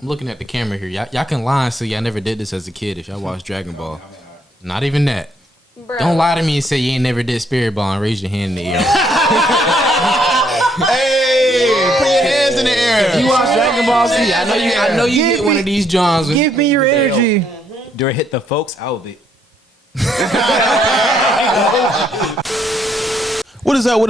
I'm looking at the camera here. Y'all can lie and say y'all never did this as a kid if y'all watched Dragon Ball. Not even that. Bro. Don't lie to me and say you ain't never did Spirit Ball and raise your hand in the air. Hey, put your hands in the air. If you watch Dragon Ball Z, I know you hit one of these Johns. Give me your energy. Do it hit the folks? I'll be. What is up?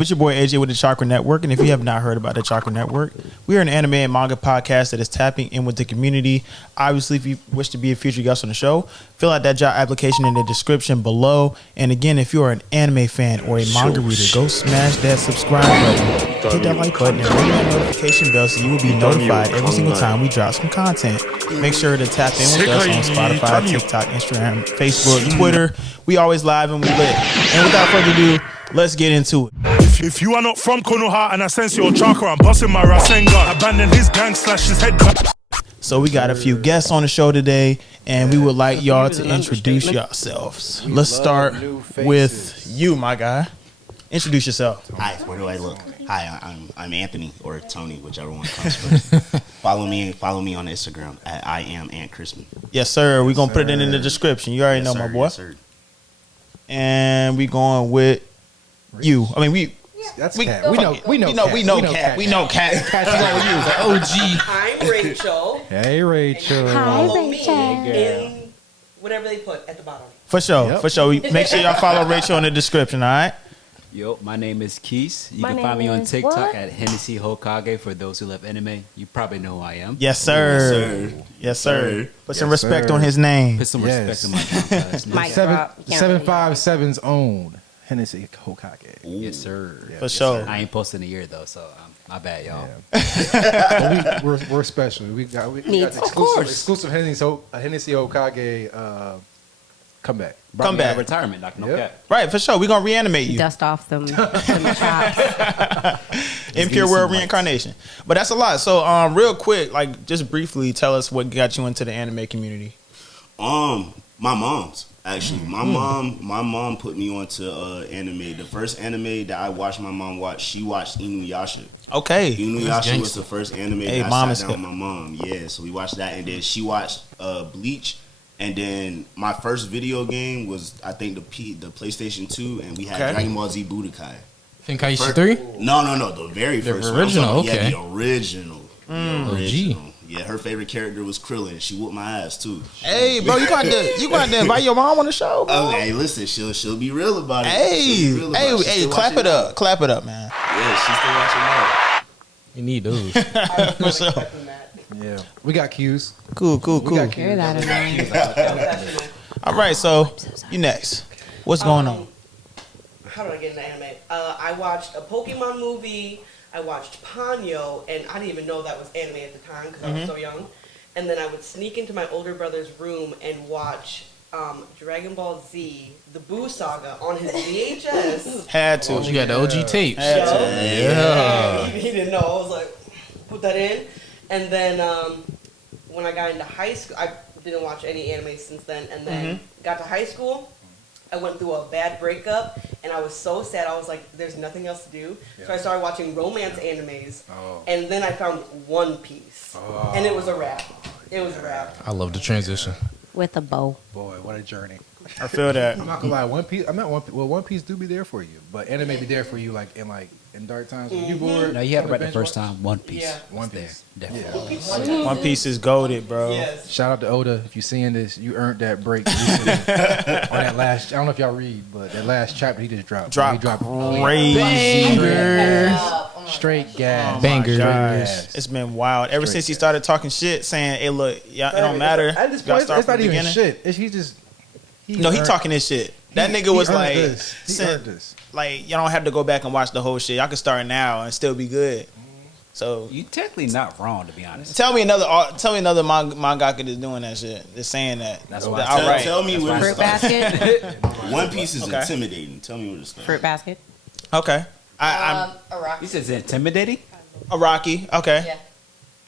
It's your boy AJ with the Chakra Network. And if you have not heard about the Chakra Network, we are an anime and manga podcast that is tapping in with the community. Obviously, if you wish to be a future guest on the show, fill out that job application in the description below. And again, if you are an anime fan or a manga reader, go smash that subscribe button, hit that like button, and ring that notification bell so you will be notified every single time we drop some content. Make sure to tap in with us on Spotify, TikTok, Instagram, Facebook, Twitter. We always live and we lit. And without further ado, let's get into it. If you are not from Konoha and I sense your chakra, I'm busting my Rasengan. Abandon his gang, slash his head cut. So we got a few guests on the show today, and we would like y'all to introduce yourselves. Let's start with you, my guy. Introduce yourself. Hi, where do I look? Hi, I'm Anthony or Tony, whichever one comes first. Follow me on Instagram at I am Ant Christmas. Yes, sir. We're gonna put it in the description. You already know, my boy. Yes, and we going with you. I mean, we know Cat. We know Cat. Cat, OG. I'm Rachel. Hey, Rachel. Hi, Rachel. In whatever they put at the bottom. For sure. Make sure y'all follow Rachel in the description. All right. Yo, my name is Keith. You can find me on TikTok at Hennessy Hokage. For those who love anime, you probably know who I am. Yes, sir. Yes, sir. Put some respect on his name. Put some respect on my name. 757's own Hennessy Hokage. Yes, sir. For sure. I ain't posting a year though, so my bad, y'all. Yeah. we're special. We got exclusive Hennessy Hokage comeback. Retirement, no cap. Right, for sure. We're gonna reanimate you. Dust off them chops. Impure world reincarnation. But that's a lot. So real quick, like just briefly tell us what got you into the anime community. My mom's actually. My mom put me onto anime. The first anime that I watched my mom watch, she watched Inuyasha. Okay. Inuyasha was the first anime that I sat down with my mom. Yeah, so we watched that, and then she watched Bleach. And then my first video game was, I think, the PlayStation 2, and we had Dragon Ball Z Budokai. Tenkaichi 3? No, the very first one. Original, okay. Yeah, the original. OG. Yeah, her favorite character was Krillin. She whooped my ass too. Hey, bro, you got to invite your mom on the show, bro. Oh, hey, listen, she'll be real about it. Hey, clap it up, man. Yeah, she's still watching that. You need those. For sure. Yeah, we got cues. Cool. Hear that in All right, so you next. What's going on? How did I get into anime? I watched a Pokemon movie. I watched Ponyo, and I didn't even know that was anime at the time because I was so young. And then I would sneak into my older brother's room and watch Dragon Ball Z, the Boo Saga, on his VHS. Had to. You got the OG tapes. Yeah. He didn't know. I was like, put that in. And then when I got into high school, I didn't watch any anime since then. And then got to high school, I went through a bad breakup, and I was so sad. I was like, there's nothing else to do. Yeah. So I started watching romance animes. Oh. And then I found One Piece. Oh. And it was a wrap. It was a wrap. I love the transition. with a bow. Boy, what a journey. I feel that. I'm not gonna lie, One Piece. I'm not One Piece. Well, One Piece do be there for you, but anime be there for you in dark times when you bored. No, you had it right the first time. One Piece. Yeah. One Piece. Definitely. Yeah. One Piece is goated, bro. Yes. Shout out to Oda. If you're seeing this, you earned that break recently. On that last, I don't know if y'all read, but that last chapter he just dropped. He dropped crazy. Straight gas. Bangers. It's been wild. Ever since he started talking shit, saying, hey, look, y'all, it don't matter. At this point, it's not even shit. He talking his shit. That nigga was like, like, y'all don't have to go back and watch the whole shit. Y'all can start now and still be good. So you technically not wrong, to be honest. Tell me another mangaka that's doing that shit. That's saying that. That's what Tell me where Fruit basket. One Piece is intimidating. Tell me where to start. Fruit basket. Okay. Araki. He says intimidating. Araki. Okay. Yeah.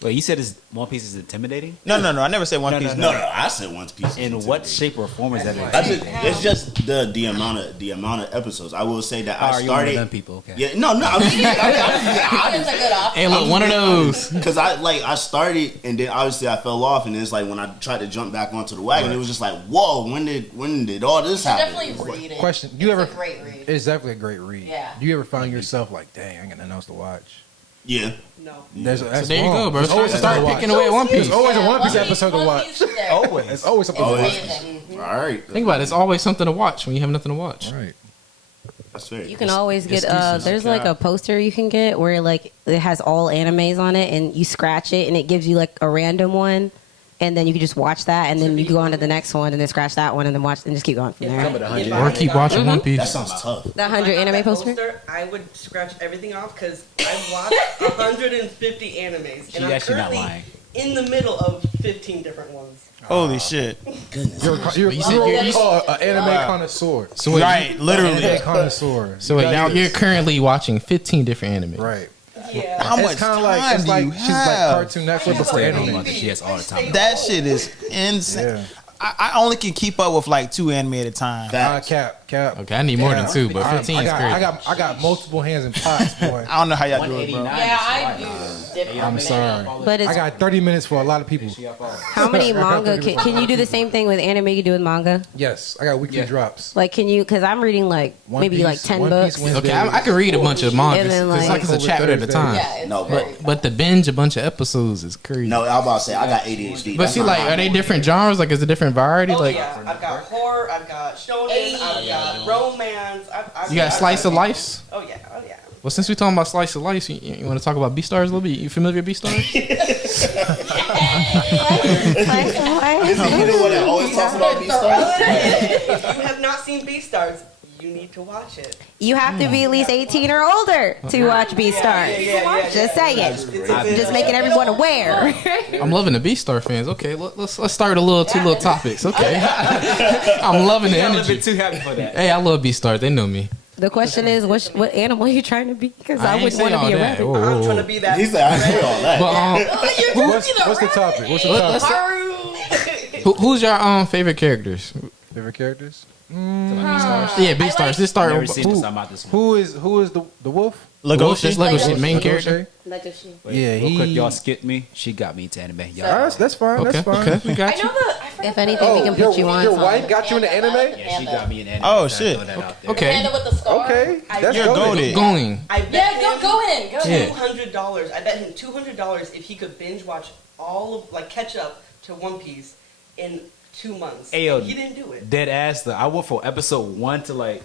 Wait, you said One Piece is intimidating? No. I never said One Piece. No, I said One Piece. In what shape or form is that? It's just the amount of episodes. I will say that I You're one of started. them people. Okay. Yeah, no. Hey, look, one of those. Because I started and then obviously I fell off, and then it's like when I tried to jump back onto the wagon, it was just like, whoa, when did all this happen? Definitely read it. Question: You ever? It's a great read. It's definitely a great read. Yeah. Do you ever find yourself like, dang, I got nothing else to watch? Yeah. No. That's So there you wrong. go, bro. There's always Start something to picking watch. away at One Piece. There's always a One Piece One episode to One watch. Piece is there. Always. There's always something to watch. Amazing. All right. Think about it. It's always something to watch when you have nothing to watch. Right. That's fair. You can always get excuses. there's like a poster you can get where like it has all animes on it and you scratch it and it gives you like a random one and then you can just watch that and then you go on to the next one and then scratch that one and then watch and just keep going from there. Or keep watching One Piece. That sounds tough. The 100 anime poster? I would scratch everything off because I watched 150 animes, She's and I'm actually not currently lying. in the middle of 15 different ones. Holy shit! You're what we call an anime connoisseur. So wait, Right, literally. Anime connoisseur. So wait, you're currently watching 15 different anime. Right. Yeah. How much It's kind of time like it's do like you she's like have? Cartoon Network before anime. She has all the time. That shit is insane. Yeah. I only can keep up with like 2 anime at a time. Cap. Okay, I need more than 2, but 15 is crazy. I got multiple hands in pots, boy. I don't know how y'all do it, bro. Yeah, I do. Different I'm sorry. But it's I got 30 minutes for a lot of people. how many manga can you do the same thing with anime you do with manga? Yes, I got weekly drops. Like can you cuz I'm reading like One maybe Piece- like 10 One Piece books. Wednesday. Okay, I can read a bunch of mangas. And then, It's like it's a like, chapter at a time. Yeah, it's No, very But to binge a bunch of episodes is crazy. No, I was about to say I got ADHD. But That's see, not like, how are I they do it. different genres? Like, is it different variety? Oh, Like, yeah, I've got horror, I've got shonen, I've got romance. you got slice of life. Oh yeah. Well, since we're talking about slice of life, you want to talk about Beaststars a little bit? You familiar with Beaststars? Is he the one that always talks about Beastars? If you have not seen Beastars, you need to watch it. You have to be at least 18 or older to watch Beastars. Just saying. Just making everyone aware. I'm loving the Beastar fans. Okay, let's start two little topics. Okay, I'm loving the I'm a energy. bit too happy for that. Hey, I love Beastars. They know me. The question is, what animal are you trying to be? Because I ain't wouldn't say want to all be a that. rabbit. Whoa, I'm whoa, trying to whoa. be that. He said I say all that. But What's the topic? What's the let's- topic? who's your favorite characters? Favorite characters? Yeah, Beastars. Let's start. Never seen this. I'm out this one. Who is the wolf? Wolf, just Legoshi, main character. Yeah, Real quick, y'all skipped me. She got me into anime. Y'all. That's fine. Okay, That's fine. okay, we I got you. know the. I forgot If anything, we can put you on. Your something. wife got you into anime? Yeah, she got me in anime. Oh, so I shit. throw that out there. Okay, Panda with the scar. Okay, that's You're goated. going. I bet Yeah, him go ahead. Go ahead. Yeah. $200. I bet him $200 if he could binge watch all of catch up to One Piece in 2 months. Hey, yo, He didn't do it. Dead ass. I went from episode 1 to like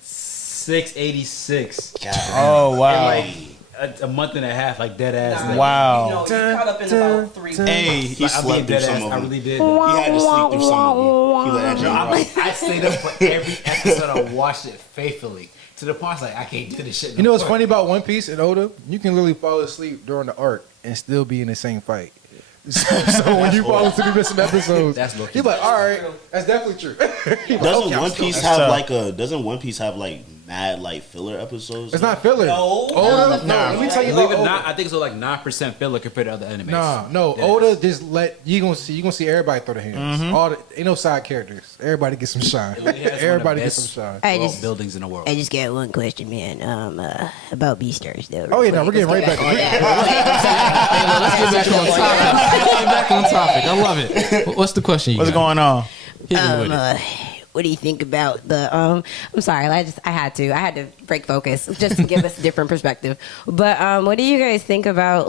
686. Oh wow! In like a month and a half, like dead ass. Nah, Like, Wow. You caught up in about 3 months. Hey, He like, I'm being slept through dead some ass. of I them. really did. He had to sleep through some of them. He let that joke out. I stayed up for every episode. I watched it faithfully to the point I was like, I can't do this shit. You know what's funny about One Piece and Oda? You can literally fall asleep during the arc and still be in the same fight. So when you fall asleep in some episodes, That's low-key. you're like, all right, that's definitely true. Doesn't One Piece That's have tough. Doesn't One Piece have like mad like filler episodes? It's not filler. No. Oda, no. Let me tell you Believe about it or not, Oda. I think it's like 9% filler compared to other animes. No, Dead Oda ass. just let you gonna see everybody throw the hands. Ain't no side characters. Everybody get some shine. It really has one of the Everybody get best some shine. I world just- buildings in the world. I just got one question, man. About Beastars, though. Oh yeah, no, we're getting right back. Let's get back on topic. Get back on topic. I love it. What's the question? What's going on? Hit me with it. What do you think about the? I'm sorry, I had to break focus just to give us a different perspective. But what do you guys think about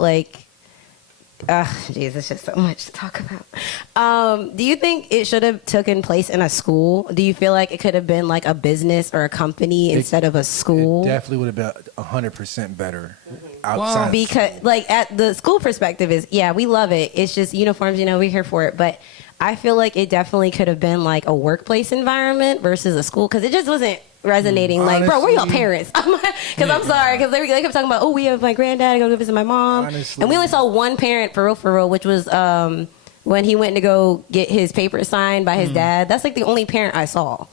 Jeez, it's just so much to talk about. Do you think it should have taken place in a school? Do you feel like it could have been like a business or a company instead of a school? It definitely would have been 100% better outside. Because like at the school perspective is we love it. It's just uniforms, we're here for it. But I feel like it definitely could have been like a workplace environment versus a school because it just wasn't resonating. Like, bro, where your Honestly- parents? Because I'm sorry, because they kept talking about, we have my granddad go visit my mom, Honestly. and we only saw one parent for real, which was when he went to go get his paper signed by his dad. That's like the only parent I saw.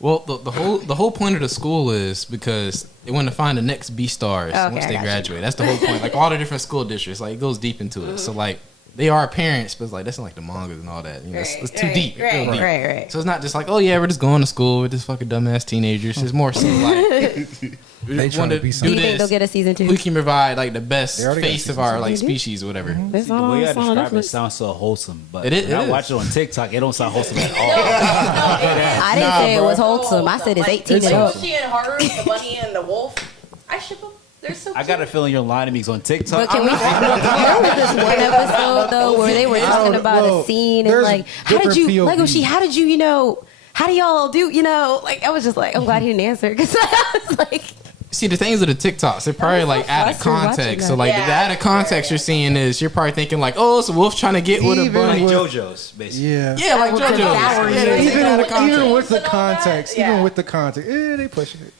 Well, the whole point of the school is because they want to find the next Beaststars once they graduate. That's the whole point. Like all the different school districts, like it goes deep into it. So like they are parents, but it's like that's not like the mangas and all that. You know, it's too deep. Right. So it's not just like, oh yeah, we're just going to school with this fucking dumbass teenagers. It's more so like They trying to be Do something. you think they'll get a season 2? we can provide like the best They already got face of season our two. like species or whatever. It's The on, way I it's on describe it Netflix. sounds so wholesome, but It is- when I it watch is. it on TikTok, it don't sound wholesome at all. I didn't say it was wholesome. I said it's 18 and up. Legoshi and Haru, the bunny and the wolf. I ship them. They're so cute. I got a feeling you're lying to me because on TikTok, But can we? There was this one episode though where they were talking about well, a scene and there's like, how did you, different Legoshi? POVs. How did you, how do y'all do? Like I was just like, I'm glad he didn't answer because I was like, See, the things of the TikToks, they're probably I'm so like out of flustered watching context. that. So like the out of context you're seeing is you're probably thinking like, oh, it's a wolf trying to get with a Even bunny. like with- JoJo's, basically. Yeah. Yeah, like With JoJo. the sour Yeah, shit. they take it out of context. Even with the And all that, context, yeah. even with the context, they pushing it.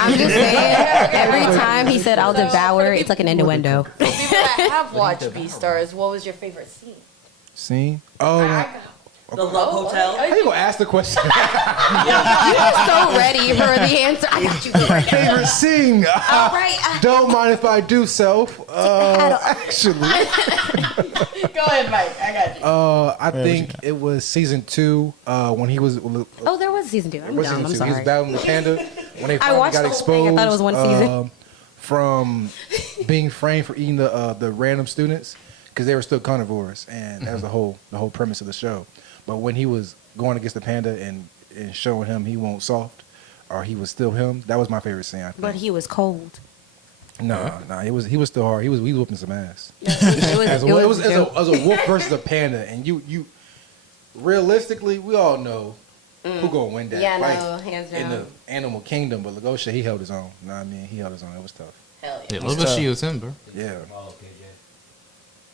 I'm just saying. Every time he said, "I'll devour," it's like an innuendo. For people that have watched Beaststars, what was your favorite scene? Scene? Oh, The Love Hotel. how you gonna ask the question? You were so ready for the answer. I got you. Favorite scene? All right. Don't mind if I do, self. Actually, Go ahead, Mike. I got you. I think it was season 2 when he was. Oh, there was season 2. I'm What's dumb. I'm season 2? He was sorry. battling the panda when they I finally watched got the whole exposed. thing. I thought it was one season. From being framed for eating the random students because they were still carnivores, and that was the whole premise of the show. But when he was going against the panda and showing him he won't soft, or he was still him, that was my favorite scene. I think. But he was cold. No, he was still hard. He was whooping some ass. It was As a wolf versus a panda, and you realistically, we all know who gonna win that Yeah, fight no, hands in the down. animal kingdom. But Legoshi, he held his own. You know what I mean? He held his own. It was tough. Hell Yeah, yeah. look at she was him, bro. Yeah.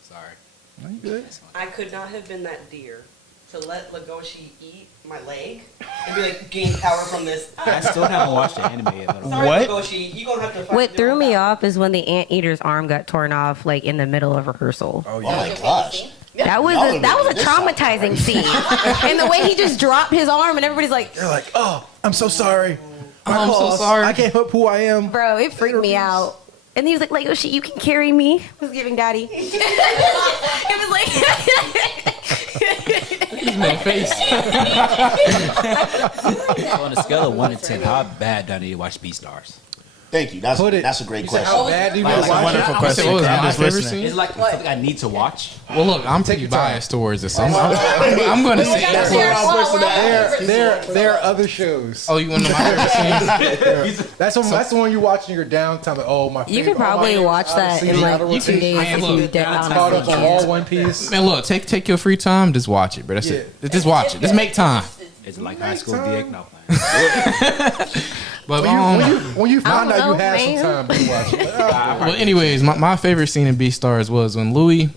Sorry. No, you good? I could not have been that deer to let Legoshi eat my leg and be like, gain power from this. I still haven't watched the anime yet. but- Sorry, What? Legoshi, you gonna have to. What threw me off is when the anteater's arm got torn off, like in the middle of rehearsal. Oh Oh yeah. my gosh. That was Y'all a, that was a making this sound traumatizing scene, and the way he just dropped his arm, and everybody's like, They're like, oh, I'm so sorry. I'm so sorry. I can't help who I am. "Bro, it freaked me out." And he was like, "Lego, shit, you can carry me." I was giving daddy. It was like. My face. So on a scale of 1 to 10, how bad do I need to watch Beaststars? Thank you. That's a great question. How bad do you That's watch a it? wonderful I said, question. what was I'm my just favorite listening. scene? It's like something I need to watch. Well, look, I'm pretty your time. biased towards this. So I'm going to say that's what. There are other shows. Oh, you want to know my favorite scene? That's the one you watch in your downtime. Like, oh my. You could probably watch that in like 2 days Man, if look, you did Caught up on all honestly. One Piece. Man, look, take your free time, just watch it, bro. That's it. Just watch it. Just make time. Is it like high school DX? No, playing. But When you found I out don't you had know, some time to watch it. well, anyways, my favorite scene in Beaststars was when Louis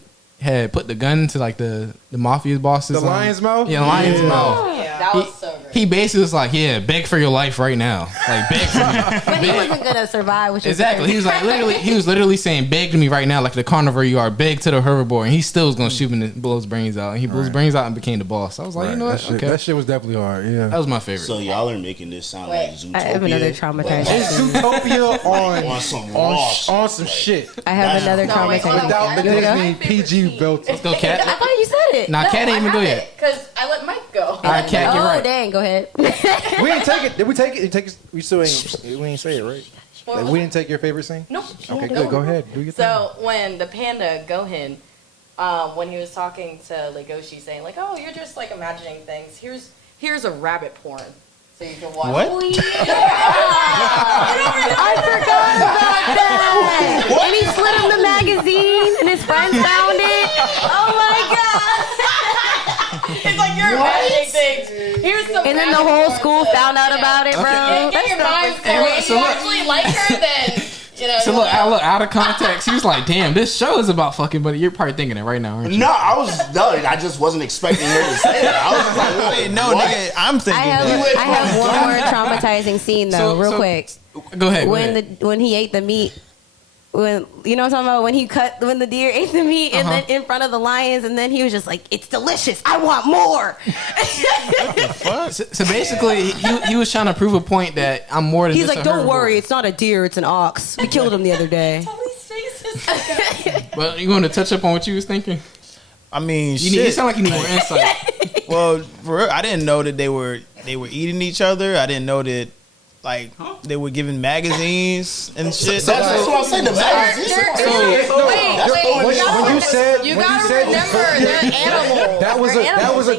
had put the gun to like the mafia bosses. The lion's mouth? Yeah, lion's mouth. That was so great. He basically was like, yeah, beg for your life right now. Like, beg for me. But he Beg. wasn't gonna survive, which is Exactly. He was like literally saying, beg to me right now, like the carnivore you are, beg to the herbivore, and he still was gonna shoot him and blow his brains out. And he blew his brains out and became the boss. I was like, you know what? That shit was definitely hard. Yeah. That was my favorite. So y'all are making this sound like Zootopia. I have another traumatizing It's scene. Zootopia on some raw shit. on some shit. I have That's- another No, wait, hold on. traumatizing Without the scene. You wanna go? Disney PG built. Let's go, I Cat. thought you said it. Nah, Cat ain't even go yet. Because I let Mike go. All right, Cat, you're Oh, right. dang, go ahead. We didn't take it. Did we take it? We still ain't. We ain't say it right. Like, we didn't take your favorite scene. Nope. Okay, good. Go ahead. Do your thing. So when the panda Gohan, when he was talking to Legoshi, saying like, "Oh, you're just like imagining things. Here's a rabbit porn, so you can watch." What? Oh, I forgot about that. And he slid him the magazine, and his friends found it. Oh my god! it's like you're imagining things. Here's some. And then the rabbit whole porn. school found out about it, bro. Get That your stuff mind was going. look, If so you look. actually like her, then you know. So you'll look, know. out of context, he was like, damn, this show is about fucking, but you're probably thinking it right now, aren't you? No, I just wasn't expecting her to say that. I was just like, wait, No, what? nigga, I'm I thinking have that. I have one more traumatizing scene though, real quick. Go ahead. When he ate the meat when you know what I'm talking about, when the deer ate the meat and then in front of the lions, and then he was just like, "It's delicious. I want more." What the fuck? So basically, he was trying to prove a point that I'm more than. He's just like, a "Don't herbivore." worry, it's not a deer, it's an ox. We killed him the other day." But you want to touch up on what you was thinking? I mean, you sound like you need more insight. Well, for real, I didn't know that they were eating each other. I didn't know that. Like they were giving magazines and shit. That's what I'm saying. The magazines. When you said remember they're animals. That was a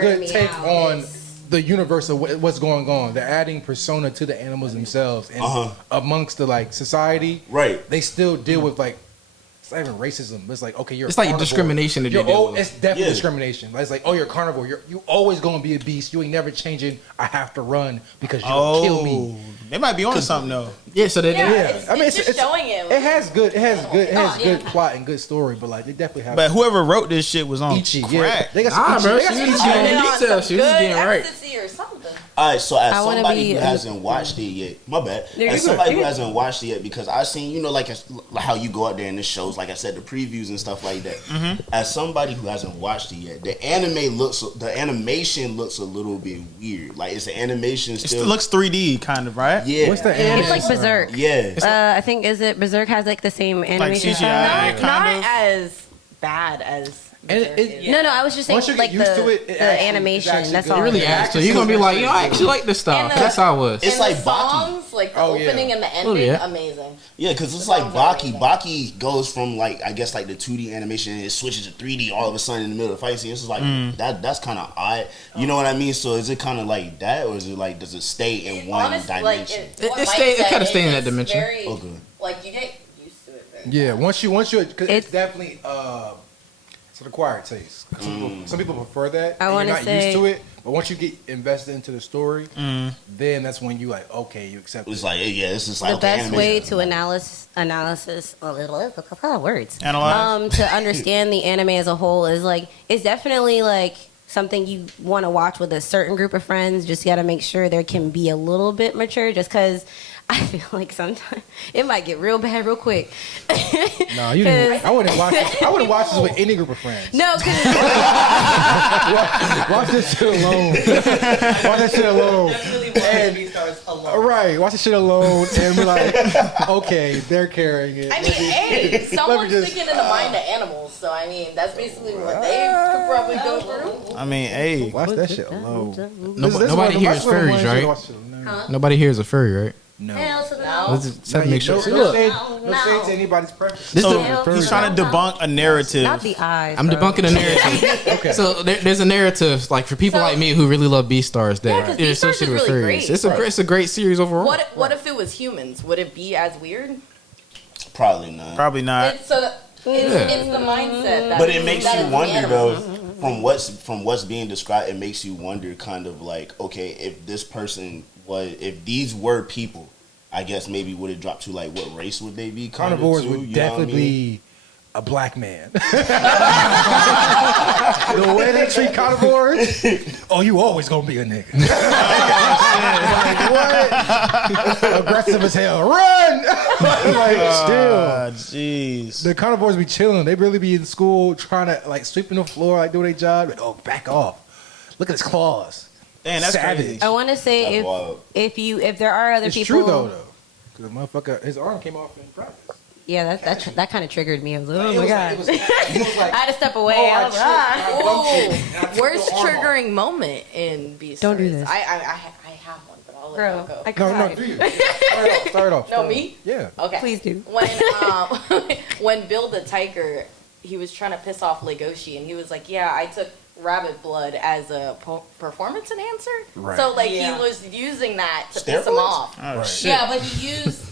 good take on the universe of what's going on. They're adding persona to the animals themselves, and amongst the like society, right? They still deal with like. It's not even racism. It's like, okay, it's like discrimination. It's definitely discrimination. It's like, oh, you're a carnivore. You always gonna be a beast. You ain't never changing. I have to run because you don't kill me. They might be on something though. Yeah, so they I mean, it's showing it. It has good plot and good story, but like they definitely have. But whoever wrote this shit was on Ichi, crack. Yeah. They got some bro. She was getting details. She was getting right. Or something. All right, so as somebody who hasn't watched it yet, my bad. As somebody who hasn't watched it yet, because I've seen, like how you go out there in the shows, like I said, the previews and stuff like that. Mm-hmm. As somebody who hasn't watched it yet, the animation looks a little bit weird. Like, it's the animation still. It looks 3D, kind of, right? Yeah. What's the animation? It's like Berserk. Yeah. I think Berserk has like the same animation like style. CGI, Not as bad as. No, I was just saying like the animation. That's all. It really adds. So you're gonna be like, I actually like this style. That's how it was. It's like the songs, like the opening and the ending, amazing. Yeah, because it's like Baki. Baki goes from like I guess like the 2D animation and it switches to 3D all of a sudden in the middle of the fight scene. It's just like that's kind of odd. You know what I mean? So is it kind of like that, or is it like does it stay in one dimension? Like, it kind of stays in that dimension. Okay. Like you get used to it. Yeah, once you, because it's definitely. It's an acquired taste. Some people prefer that. I want to say, not used to it, but once you get invested into the story, then that's when you like, okay, you accept it. It's like, this is like the best way to analyze words. Analyze. To understand the anime as a whole is like it's definitely like something you want to watch with a certain group of friends. Just got to make sure there can be a little bit mature, just because. I feel like sometimes it might get real bad real quick. No, you didn't. I wouldn't watch this. I wouldn't watch this with any group of friends. No, because watch this shit alone. Watch that shit alone. Beaststars alone. Right, watch this shit alone and be like, okay, they're carrying it. I mean, hey, someone's thinking in the mind of animals, so I mean, that's basically what they could probably go through. I mean, hey, watch that shit alone. Nobody here is furries, right? Huh? Nobody here is a furry, right? No. Let's just make sure. No shade to anybody's preference. So he's trying to debunk a narrative. not the eyes. I'm debunking a narrative. Okay. So there's a narrative like for people like me who really love Beaststars that they're associated with furries. It's a great series overall. What if it was humans? Would it be as weird? Probably not. Probably not. It's the mindset. That but it makes that you is the wonder animal. though, from what's being described, it makes you wonder kind of like, okay, if this person if these were people, I guess maybe would it drop to like what race would they be? Carnivores would definitely be a black man. The way they treat carnivores, you always gonna be a nigga. Like, what? Aggressive as hell. Run! Jeez. The carnivores be chilling. They really be in school trying to like sweeping the floor, like doing their job. Like, back off. Look at his claws. Damn, that's savage. crazy. I want to say if there are other it's people. It's true though. Because the motherfucker, his arm came off in practice. Yeah, that kind of triggered me. I was like, oh my god. It was like, I had to step away. I was like, Worst triggering moment in Beaststars. Don't do this. I have one, but I'll let it go. I cried. No, do you? Start off. No, me? Yeah. Okay. Please do. When Bill the Tiger, he was trying to piss off Legoshi, and he was like, yeah, I took rabbit blood as a performance enhancer. Right. So like he was using that to piss him off. Oh, right. Shit. Yeah, but he used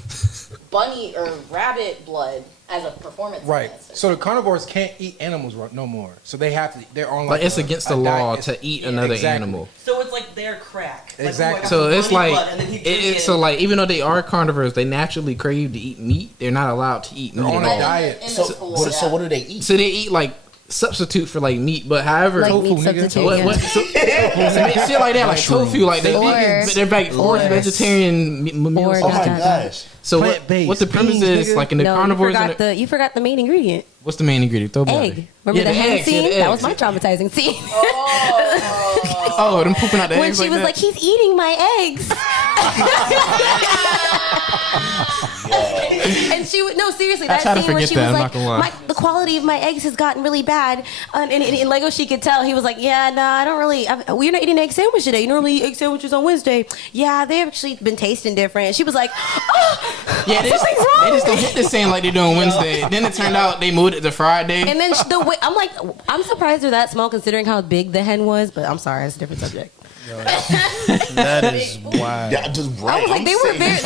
bunny or rabbit blood as a performance enhancer. So the carnivores can't eat animals no more. So they have to. They're on like it's against the law to eat another animal. So it's like their crack. Exactly. So it's like so like even though they are carnivores, they naturally crave to eat meat. They're not allowed to eat meat. They're on a diet. So what do they eat? So they eat like substitute for like meat, but however, Like tofu, meat nigga. substitute. what, shit like that, like tofu, like they're vegetarian meals. Oh my gosh. So Plant-based what the premise beans, is, nigga. like in the No, carnivores, you forgot the main ingredient. what's the main ingredient? Throw Egg. Remember the hen eggs, scene? the That was eggs. my traumatizing scene. Oh, them pooping out the When eggs she was that? like, he's eating my eggs. And she would, no, seriously, I that try to scene where forget she that, was I'm like, not gonna lie. the quality of my eggs has gotten really bad. And in Lego, she could tell. He was like, yeah, no, I don't really, we're not eating an egg sandwich today. You normally eat egg sandwiches on Wednesday. Yeah, they've actually been tasting different. And she was like, oh, Yeah, they just don't hit the same like they do on Wednesday. Then it turned out they moved it to Friday. and then the way, I'm like, I'm surprised they're that small considering how big the hen was, but I'm sorry, it's a different subject. That is wild. Yeah, just I was like, they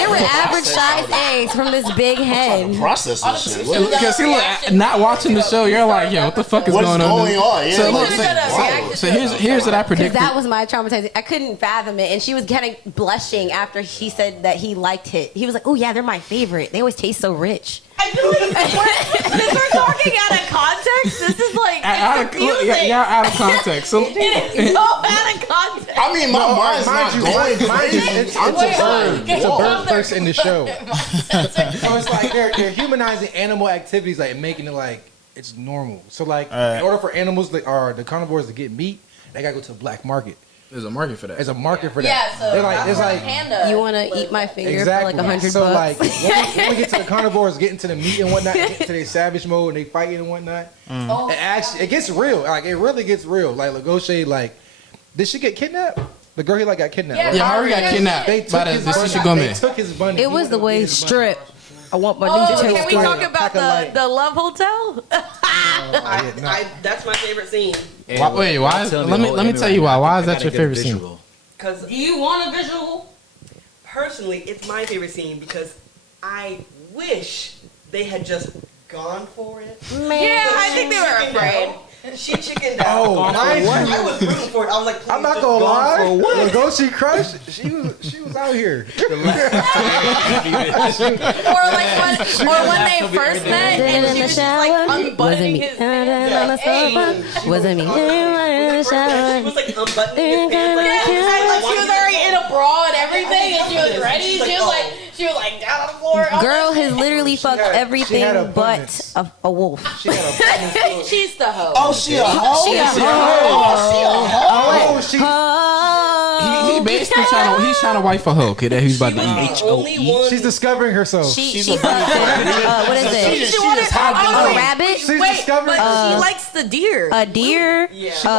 were average size eggs from this big hen. process this shit. Because see, look, not watching the show, you're like, yo, what the fuck is What's going on? going on? Yeah, So, like, look, so here's what I Because predicted. that was my traumatizing. I couldn't fathom it, and she was kind of blushing after he said that he liked it. He was like, "Oh yeah, they're my favorite. They always taste so rich." I feel like we're talking out of context. This is like Out of, confusing. yeah, out of context. So, It is so out of context. I mean, my mind's not going crazy. It's I'm a just bird. It's a whoa. bird place in the show. So it's like they're humanizing animal activities, like making it like it's normal. So like, in order for animals that are the carnivores to get meat, they gotta go to the black market. there's a market for that. There's a market for that. Yeah, so They're like, it's like panda. You want to eat my finger exactly. for like $100? So like, when we get to the carnivores, getting to the meat and whatnot, get to their savage mode and they fighting and whatnot, Oh, it gets real. Like it really gets real. Like Lagoshe, like, did she get kidnapped? The girl he like got kidnapped. Yeah, right? Yeah, Harvey got kidnapped They by took his the bunny. Sisha Gomez. They took his bunny. It He was the wanted to way get his bunny. strip. I want my oh, new can we tail talk strip. about the Love Hotel? That's my favorite scene. Wait, why? Let me tell you why. Why is that your favorite scene? Because Do you want a visual? personally, it's my favorite scene because I wish they had just gone for it. Yeah, I think they were afraid. She chickened out. Oh, I mind you. was rooting for it. I was like, I'm please not just gonna go lie. for what? Lagoshi Crush, she was out here. Or when they first met and she was just like unbuttoning his pants. Wasn't me. She was like unbuttoning his pants. Like, She was already in a bra and everything, and she was ready. She was like down on the floor. Girl has literally fucked had- she everything had but abundance. a wolf. She had a She's the hoe. Oh, she a hoe? She a oh, she He basically trying to wife a hoe. Okay, that he's about to eat. only one. she's discovering herself. She fucked what is it? She just hopped A in. rabbit? She's discovering But herself. she likes the deer. A deer? No, she's in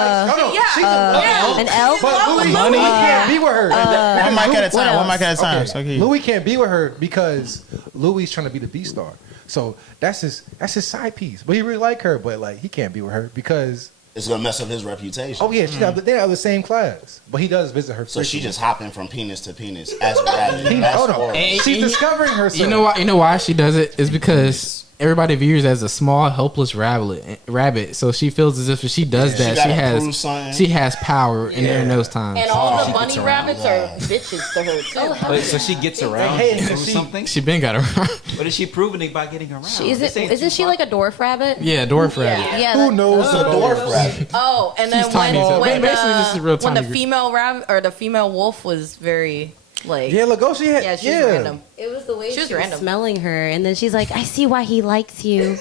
love. An elf? But Louis can't be with her. One mic at a time. else? One mic at a time. Okay. So, okay. Louis can't be with her because Louis trying to be the Beaststar. So that's his side piece. But he really like her, but like he can't be with her because It's gonna mess up his reputation. oh yeah, they're of the same class. But he does visit her. So she frequently. just hopping from penis to penis as a rabbit. He, That's oh no, horrible. she's discovering herself. You know why? You know why she does it? Is because everybody views her as a small, helpless rabbit. So she feels as if she does She that, gotta prove something. she has power in those times. And all She the gets bunny around. rabbits are bitches to her too. Wait, so she gets around Hey, and proves she- something? She been got around. What is she proving by getting around? Isn't she like a dwarf rabbit? Yeah, dwarf rabbit. Yeah. Who knows The dwarf rabbit. Oh, and then She's tiny, so basically this is real when the tiny. female rabbit or the female wolf was very like Yeah, Lagoshi had yeah, she's random. It was the way She was was random. smelling her, and then she's like, "I see why he likes you."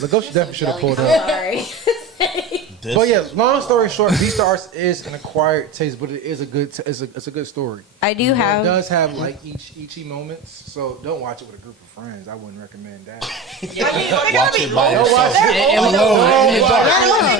Lagoshi definitely should have pulled up. Sorry. But yeah, long story short, Beaststars is an acquired taste, but it is a good it's a good story. I do It have. does have like Ichi moments, so don't watch it with a group of friends. I wouldn't recommend that. Watch it by Don't watch yourself.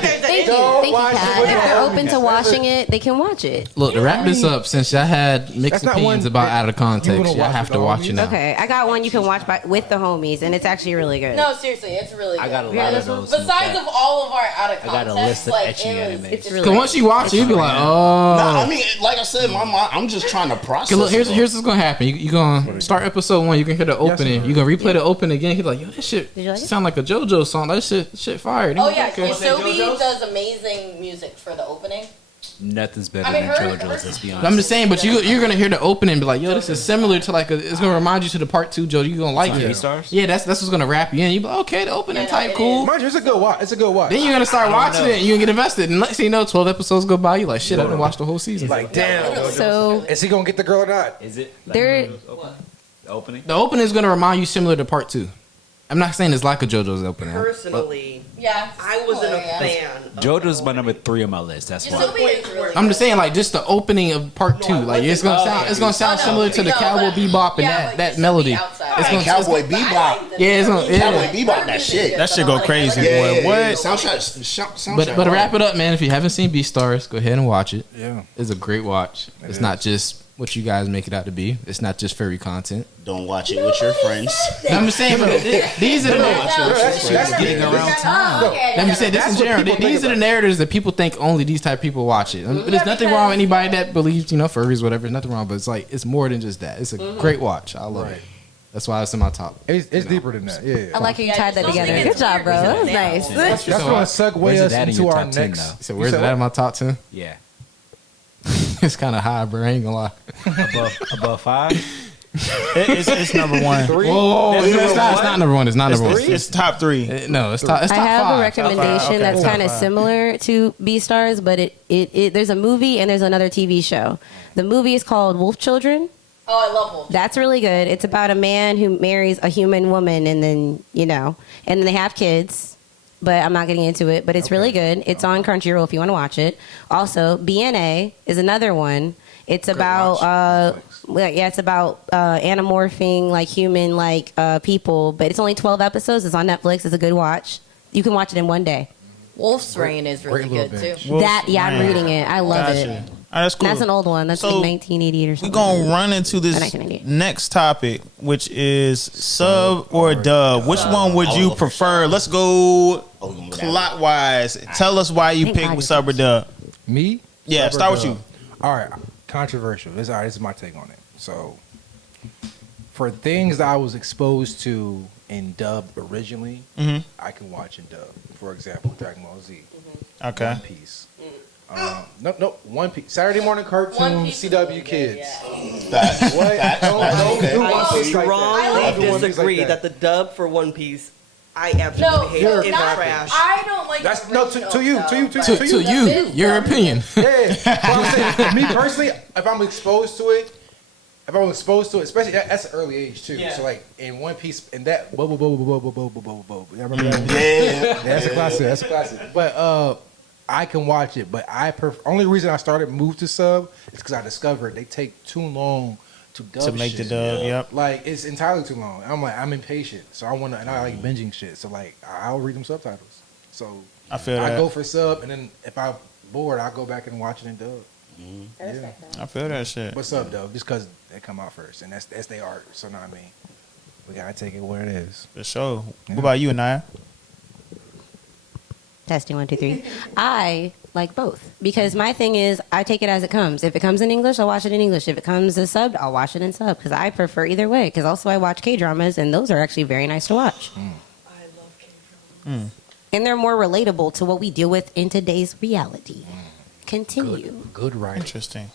it. Thank you, Don't thank you, watch it Kat. with If your they're open homies. to watching it, they can watch it. Look, to wrap this up, since y'all had mixed That's not opinions one about that out of you context, wanna y'all watch have with to the watch homies? it now. Okay, I got one you can watch with the homies, and it's actually really good. No, seriously, it's really good. I got a lot of those. Besides of all of our out of I got a context, list of like etching it was, anime. It's really Cause once you watch it, you be like, oh. Nah, I mean, like I said, my mind, I'm just trying to process. Okay, look, here's it. what's gonna happen. You gonna start episode 1. You can hear the opening. sir. You gonna replay the opening again. He's like, yo, this shit Did you like it? sound like a JoJo song. That shit fired. Oh yeah, Okay. Yosobi does amazing music for the opening. Nothing's better than JoJo's. Let's be honest. I'm just saying, but you're gonna hear the opening and be like, yo, this is similar to like it's gonna remind you to the part 2, Joe. You're gonna like it. Beaststars? Yeah, that's what's gonna wrap you in. You be like, okay, the opening type cool. Mind you, it's a good watch. It's a good watch. Then you're gonna start watching it and you're gonna get invested. And next thing you know, 12 episodes go by. You like, shit, I didn't watch the whole season. Like, damn. So is he gonna get the girl or not? Is it? there, The opening? The opening is gonna remind you similar to part 2. I'm not saying it's like a JoJo's opening. Personally, Yeah. I wasn't a fan. JoJo's my number 3 on my list. That's why. Sylvia is really I'm just saying, like, just the opening of part 2. Like, it's gonna sound similar to the Cowboy Bebop and that melody. It's gonna Cowboy Bebop. Yeah, it's gonna. Cowboy Bebop, that shit. That shit go crazy, Yeah, boy. What? Soundtrack. But to wrap it up, man, if you haven't seen Beaststars, go ahead and watch it. Yeah. It's a great watch. It's not just what you guys make it out to be. It's not just furry content. Don't watch it with your friends. No, I'm just saying, but these are the That's getting around time. Let me say this in general. These are the narratives that people think only these type of people watch it. There's nothing wrong with anybody that believes, furries, whatever. There's nothing wrong, but it's like it's more than just that. It's a great watch. I love it. That's why it's in my top. It's deeper than that. Yeah. I like how you tied that together. Good job, bro. That was nice. That's going to segue us into our next. So where's it at in my top 10? Yeah. It's kind of high, bro. I ain't gonna lie. Above 5? It's number 1. Whoa, it's not number 1. It's not number 1. It's top 3. No, it's top. It's I top have 5. a recommendation Okay, that's top kind of 5. similar to Beaststars, but it there's a movie and there's another TV show. The movie is called Wolf Children. Oh, I love Wolf. That's really good. It's about a man who marries a human woman and then, and then they have kids. But I'm not getting into it. But it's really good. It's on Crunchyroll if you want to watch it. Also, BNA is another one. It's about it's about anamorphing like human like people. But it's only 12 episodes. It's on Netflix. It's a good watch. You can watch it in one day. Wolf's Rain is really good too. I'm reading it. I love it. That's cool. That's an old one. That's So, like 1988 or something. We're going to run into this 1988. next topic, which is sub or dub. Which one would you prefer? Let's go plot-wise. Tell us why you picked sub or dub. Me? Yeah, Sub or start with dub? you. All right. Controversial. This is my take on it. So, for things that I was exposed to in dub originally, I can watch in dub. For example, Dragon Ball Z. Okay. One Piece. No, One Piece. Saturday morning cartoon, CW Kids. What? Don't do One I Piece like that. strongly Don't do One Piece like disagree that the dub for One Piece, I absolutely hate it. It's trash. I don't like. That's the no original to you, dub, to you, but- To you, your opinion. Yeah. But I'm saying, me personally, if I'm exposed to it, especially that's an early age too. Yeah. So like in One Piece, and that bubble. Y'all remember that? Yeah, that's a classic. That's a classic. But I can watch it, but only reason I started move to sub is because I discovered they take too long to dub To make shit. the dub, yep. Like it's entirely too long. I'm impatient, so I like binging shit. So like I'll read them subtitles. So I feel that. go for sub, and then if I'm bored, I'll go back and watch it in dub. Yeah. I feel that shit. What's up, though? Just because they come out first, and that's their art. So, know what I mean? We gotta take it where it is. For sure. What about you, Anaya? Testing 1, 2, 3. I like both because my thing is I take it as it comes. If it comes in English, I'll watch it in English. If it comes in sub, I'll watch it in sub because I prefer either way. Because also I watch K-dramas and those are actually very nice to watch. I love K-dramas. And they're more relatable to what we deal with in today's reality. Continue. Good writing. Interesting.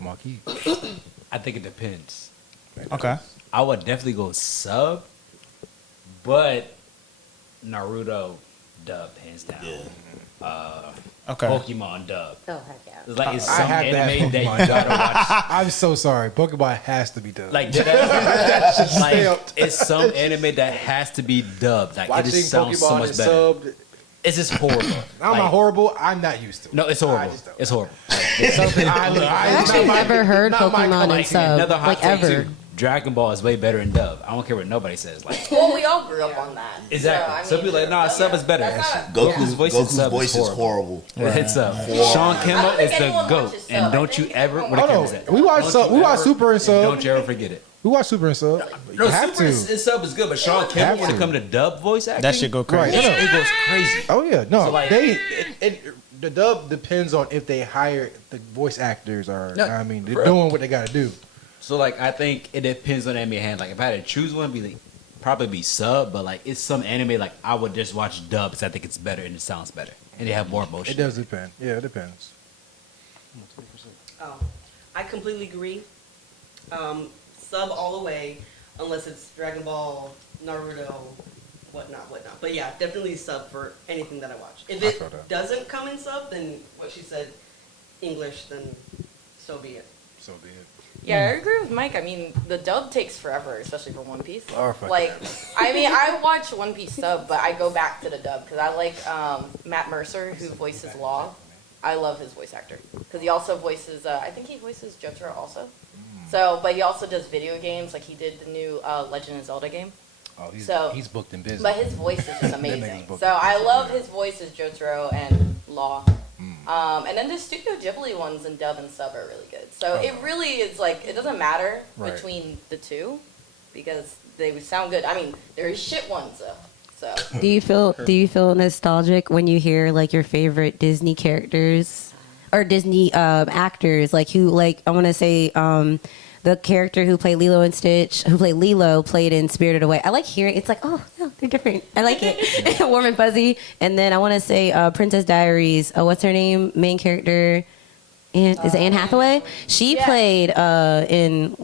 Marquis. I think it depends. Okay. I would definitely go sub, but Naruto dub, hands down. Okay. Pokemon dub. Oh, heck yeah. It's like it's I some have that anime that you Pokemon gotta watch. I'm so sorry. Pokemon has to be done. Like, like it's some anime that has to be dubbed. Like watching it just sounds so Pokemon much and better. subbed. It's just horrible. I'm Like, not horrible. I'm not used to it. No, it's I horrible. just don't. It's horrible. I actually never heard Pokemon in sub, Another hot like take ever. too. Dragon Ball is way better in dub. I don't care what nobody says. Like Well, we all grew up on that. exactly. So, Some people like, nah, sub is better. Goku's voice in sub voice is is horrible. It's Sean Kimmel is the GOAT. And don't you ever what Hold a on. that? We watch sub. We watch Super and sub. Don't you ever forget it. We watch Super and sub. You No, have Super to. and sub is good, but Sean Kimmel Have when it to. comes to dub voice acting, That shit go Right. crazy. it goes crazy. Oh yeah, no. So, like- The dub depends on if they hire the voice actors or No, I mean they're for doing what they gotta do. So like I think it depends on anime hand. Like if I had to choose one, it'd be like probably be sub, but like it's some anime like I would just watch dub because I think it's better and it sounds better and they have more emotion. It does depend. Yeah, it depends. Oh, I completely agree. Sub all the way, unless it's Dragon Ball, Naruto, whatnot. But yeah, definitely sub for anything that I watch. If it doesn't come in sub, then what she said, English, then so be it. So be it. Yeah, I agree with Mike. I mean, the dub takes forever, especially for One Piece. Like, I mean, I watch One Piece sub, but I go back to the dub because I like Matt Mercer, who voices Law. I love his voice actor because he also voices. I think he voices Jotaro also. So, but he also does video games. Like he did the new Legend of Zelda game. Oh, he's booked in business. But his voice is just amazing. So I love his voice as Jotaro and Law. And then the Studio Ghibli ones in dub and sub are really good. So it really is like, it doesn't matter between the two because they sound good. I mean, there is shit ones though. So do you feel nostalgic when you hear like your favorite Disney characters or Disney actors, like who, like I want to say the character who played Lilo and Stitch, who played Lilo, played in Spirited Away. I like hearing it's like, oh, no, they're different. I like it. Warm and fuzzy. And then I want to say Princess Diaries. What's her name? Main character. Is it Anne Hathaway? She played in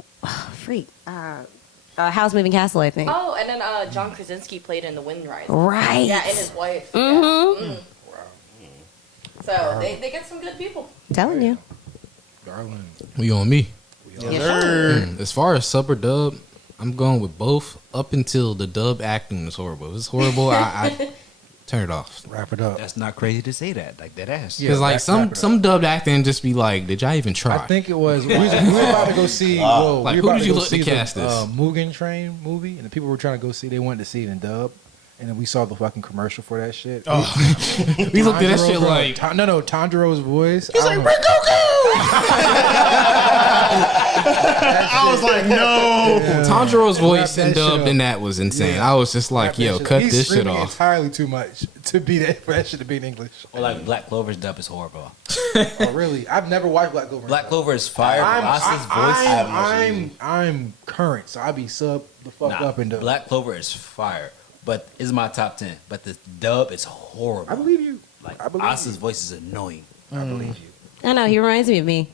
House Moving Castle, I think. Oh, and then John Krasinski played in The Wind Rises. Right. Yeah, and his wife. Mm-hmm. Yeah. So they get some good people. I'm telling you. Darling. We on me. Yes, sir. As far as sub or dub, I'm going with both up until the dub acting is horrible. If it's horrible, I turn it off. Wrap it up. That's not crazy to say that. Like that ass. Because like some dubbed acting just be like, did y'all even try? I think it was. We were about to go see. Like, who did you look to cast this? Mugen Train movie, and the people were trying to go see. They wanted to see it in dub, and then we saw the fucking commercial for that shit. Oh, we looked at that shit like Tanjiro's voice. He's like Rengoku. I was like, no. Tanjiro's voice and dubbed in that was insane. I was just like, yo, cut this shit off. Entirely too much to be that for that shit to be in English. Or like Black Clover's dub is horrible. Oh really? I've never watched Black Clover. Black Clover is fire. I'm current, so I be sub the fuck up and dub. Black Clover is fire, but it's my top 10. But the dub is horrible. I believe you. Like Asa's voice is annoying. I believe you. I know, he reminds me of me.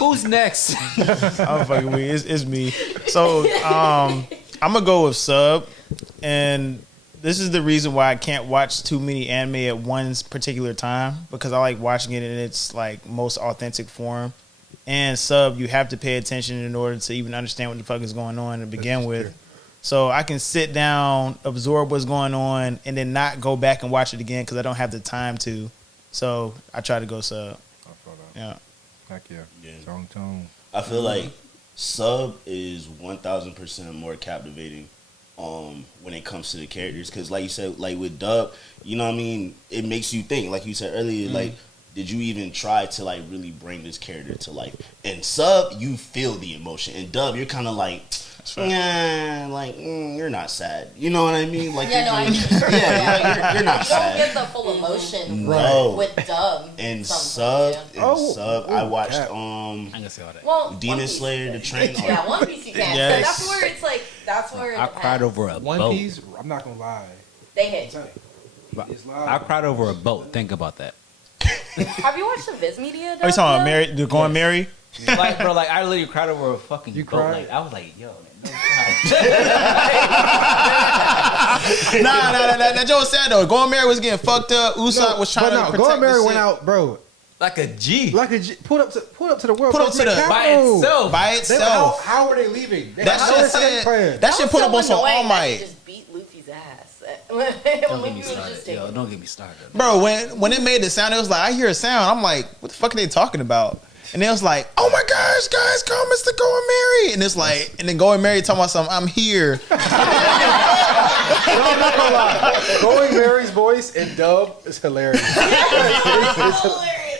Who's next? I'm fucking weird. It's me. So I'm gonna go with sub, and this is the reason why I can't watch too many anime at one particular time, because I like watching it in its like most authentic form. And sub, you have to pay attention in order to even understand what the fuck is going on to begin with. True. So I can sit down, absorb what's going on, and then not go back and watch it again because I don't have the time to. So I try to go sub. I feel that. Yeah. Heck yeah. Tone. I feel like sub is 1,000% more captivating when it comes to the characters, because like you said, like with dub, you know what I mean, it makes you think, like you said earlier, like, did you even try to like really bring this character to life? In sub, you feel the emotion. In dub, you're kind of like, nah, like you're not sad. You know what I mean? Like, yeah, no, I mean, you're not sad. You don't get the full emotion with dub. And sub, I watched I can say all that. Well, Demon Slayer, the train. Yeah, One Piece you can. Yes. So that's where it's like, that's where I cried over a One boat. Piece. I'm not gonna lie. They hit. I cried over a boat. Think about that. Have you watched the Viz Media? Are you talking about Mary? The Going Mary? Like, bro, like I literally cried over a fucking You boat. cried? Like, I was like, yo, no That joke was sad though. Going Mary was getting fucked up. Usopp was trying to protect Going Mary the went shit. out, bro. like a G. Like a G. Put up to the world. Put up to the by itself. by itself. How are they leaving? They That had no shit escape plan. said. That shit put up on some All Might. Just beat Luffy's ass. Don't get me started. Yo, don't get me started. Bro, when it made the sound, it was like, I hear a sound. I'm like, what the fuck are they talking about? And it was like, oh my gosh, guys, call Mr. Going Mary. And it's like, and then Going Mary talking about something, I'm here. No, I'm not gonna lie. Going Mary's voice in dub is hilarious.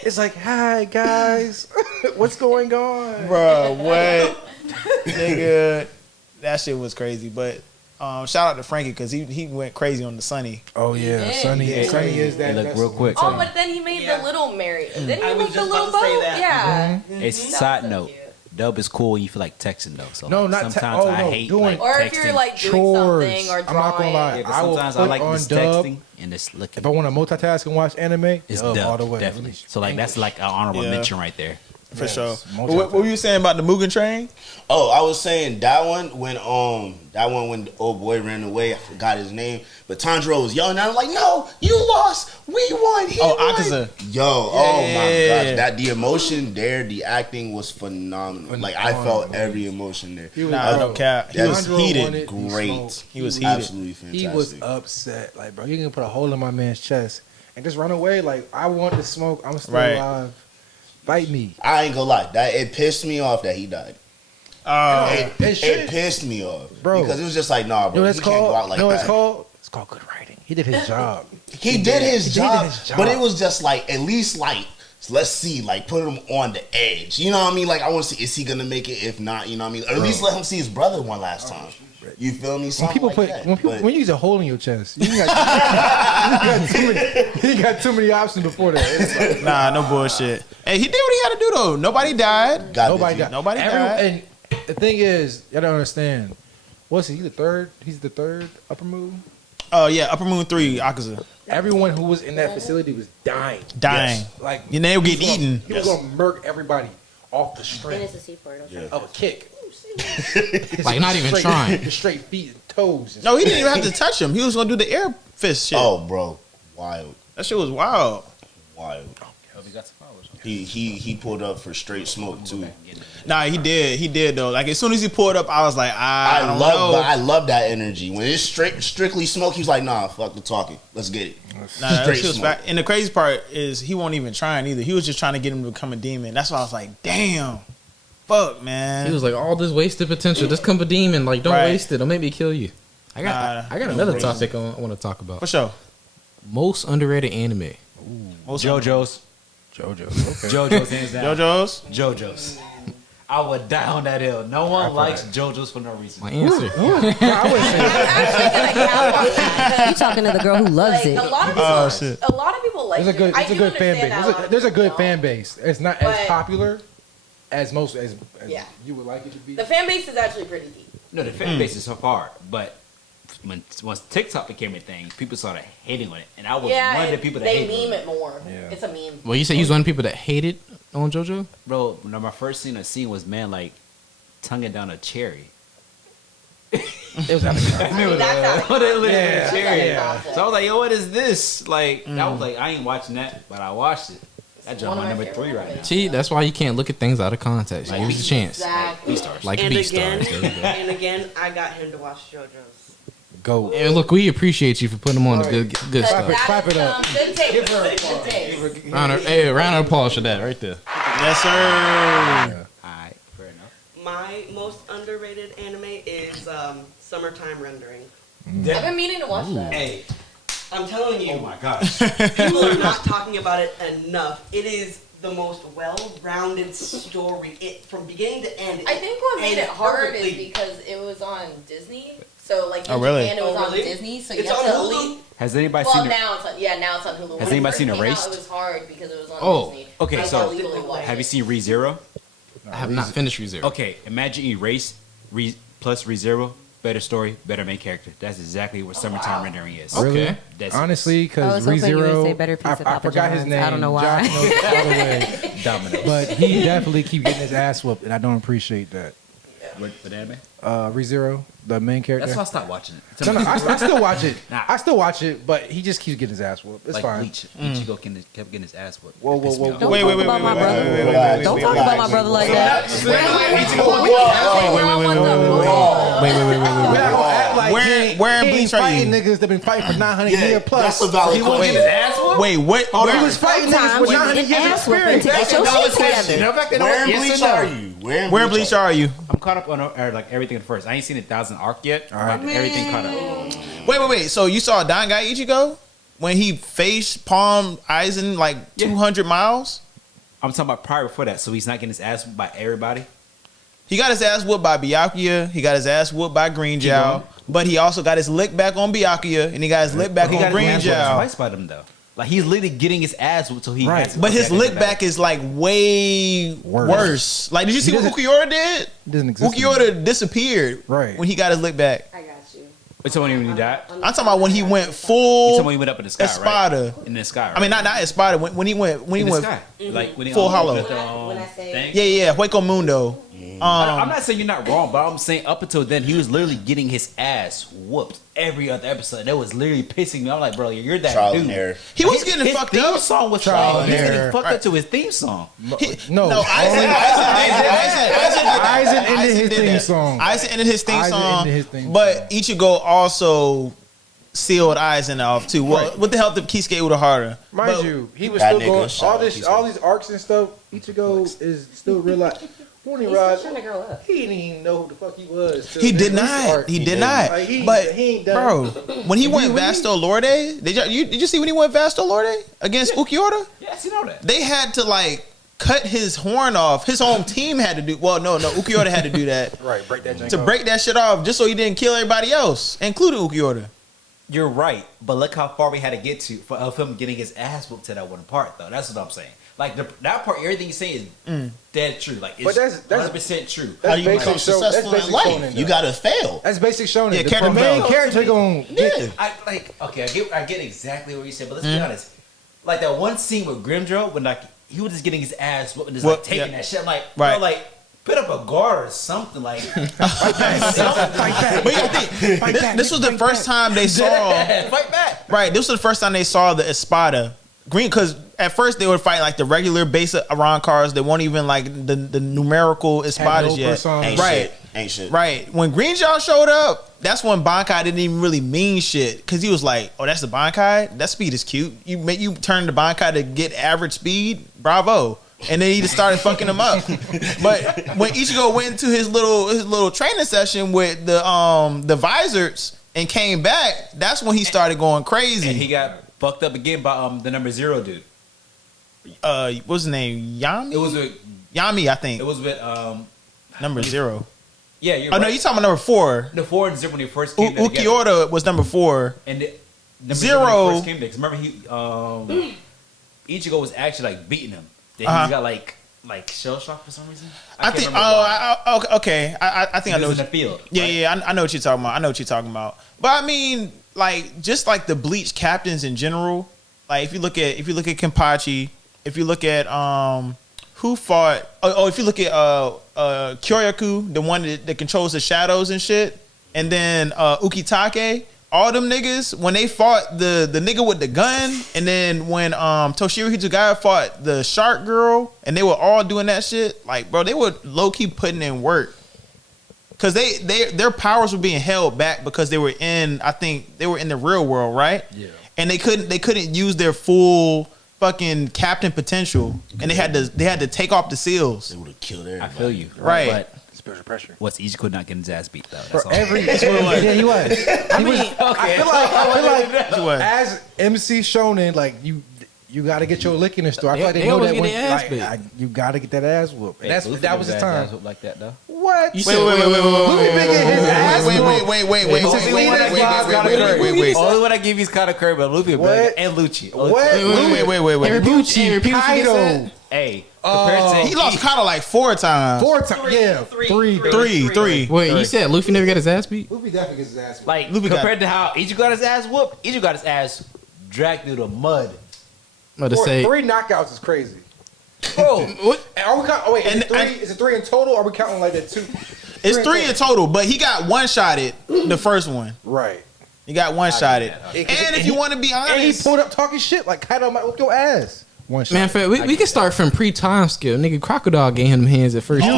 It's like, hi guys, what's going on? Bro, what? Nigga, that shit was crazy. But shout out to Frankie, because he went crazy on the Sunny. Oh yeah, He Sunny. did. Sunny is that. Look real quick. Oh, but then he made the little Mary. Then he I was made the just little about to say boat. that. Yeah. A side note. dub is cool. You feel like texting though. So No, like, not sometimes I no, hate doing- like Or texting. if you're like doing Chores. something or I'm not gonna drawing. lie. Yeah, but I will sometimes I put like on this dub. texting and this looking. If I want to multitask and watch anime, It's dub dub, all the way. definitely. So like that's like an honorable mention right there. For Yes, sure. multiple What were you saying about the Mugen Train? Oh, I was saying that one when the old boy ran away. I forgot his name, but Tanjiro was yelling at him like, "No, you lost. We won. He won." Akaza. Yo, oh my Yeah. gosh, the emotion there, the acting was phenomenal. Like I felt every emotion there. He was, Nah, bro, no cap. He That was was heated. Great. He was heated. Absolutely fantastic. He was upset. Like, bro, you can put a hole in my man's chest and just run away. Like, I want to smoke. I'm still Right. alive. Fight me. I ain't gonna lie, that it pissed me off that he died. It pissed me off, bro. because it was just like, nah, bro, You know what you it's can't go out called? like You know what that. it's called? It's called good writing. He did his job. He did his job, his job. but it was just like, at least like, let's see, like put him on the edge. You know what I mean? Like I want to see, is he gonna make it? If not, you know what I mean? Or at least let him see his brother one last time. You feel me? When Something people like put that. when you use a hole in your chest, you got too many options before that. It's like, Nah, no bullshit. Hey, he did what he had to do though. Nobody died. nobody died. Nobody Everyone- died. And the thing is, y'all don't understand. What's he? The third? He's the third upper moon. Oh yeah, Upper Moon 3, Akaza. Everyone who was in that facility was dying. Dying. Like Your name get eaten. He was gonna murk everybody off the Then strength it's a seaport. Okay. of a kick. Like, not even Straight- trying. Just straight feet and toes. And No, he didn't even have to touch him. He was gonna do the air fist shit. Oh, bro, wild, That shit was wild. wild. He pulled up for straight smoke too. Nah, he did though. Like as soon as he pulled up, I was like, I don't know. I love that energy. When it's strictly smoke, he was like, nah, fuck the talking. Let's get it. Nah, that Straight shit was smoke. and the crazy part is he won't even trying either. He was just trying to get him to become a demon. That's why I was like, damn, fuck, man. He was like, all this wasted potential. Just come a demon. Like, don't Right. waste it. Don't make me kill you. I got another topic I want to talk about. For sure. Most underrated anime. JoJo's. JoJo's hands down. JoJo's. I would die on that hill. No one likes JoJo's for no reason. My answer. You talking to the girl who loves Like, it? a lot of people, a lot of people like There's a good, it. I it's a do good fan understand base. that a lot of There's a people good don't. fan base. It's not But- as popular as most as Yeah. you would like it to be. The fan base is actually pretty deep. No, the fan base is so far, but once TikTok became a thing, people started hating on it, and I was one of the people that they hated on meme it. it more. Yeah. It's a meme. Well, you said you was one of the people that hated on JoJo? Bro, when my first scene was man like tonguing down a cherry. It was out of I mean, that's What they lit Yeah. a cherry. Yeah. So I was like, yo, what is this? Like, I was like, I ain't watching that, but I watched it. That One jumped of my my number favorite 3 right now. movies. See, that's why you can't look at things out of context. Like, give us a chance. Exactly. Beaststars. Like And Beaststars. again, There we go. and again, I got him to watch JoJo's. Go. And look, we appreciate you for putting them on the good That stuff. Clap it up. Good take. Good take. Round of applause for that right there. Yes, sir. Alright, fair enough. My most underrated anime is Summertime Rendering. I've been meaning to watch that. Hey, I'm telling you, oh my gosh. people are not talking about it enough. It is the most well-rounded story. It from beginning to end. I think what made it hard is perfectly- because it was on Disney. So like in Oh, really? Japan it was Oh, on really? Disney. So It's you have on to Hulu? at least. Has anybody Well, seen it? now it's on. Now it's on Hulu. When it anybody first seen came out, Erased? It was hard because it was on Oh, Disney. okay, I so had to legally watch Have you it. seen ReZero? I have not finished ReZero. Okay, imagine Erase plus ReZero. Better story, better main character. That's exactly what Summertime Rendering is. Okay. Really? That's Honestly, I because was hoping you would ReZero, say Better Piece of I Papa forgot his John's. name. I don't know why. Josh knows it all the way. Domino. But he definitely keep getting his ass whooped, and I don't appreciate that. With anime? ReZero, the main character. That's why I stopped watching it. No, I still watch it. Nah. I still watch it, but he just keeps getting his ass whooped. It's Like fine. Bleach. Ichigo kept getting his ass whooped. Whoa, That pissed whoa, me whoa, off. Don't Wait, talk wait, wait, about wait, my wait, brother. wait, wait, wait, Don't wait, talk wait, about wait, my brother wait, like wait, that. Where in Bleach are fighting you? niggas that been fighting for 900 Yeah, years plus. that's a valid He won't question. get his ass whooped? Wait, what? He was fighting niggas Sometimes with you 900 get years ass whooping experience. to get your shit together. Where in Bleach are you? Where in Bleach are you? I'm caught up on like everything at first. I ain't seen 1,000 arc yet. But everything caught up. Wait. So you saw Dangai Ichigo when he face palmed Aizen like 200 miles? I'm talking about prior before that, so he's not getting his ass whooped by everybody. He got his ass whooped by Byakuya. He got his ass whooped by Green Jiao. But he also got his lick back on Byakuya, and he got his lick back He on got Green his ass whooped Jiao. twice by them though. Like he's literally getting his ass whooped, so he. Right, but his lick back is like way worse. Like, did you see what Ukiura did? Doesn't exist. Ukiura disappeared. Right when he got his lick back. I got you. Wait, so when he died? I'm talking about when he went full. You talking when he went up in the sky, Espada. Right? In the sky. Right? I mean, not Espada. When he went sky. Like when he full hollow. When I say Yeah, Hueco Mundo. I'm not saying you're not wrong, but I'm saying up until then he was literally getting his ass whooped every other episode. That was literally pissing me. I'm like, bro, you're that Trial dude. and error. He was getting his fucked theme up. song was Trial like, and he was error. getting fucked up to his theme song. No, Aizen ended his theme song. Aizen ended his theme Aizen song. ended his theme But Ichigo also sealed Aizen off too. Well, with the help of Kisuke Urahara. Mind you, he was That still going nigga, all these arcs and stuff. Ichigo is still real life. Horny Rod, trying to grow up. he didn't even know who the fuck he was. He did not. He did not. Like, But he ain't done bro, when he went Vasto Lorde, did you see when he went Vasto Lorde against Ukiura? Yes, you know that. They had to like cut his horn off. His home team had to do. Well, no, Ukiura had to do that. Right, break that to break that shit off, just so he didn't kill everybody else, including Ukiura. You're right, but look how far we had to get to of him getting his ass whooped to that one part, though. That's what I'm saying. Like that part, everything you're saying is dead true. Like, it's that's 100% true. How do you become basic show- successful that's in basic life? shonen, You though. gotta fail. That's basic shonen. Yeah, The character main development. character gonna Yeah. I get exactly what you said, but let's be honest. Like that one scene with Grimdro when like he was just getting his ass whooped and just like taking that shit. I'm like, Right. bro, like put up a guard or something. Like, But you gotta think, this was the first time they saw. fight back. Right, this was the first time they saw the Espada green. Because at first they would fight like the regular basic Iran cars. They weren't even like the numerical Espadas yet. Ain't shit. Right. When Green Jaw showed up, that's when Bankai didn't even really mean shit. Because he was like, oh, that's the Bankai? That speed is cute. You turn the Bankai to get average speed? Bravo. And then he just started fucking him up. But when Ichigo went into his little training session with the visors and came back, that's when he started going crazy. And he got fucked up again by the number 0 dude. What's his name? Yami? It was with Yami, I think. It was with number 0. Yeah, you're right. No, you talking about number 4. The 4 and 0 when he first came Ukiura was number 4. And number 0 when he first came there. 'Cause remember he Ichigo was actually like beating him. Then he got like shell shock for some reason. I think. Okay. I think I know. In the field. Yeah. I know what you're talking about. But I mean, like, just like the Bleach captains in general. Like, if you look at Kenpachi, if you look at who fought. If you look at Kyoryaku, the one that controls the shadows and shit, and then Ukitake. All them niggas, when they fought the nigga with the gun, and then when Toshiro Hitsugaya fought the shark girl, and they were all doing that shit, like, bro, they were low key putting in work, cause their powers were being held back because they were in the real world, right? Yeah. And they couldn't use their full fucking captain potential, and they had to take off the seals. They would have killed everybody. I feel you, right? But spiritual pressure. What's Ichigo not getting his ass beat though? That's all. Yeah, he was. Okay. I feel like as MC Shonen, like you got to get your lick in the store. I feel like they know that when, you got to get that ass whooped. That was his time. Ass whooped like that though. What? Wait. Luffy been getting his ass Wait. Only one I give you is kind of curvy, but Luffy and Lucci. What? Wait. Lucci, Kaido. Hey, compared to he lost Kaido like 4 times. 4 times. Yeah, three. Wait, you said Luffy never got his ass beat? Luffy definitely gets his ass beat. like compared to how Ichigo got his ass whooped, Ichigo got his ass dragged through the mud. To say 3 knockouts is crazy. Bro, what? Are we counting? Wait, is it 3 in total? Or are we counting like that 2? It's 3 in total, but he got one-shotted the first one. Right. He got one-shotted. And if you want to be honest, and he pulled up talking shit like Kaido might whoop your ass. One shot. Man, we can start from pre-time skill. Nigga, Crocodile gave him hands at first. but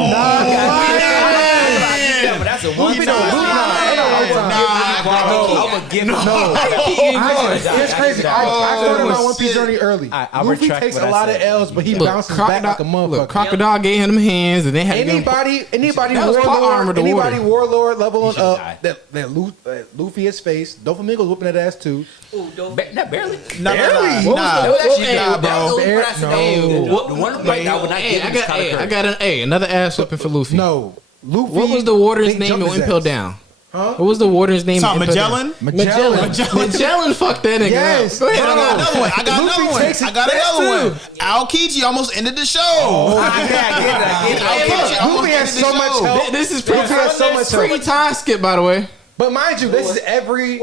that's a one It's crazy. I started my One Piece journey early. Luffy takes a lot of L's, but he bounces back like a motherfucker. Look, Crocodile gave him hands, and they had anybody warlord leveling up that Luffy has faced. Doflamingo's whooping that ass too. Not barely. Nah, bro. The one fight I would not give him is I got another ass whooping for Luffy. No. Luffy. What was the water's name that went Impel down? What was the warden's name? Magellan? Magellan. Fuck that nigga. Yes. Go ahead. I got another one. I got another one. Aokichi almost ended the show. I get it. Luffy has so much help. This is free time skip, by the way. But mind you, this is every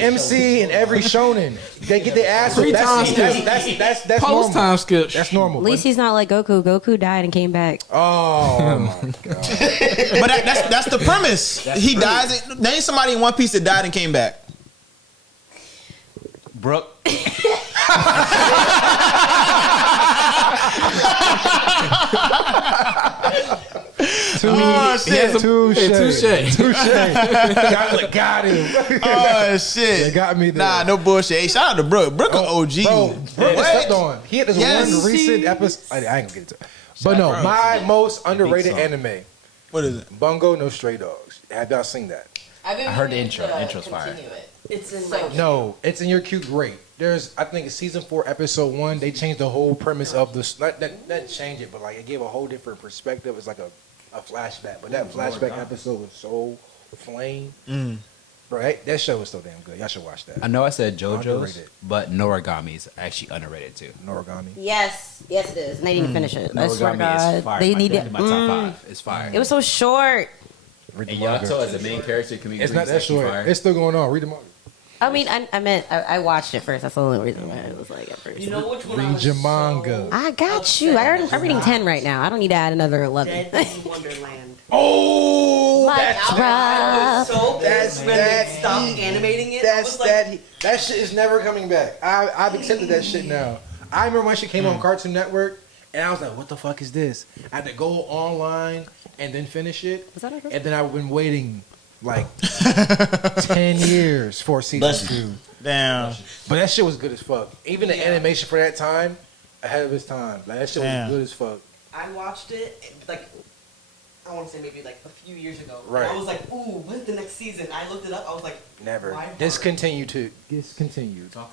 MC and every shonen. They get their ass Free time skip. That's Post normal. time skip. That's normal. At least he's not like Goku. Goku died and came back. Oh my god. But that's the premise. He dies. Name somebody in One Piece that died and came back. Brooke. Touche. Got him. Oh shit! They got me there. Nah, no bullshit. Hey, shout out to Brooke. Brooke, an OG. Bro, Brooke is slept on. He had this one recent episode. I ain't gonna get it. But no, my most underrated anime. What is it? Bungo no Stray Dogs. Have y'all seen that? I heard the intro. The intro's fire. It's in So No, it's in your queue. Great. There's, I think, it's season 4, episode 1. They changed the whole premise of this. Not change it, but like it gave a whole different perspective. It's like a flashback. But that flashback episode was so flame. Bro, that show was so damn good. Y'all should watch that. I know I said JoJo's, Underrated. but Noragami's actually underrated too. Noragami. Yes, it is. And they didn't finish it. I swear to Noragami God, is fire. they My- need definitely to. my top 5 is fire. It was so short. Read the And manga. Yato as the main character can be It's not that short. fire. It's still going on. Read the manga. I mean, I meant I watched it first. That's the only reason why it was like at first. You know which one I Read was your manga. I got you. I'm reading 10 right now. I don't need to add another 11. Dead in Wonderland. Oh, That's I was so That's pissed when that they stopped heat. animating it. I was like, that shit is never coming back. I've accepted that shit now. I remember when she came on Cartoon Network, and I was like, "What the fuck is this?" I had to go online and then finish it, and then I've been waiting like 10 years for season 2. Damn. But that shit was good as fuck. Even the animation for that time, ahead of its time. Like that shit was good as fuck. I watched it like I want to say maybe like a few years ago. Right. And I was like, ooh, when's the next season? I looked it up. I was like, Never. why hard? Discontinue.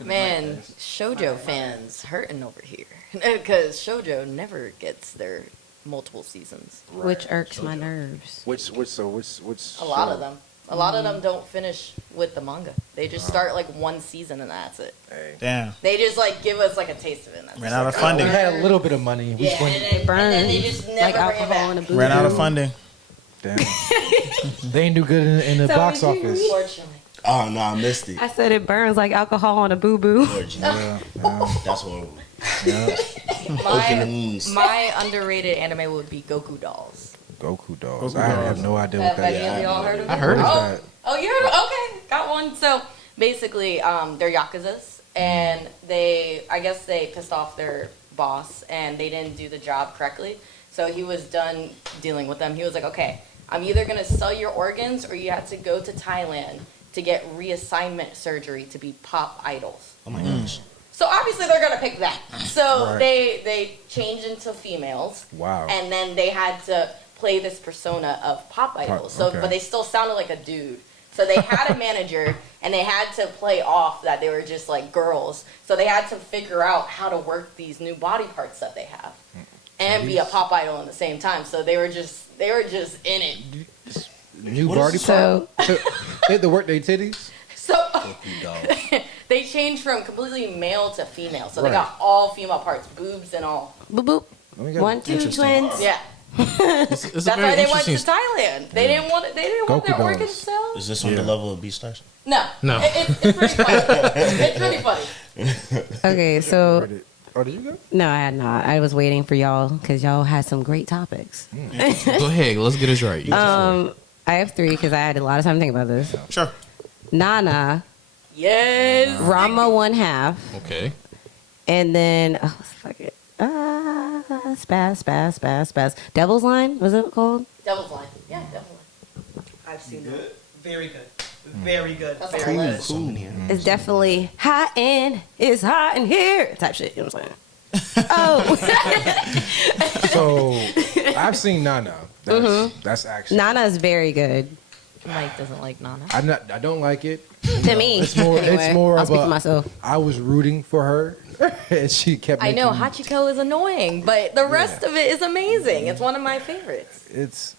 Man, shoujo fans hurting over here because shoujo never gets their multiple seasons. Which irks my nerves. Which A lot of them. A lot of them don't finish with the manga. They just start like one season and that's it. Hey. Damn. They just like give us like a taste of it. And that's Ran it. out of funding. We had a little bit of money. We Yeah, just and went, then they just never Like bring it alcohol back. and a booze. Ran out of funding. damn. They ain't do good in the So box did you office. Unfortunately. Oh no, I missed it. I said it burns like alcohol on a boo boo. Lord, Yeah, that's horrible. My underrated anime would be Goku Dolls. Goku dolls. I have no idea what Have that any is. of y'all heard of it? I heard of Oh, oh, you heard of it? Okay, got one. So basically, they're Yakuzas, and I guess they pissed off their boss, and they didn't do the job correctly. So he was done dealing with them. He was like, okay, I'm either going to sell your organs, or you have to go to Thailand to get reassignment surgery to be pop idols. Oh my gosh. So obviously they're gonna pick that. So Right. they changed into females. Wow. And then they had to play this persona of pop idols. So okay. but they still sounded like a dude. So they had a manager and they had to play off that they were just like girls. So they had to figure out how to work these new body parts that they have. And be a pop idol at the same time. So they were just in it. New What body is part? So, they had to work their titties? So they changed from completely male to female. So they Right. got all female parts, boobs and all. Boop boop. Let me get 1, 2 twins. Yeah. It's a That's very why they went to interesting. Thailand. They didn't want Goku their dolls. organs sold. Is this on the level of Beaststars? No. No. It's pretty funny. It's pretty funny. Okay, so Oh, did you go? no, I had not. I was waiting for y'all because y'all had some great topics. Go ahead. Let's get this right. I have 3 because I had a lot of time to think about this. Sure. Nana, Yes. Rama 1/2, Okay. and then fuck it. Spaz. Devil's Line, was it called? Devil's Line. Yeah, Devil's Line. I've seen that. Very good. Very good. That's Very all good. right. So many. It's definitely hot in, it's hot in here type shit. You know what I'm saying? Oh, So, I've seen Nana. That's actually. Nana is very good Mike doesn't like Nana. I don't like it. to me. It's more. Anyway, It's more I'll of speak for a. myself. I was rooting for her, and she kept. I know making- Hachiko is annoying, but the rest of it is amazing. It's one of my favorites.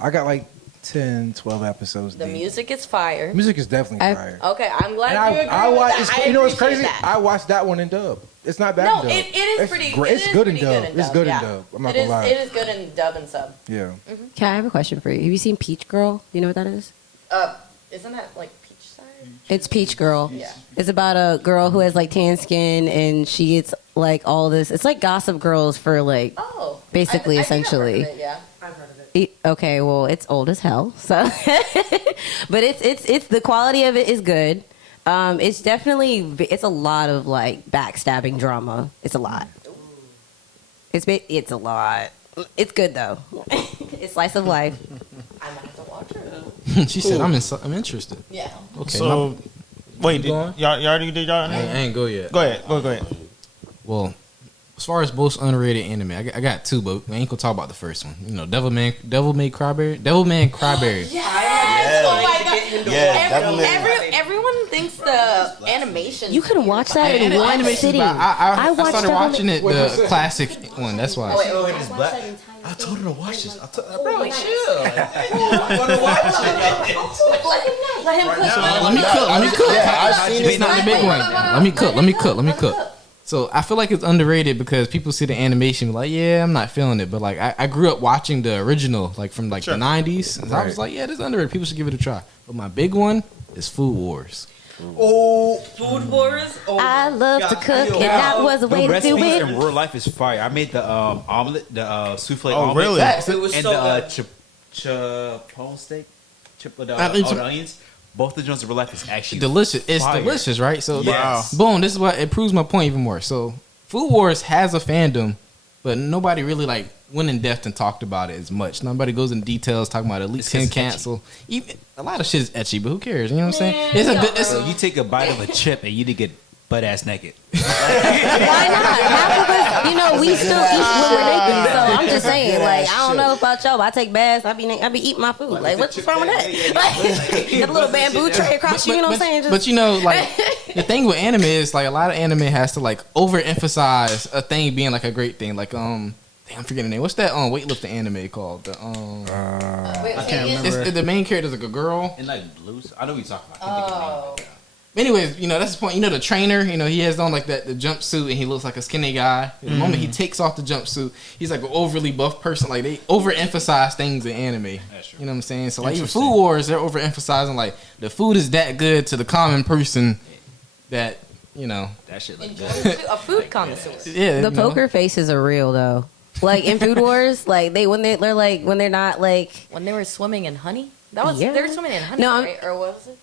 I got like 10, 12 episodes. The music is fire. Music is definitely fire. Okay, I'm glad And you agree I with watch, that. you know what's crazy? That. I watched that one in dub. It's not bad. No, in dub. it is it's pretty. Great. It's good in dub. It's good in yeah. dub. I'm not It gonna is. lie. It is good in dub and sub. Yeah. Okay, I have a question for you. Have you seen Peach Girl? You know what that is? Isn't that like Peach Side? It's Peach Girl. Yeah. It's about a girl who has like tan skin and she gets like all this. It's like Gossip Girls for like basically essentially. Yeah, I've heard of it. Okay, well, it's old as hell. So, but it's the quality of it is good. It's definitely it's a lot of like backstabbing drama. It's a lot. It's a lot. It's good though. It's slice of life. I might have to watch it. She said, "I'm interested." Yeah. Okay. So, wait, y'all already did y'all? I ain't go yet. Go ahead. Go ahead. Well, as far as most underrated anime, I got two, but we ain't gonna talk about the first one. You know, Devil May Crybaby. Yes! Oh my god! Yeah, Everyone thinks the animation. You could watch that in one sitting. I watched started Devil watching May- it, the classic one. That's why. It's black. I told her to watch this. Bro, like, chill. I'm gonna watch it. Let him cook. Let me cook. It's not the big one. Let me cook. So I feel like it's underrated because people see the animation and be like, yeah, I'm not feeling it. But like I grew up watching the original, like from like the 90s. And I was like, yeah, this is underrated. People should give it a try. But my big one is Food Wars. Oh, Food Wars. Oh, I love to cook, and that was a way to do it. In real life is fire. I made the omelet, the souffle Oh, omelet. really? It was and so the chipotle steak, the onions. Both the joints in real life is actually delicious. It's fire. delicious, right? So Yes. boom, this is what it proves my point even more. So Food Wars has a fandom, but nobody really like went in depth and talked about it as much. Nobody goes in details talking about Elite 10 cancel. Even a lot of shit is etchy, but who cares? You know what I'm saying? So you take a bite of a chip and you need to get butt ass naked. Why not? Half of us, we still eat when we're naked. So I'm just saying, like, I don't know about y'all, but I take baths. I be eating my food. Like, what's wrong with that? Like, got a little bamboo tray across you. You know what I'm saying? But you know, like the thing with anime is like a lot of anime has to like overemphasize a thing being like a great thing. Like I'm forgetting the name. What's that weightlifting anime called? The I can't remember. the main character is like a girl. And like blues. I know what you're talking about. I can't think of the name. Anyways, that's the point. The trainer, he has on like the jumpsuit and he looks like a skinny guy. The moment he takes off the jumpsuit, he's like an overly buff person. Like they overemphasize things in anime. That's true. You know what I'm saying? So like even Food Wars, they're overemphasizing like the food is that good to the common person that that shit look good. good. A food connoisseur. Yeah, the poker faces are real though. Like in Food Wars, like when they're not like when they were swimming in honey. That was Yeah. they were swimming in honey, No, right? Or what was it?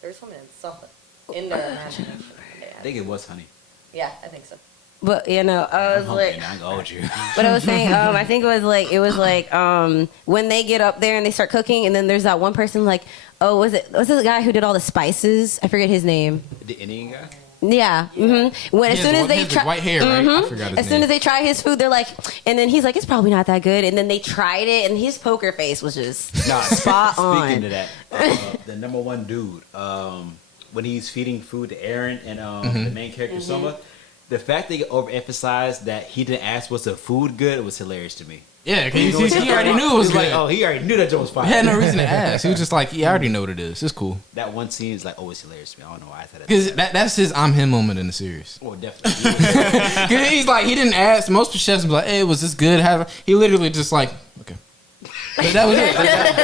They were swimming in something. In the I think it was honey. Yeah, I think so. But I was like, I ain't gonna hold you. but I was saying, I think it was like when they get up there and they start cooking, and then there's that one person like, was it the guy who did all the spices? I forget his name. The Indian guy. Yeah. Mm-hmm. When as soon as they try white hair, right? I forgot his as soon as they try his food, they're like, and then he's like, it's probably not that good. And then they tried it, and his poker face was just spot on. Speaking of that, the number one dude, when he's feeding food to Aaron and the main character Soma, the fact they overemphasized that he didn't ask was the food good was hilarious to me. Yeah, because he already knew it was like, good. oh, he already knew that joke was fire. He had no reason to ask. He was just like, yeah, I already know what it is. It's cool. That one scene is like always hilarious to me. I don't know why I said that. Because that's his I'm him moment in the series. Oh, definitely. Because he's like, he didn't ask. Most chefs be like, hey, was this good? He literally just like, okay. But that was it.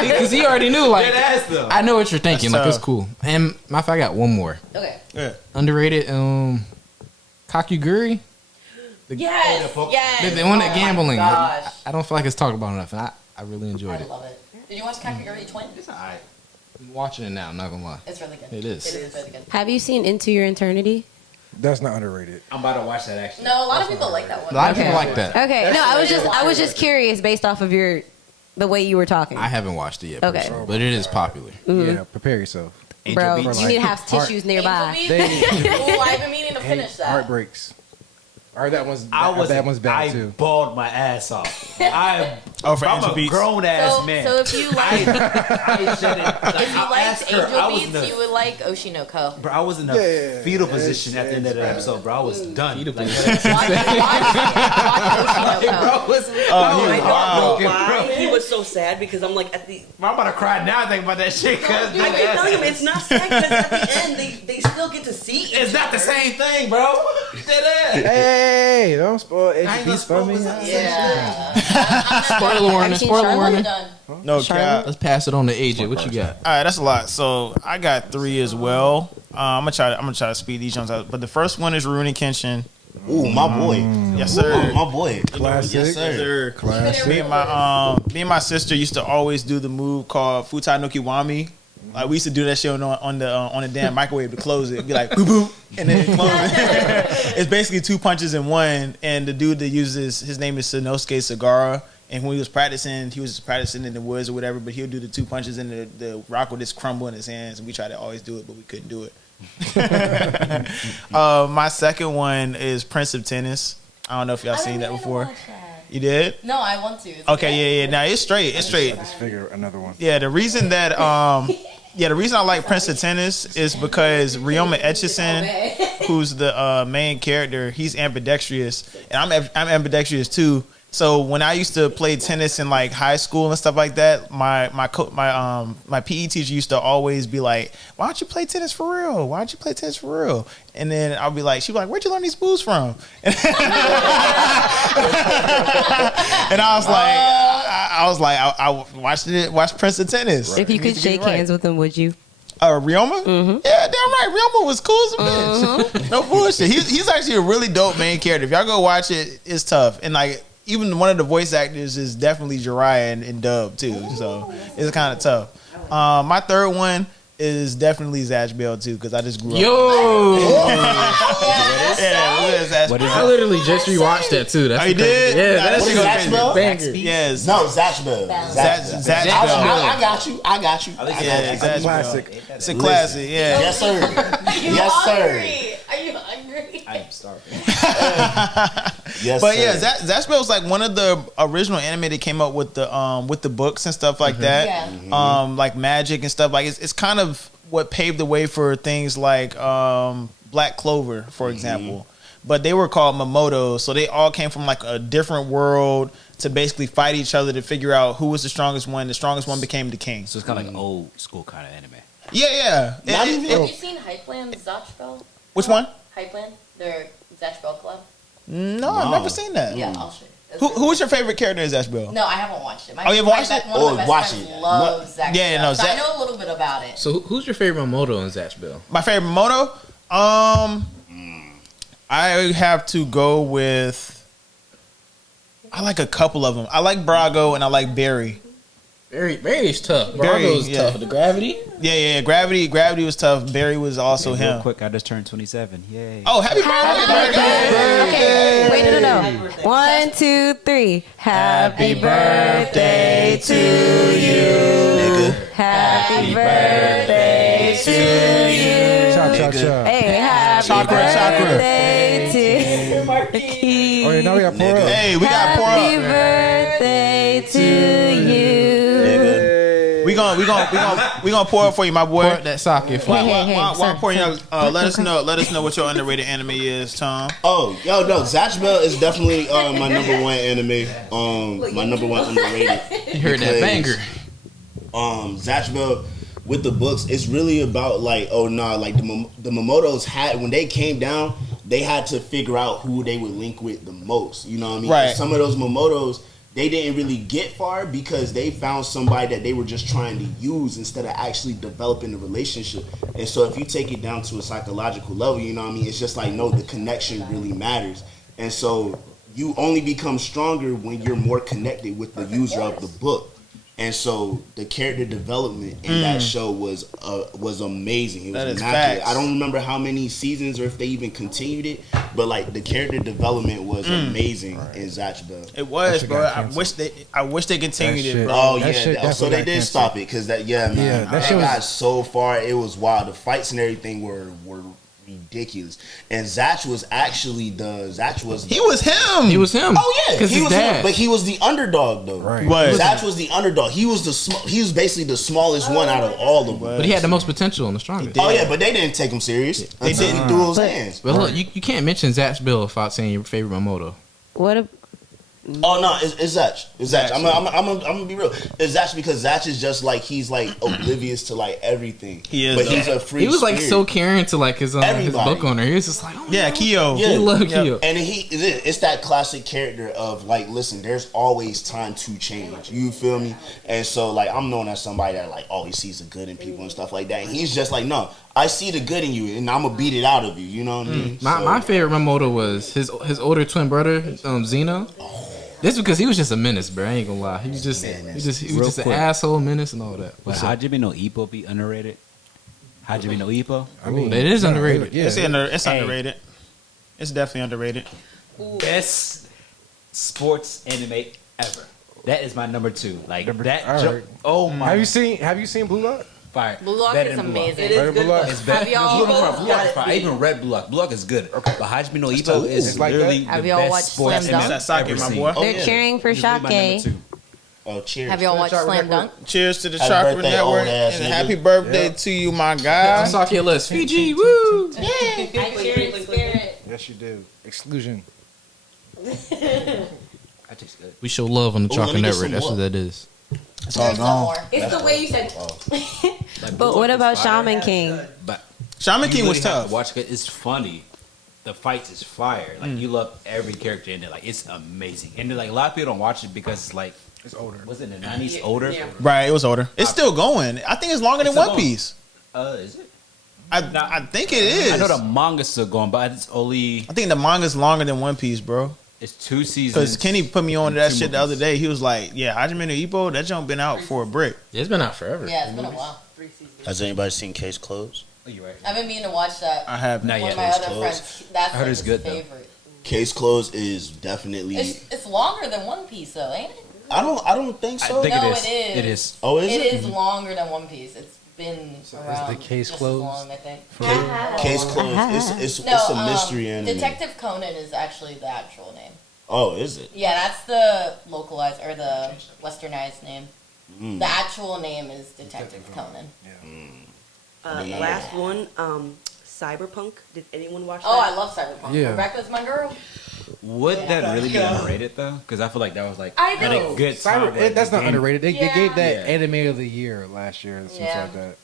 Because he already knew, like, I know what you're thinking. Like, it's cool. And matter of fact, I got one more. Okay. Yeah. Underrated, Kakuguri. Yes. The one that gambling. Gosh. I don't feel like it's talked about enough, and I really enjoyed it. I love it. Did you watch Kakaguri Twin? It's alright. I'm watching it now. I'm not gonna lie. It's really good. It is. It is really good. Have you seen Into Your Eternity? That's not underrated. I'm about to watch that actually. No, a lot of people like that one. A lot of people like that. Okay. No, I was just curious based off of the way you were talking. I haven't watched it yet, Okay. personally, but it is popular. Yeah, prepare yourself. Bro, Beats. you need to have tissues nearby. Ooh, I've been meaning to finish that. Heartbreaks. Or that one's bad too. I bawled my ass off. I'm for a Angel Beats. grown ass man. So if you like, I shouldn't. if you liked Angel Beats, you would like Oshinoko. Bro, I was in a fetal position at the end of the episode, bro. I was done. Watch Oshinoko. He was so sad because I'm like at the. I'm about to cry now thinking about that shit. Cause I keep telling him it's not sad because at the end they still get to see. It's not the same thing, bro. Hey, don't spoil Angel Beats for me. Spoiler warning. Spoiler warning. No cap. Let's pass it on to AJ. What you got? All right, that's a lot. So I got 3 as well. I'm gonna try to speed these ones out. But the first one is Rurouni Kenshin. Ooh, my boy. Yes, sir. Ooh, my boy. Classic. Yes, sir. Classic. Me and my sister used to always do the move called Futai no Kiwami. Like we used to do that shit on the damn microwave to close it. It'd be like boop boop, and then it closes. It's basically 2 punches in one. And the dude that uses his name is Sanosuke Sagara. And when he was practicing in the woods or whatever. But he'll do the 2 punches and the rock would just crumble in his hands. And we tried to always do it, but we couldn't do it. My second one is Prince of Tennis. I don't know if y'all seen that before. You did? No, I want to. Okay, yeah. Now it's straight. It's straight. Let's figure another one. Yeah, the reason I like Prince of Tennis is because Ryoma Etchison, who's the main character, he's ambidextrous, and I'm ambidextrous too. So when I used to play tennis in like high school and stuff like that, my PE teacher used to always be like, "Why don't you play tennis for real? Why don't you play tennis for real?" And then I'll be like, she'd be like, "Where'd you learn these moves from?" And I was like, I watched Prince of Tennis. If you could shake hands with him, would you? Ryoma? Mm-hmm. Yeah, damn right. Ryoma was cool as a bitch. No bullshit. He's actually a really dope main character. If y'all go watch it, it's tough. And like, even one of the voice actors is definitely Jiraiya in dub too. So it's kind of tough. My third one is definitely Zatch Bell too, because I just grew up. I literally just rewatched that too. That's you did? Yeah, that's Zatch Bell? Yes. No, Zatch Bell. Zatch Bell. I got you. Yeah, Zatch Classic. Bell. It's a classic. Yeah. Yes, sir. Yes, sir. Are you hungry? I am starving. Yes, but sir. yeah, Zatch Bell was like one of the original anime that came up with the books and stuff like that. Yeah. Like magic and stuff. Like it's kind of what paved the way for things like Black Clover, for example. But they were called Mamoto, so they all came from like a different world to basically fight each other to figure out who was the strongest one. The strongest one became the king. So it's kind of like an old school kind of anime. Yeah. Have you seen Hypeland Zatch Bell? Which one? Hypeland, their Zatch Bell Club. No, I've never seen that. Yeah, I'll show you. Who was your favorite character in Zatch Bell? No, I haven't watched it. You haven't watched it? One of my best friends loves Zatch Yeah, Bell. no, So I know a little bit about it. So who's your favorite Moto in Zatch Bell? My favorite Moto? I have to go with. I like a couple of them. I like Brago and I like Barry. Barry's tough. Brago's tough. The Gravity? Yeah. Gravity was tough. Barry was also him. Real quick, I just turned 27. Yay. Oh, happy birthday! Okay, wait, no. 1, 2, 3. Happy birthday to you. Nigga. Happy birthday to you. Cha. Hey, happy birthday to Marquis. Oh, yeah, now we got pour up. Hey, we got pour Happy up. birthday to you. We gonna pour up for you, my boy. Pour that sake for me. While pouring up, let us know what your underrated anime is, Tom. Oh, no, Zatch Bell is definitely my number one anime. My number one underrated. You heard that banger. Zatch Bell with the books, it's really about like, the Momotos had, when they came down, they had to figure out who they would link with the most. You know what I mean? Right. Some of those Momotos, they didn't really get far because they found somebody that they were just trying to use instead of actually developing a relationship. And so if you take it down to a psychological level, you know what I mean? It's just like, no, the connection really matters. And so you only become stronger when you're more connected with the user of the book. And so the character development in that show was amazing. It was immaculate. Facts. I don't remember how many seasons or if they even continued it, but like the character development was amazing in Zatch Bell. It was, bro. I wish they continued it, bro. Oh That shit yeah, so they definitely did got stop it because that that they shit got was- so far. It was wild. The fights and everything were ridiculous. And Zach was actually He was him. He was him. Oh yeah, because he his was dad. him, but he was the underdog though. Right. Was. Zach was the underdog. He was he was basically the smallest one out of all of them. But he had the most potential and the strongest. Oh yeah, but they didn't take him serious. They didn't through his hands. But look, you can't mention Zach's bill without saying your favorite Mamoto. What a Oh no, it's Zach. It's Zach. I'm gonna be real. It's Zach because Zach is just like he's like oblivious to like everything. He is, but though. he's a free. He was like spirit. so caring to like his Everybody. book owner. He was just like, oh, Yeah, Kyo. Yeah. he loved Kyo. And it's that classic character of like, listen, there's always time to change. You feel me? And so like I'm known as somebody that like always sees the good in people and stuff like that. And he's just like, no, I see the good in you, and I'm gonna beat it out of you. You know what I mean? My favorite Mamoto was his older twin brother, Zeno. This because he was just a menace, bro. I ain't gonna lie. He was just an asshole, menace, and all that. Would Hajime no Ippo be underrated? Hajime no Ippo? I mean, it is underrated. Yeah, It's underrated. It's definitely underrated. Best sports anime ever. That is my number 2. Like that. all right. Oh my! Have you seen Blue Lock? Fire. Blue Lock Better is than Blue Lock. amazing. It is Blue good. Lock. though. It's better. Have y'all- Blue Lock is Got it fire. I beat. even read Blue Lock. Blue Lock is good. Okay. But Hajime no Ippo is It's like literally that? the Have y'all best watched sports Slam anime Dunk? Sake, ever my seen. boy. They're cheering for This is my number Shake. 2. Oh, cheers. Have y'all watched Chakra Slam Network. Dunk? Cheers to the Happy Chakra birthday, Network, old ass and nigga. happy birthday to you, my guy. What's off your list? Fiji, woo! I cheer in spirit. Yes, you do. Exclusion. That tastes good. We show love on the Ooh, let Chakra me get Network. some That's what more. that is. It's all There's no gone. more. It's the way you said. Like, But Blue what Lock about is fire. Shaman King? But Shaman you King was really have tough. to watch it. It's funny. The fights is fire. Like you love every character in it. Like it's amazing. And then, like a lot of people don't watch it because it's like It's older. was it in the 90s older? Yeah. Right, it was older. It's still going. I think it's longer than It's still One going. Piece. Is it? I think it is. I know the manga's still going, but it's only I think the manga's longer than One Piece, bro. it's 2 seasons. Because Kenny put me on to that Two shit the other movies. day. He was like, "Yeah, Hajime no Ippo, that junk been out for a brick." Yeah, it's been out forever. Yeah, it's been a while. 3 seasons. Has anybody seen Case Closed? Oh, you're right. I've been meaning to watch that. I have. Not One yet. of my It's other close. friends, that's I heard like it's his good, though. favorite. Case Closed is definitely. It's longer than One Piece, though, ain't it? I don't think so. I think No, it is. it is. It is. Oh, is It it? is longer than One Piece. It's been around the case just closed? as long, I think. Case Closed. It's No, a mystery anime. Detective Conan is actually the actual name. Oh, is it? Yeah, that's the localized or the westernized name. Mm. The actual name is Detective Conan. Last one, Cyberpunk. Did anyone watch that? Oh, I love Cyberpunk. Yeah. Rebecca's my girl. Would that really be underrated though? Because I feel like that was like I at know. a good time. That's not game. underrated. They gave that Yeah. anime of the year last year. Something Yeah. like that.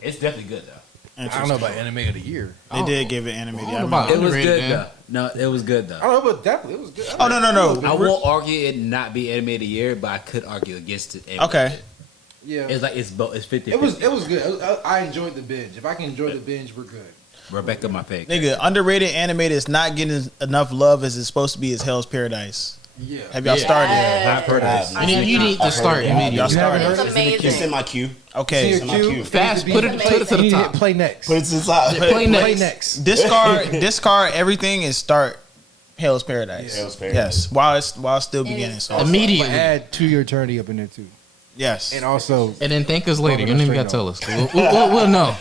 It's definitely good though. I don't know about anime of the year. They did give it animated. I I don't know remember. about It was Underrated, good man. though. No, it was good though. I don't know, but definitely it was good. Oh no. I won't argue it not be anime of the year, but I could argue against it. Okay. Yeah, It's like it's both. It's 50. it was good. I enjoyed the binge. If I can enjoy the binge, we're good. Rebecca, my fake. Nigga, underrated animated is not getting enough love as it's supposed to be as Hell's Paradise. Yeah. Have y'all started? I've heard of I this. You need to start Y'all immediately. started? It's amazing. It's in my queue. Okay. See It's in my your queue. cue? Fast, put it to You the need to hit top. play next. But it's inside. Play Play next. next. Discard everything and start Hell's Paradise. Hell's Paradise. Yes, while it's still beginning. So Immediately. Add To Your Eternity up in there too, yes. and also And then thank us later. You don't even got to tell us. We'll know.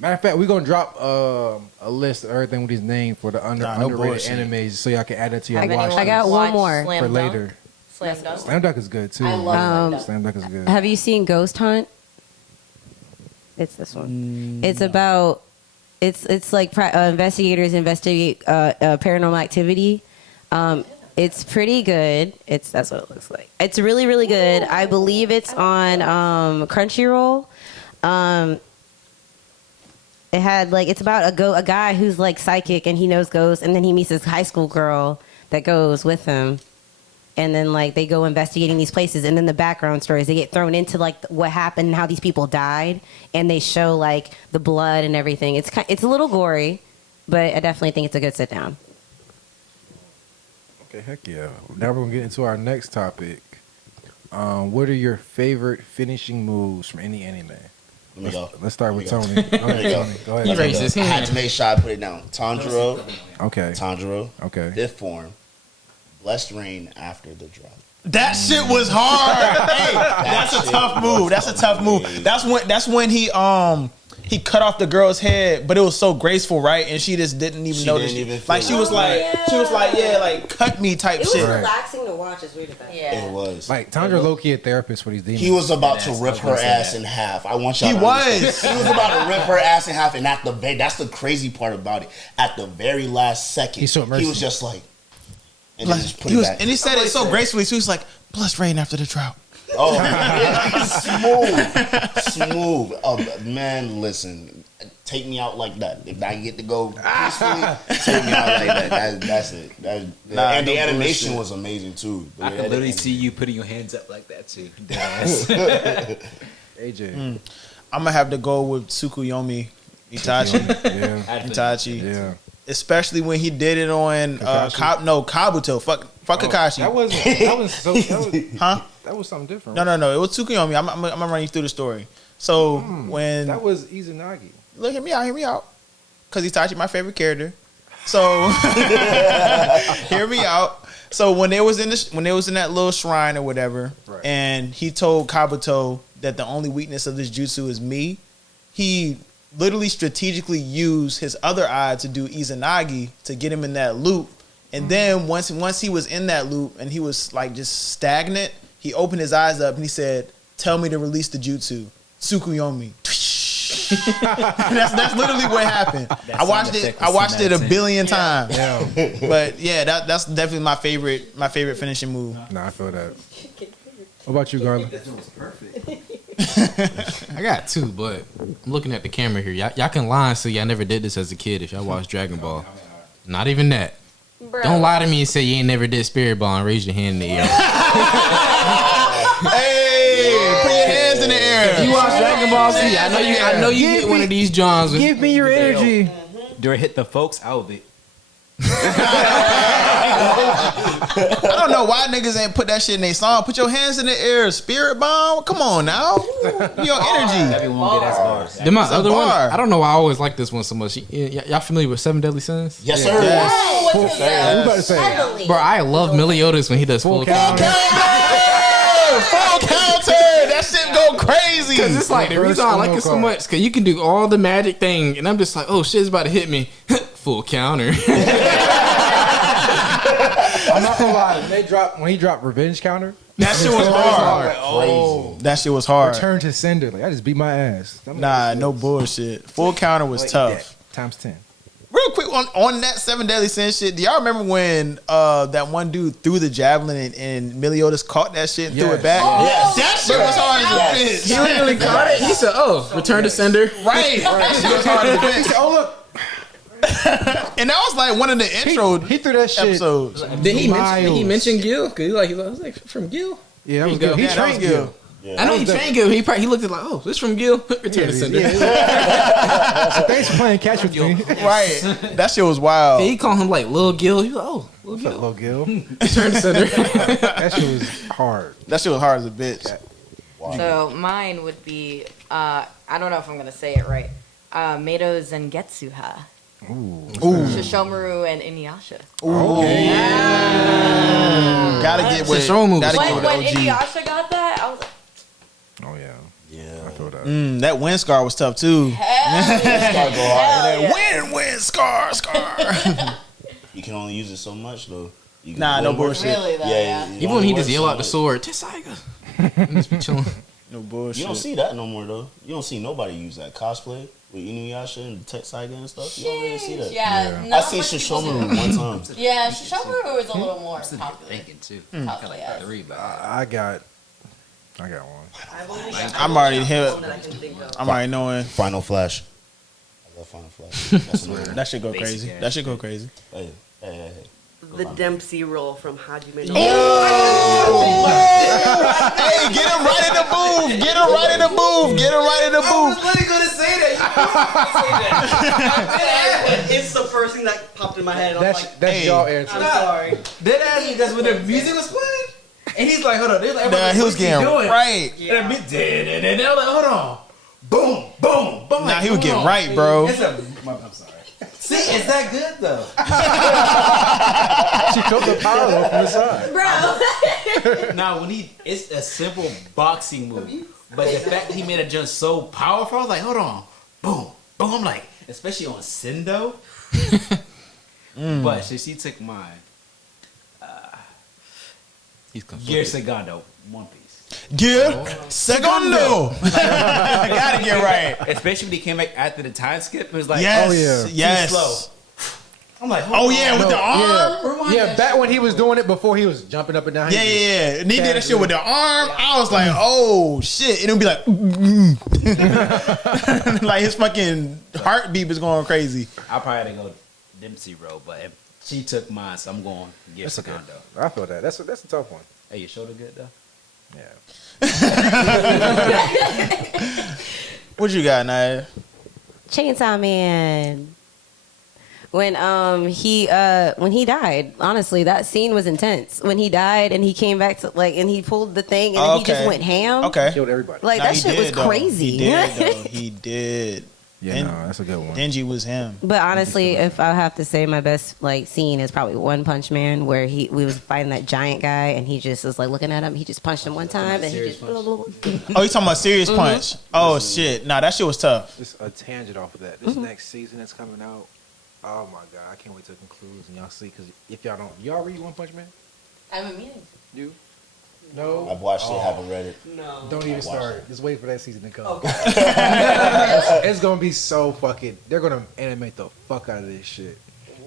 matter of fact, we're gonna drop a list of everything with his name for the no underrated bullshit. animes, so y'all can add that to your Have watch anyone I got list one watched more. Slam for Dunk? later. Slam Dunk. Slam Dunk is good too. I love Slam Dunk. Slam Dunk is good. Have you seen Ghost Hunt? It's this one. It's about it's like investigators investigate paranormal activity. It's pretty good. That's what it looks like. It's really really good. I believe it's on Crunchyroll. It had like it's about a guy who's like psychic and he knows ghosts, and then he meets this high school girl that goes with him. And then like they go investigating these places, and then the background stories, they get thrown into like what happened and how these people died, and they show like the blood and everything. It's a little gory, but I definitely think it's a good sit down. Okay, heck yeah. Now we're gonna get into our next topic. What are your favorite finishing moves from any anime? Let me go. Let's start with Let Tony. me Go ahead, go. Tony. Go He ahead. raised his I had hand. to make sure I put it down. Tanjiro. Okay. Okay. Fifth form. Blessed rain after the drop. That shit was hard. Hey, that's a tough move. That's a tough move. That's when he he cut off the girl's head, but it was so graceful, right? And she just didn't even notice. Like she was like, like cut me type shit. It was relaxing to watch. It's weird. Yeah, it was. Like Tundra low-key a therapist for these demons. He was about to rip her ass in half. I want y'all. He was about to rip her ass in half, and that's the crazy part about it. At the very last second, he was just like, and like, just put it back. And he said it so gracefully. So he was like, "Plus rain after the drought." Oh, smooth. Man, listen, take me out like that. If I get to go peacefully, take me out like that. That's it. And the animation was amazing too. I can literally see you putting your hands up like that too. AJ, I'm gonna have to go with Tsukuyomi Itachi. Itachi. Yeah. Especially when he did it on Kabuto. Fuck Kakashi. That was something different. No. It was Tsukuyomi. I'm gonna run you through the story. So when that was Izanagi. Look, hear me out. Cause Itachi my favorite character. So hear me out. So when they was in that little shrine or whatever, right. And he told Kabuto that the only weakness of this jutsu is me, he literally strategically used his other eye to do Izanagi to get him in that loop. And then once he was in that loop and he was like just stagnant, he opened his eyes up and he said, "Tell me to release the jutsu, Tsukuyomi." that's literally what happened. I watched it a billion times. Yeah. But yeah, that's definitely my favorite finishing move. Nah, I feel that. What about you, Garland? That was perfect. I got two, but I'm looking at the camera here. Y'all can lie and say y'all never did this as a kid if y'all watched Dragon Ball. Not even that. Bro. Don't lie to me and say you ain't never did Spirit Ball and raise your hand in the air. Hey, put your hands in the air. If you watch Dragon Ball Z, I know you get one of these Johns. Give me your energy. Do it hit the folks? I will be. I don't know why niggas ain't put that shit in their song. Put your hands in the air, Spirit Bomb. Come on now, your energy. Everyone get bars. Then my other one, I don't know why I always like this one so much. Y'all familiar with Seven Deadly Sins? Yes, sir. Yes. What you about to say? Bro, I love Meliodas when he does full counter. Full counter. That shit go crazy. Cause it's like the reason I like it so much, cause you can do all the magic thing, and I'm just like, oh shit's about to hit me. Full counter. I'm not gonna lie. When he dropped Revenge Counter, that shit was hard. Oh, that shit was hard. Return to sender. Like I just beat my ass. Nah, no bullshit. Full counter was tough. Times 10. Real quick on that Seven Deadly Sins shit. Do y'all remember when that one dude threw the javelin and Meliodas caught that shit and threw it back? Yes. That shit was hard as a bitch. He literally caught it. He said, "Oh, return to sender." Right. That shit was hard as a bitch. He said, "Oh look." And that was like one of the intro he threw that shit episodes. Did he mention Gil? Cause he was like from Gil. Yeah, that was good. He trained Gil. Yeah. I know he trained Gil. He looked at like, oh, this from Gil. Return to sender. So thanks for playing catch with me. Right. That shit was wild. Yeah, he called him like Lil Gil. He was like, oh, Lil Gil. Lil Gil. Return to sender. That shit was hard. That shit was hard as a bitch. Wow. So mine would be, I don't know if I'm going to say it right, Meito Zengetsuha. Ooh. Shishomaru and Inuyasha. Ooh. Yeah. Gotta get with Shishomaru. When Inuyasha got that, I was like, oh yeah. Yeah. I feel that. That wind scar was tough too. hell yeah. Wind scar. You can only use it so much though. Nah, no bullshit. Really though, yeah. Even when he just yell out the sword, Tessaiga. Just be chilling. No bullshit. You don't see that no more though. You don't see nobody use that cosplay with Inuyasha and Tetsaiga and stuff. You don't really see that. Yeah. I seen Shishomaru one time. Yeah, Shishomaru is a little more popular. Thinking too. Popular, yeah. I got one. I'm already here. I'm already knowing. Final Flash. I love Final Flash. That shit go crazy. That shit go crazy. Hey. The Dempsey roll from Hajime no Hey, get him right in the booth. Get him right in the booth. Get him right in the I booth. was literally going to say that. It's the first thing that popped in my head. That's y'all answer. I'm sorry. That's when the music was playing. And he's like, hold on. Nah, he was getting right. Yeah. And they were like, hold on. Boom, boom, boom. Nah, he was getting right, bro. I'm sorry. See, is that good though? She took the power off from the side. Bro. Now, it's a simple boxing move, but the fact that he made it just so powerful, I was like, hold on. boom, boom. I'm like, especially on Sendo. But she took mine. He's confused. Gear Segundo, One Piece. Gear Segundo. I gotta get right. Especially when he came back after the time skip. It was like, Yes, oh yeah, yes. too slow. I'm like, Oh yeah, with the arm. Yeah, back when he was doing it before he was jumping up and down. Yeah. And he did that shit with the arm. I was like, oh shit. And it would be like, like his fucking heartbeat was going crazy. I probably had to go Dempsey Road, but she took mine, so I'm going Gear Segundo. I feel that. That's a tough one. Hey, your shoulder good though? Yeah. What you got, Naya? Chainsaw Man. When he died, honestly, that scene was intense. When he died and he came back to and he pulled the thing and then he just went ham. Okay. Killed everybody. Like that shit was crazy. He did though. He did. Yeah, no, that's a good one. Denji was him. But honestly, if I have to say my best scene is probably One Punch Man, where we was fighting that giant guy and he just was looking at him. He just punched him one time and he just. Oh, you talking about Serious Punch? Oh shit! Nah, that shit was tough. Just a tangent off of that. This next season that's coming out. Oh my god, I can't wait to conclude and y'all see. Because if y'all don't, y'all read One Punch Man? I haven't meaning. You? No. I've watched it, haven't read it. No. Don't even start. it. Just wait for that season to come. Okay. It's gonna be so fucking. They're gonna animate the fuck out of this shit.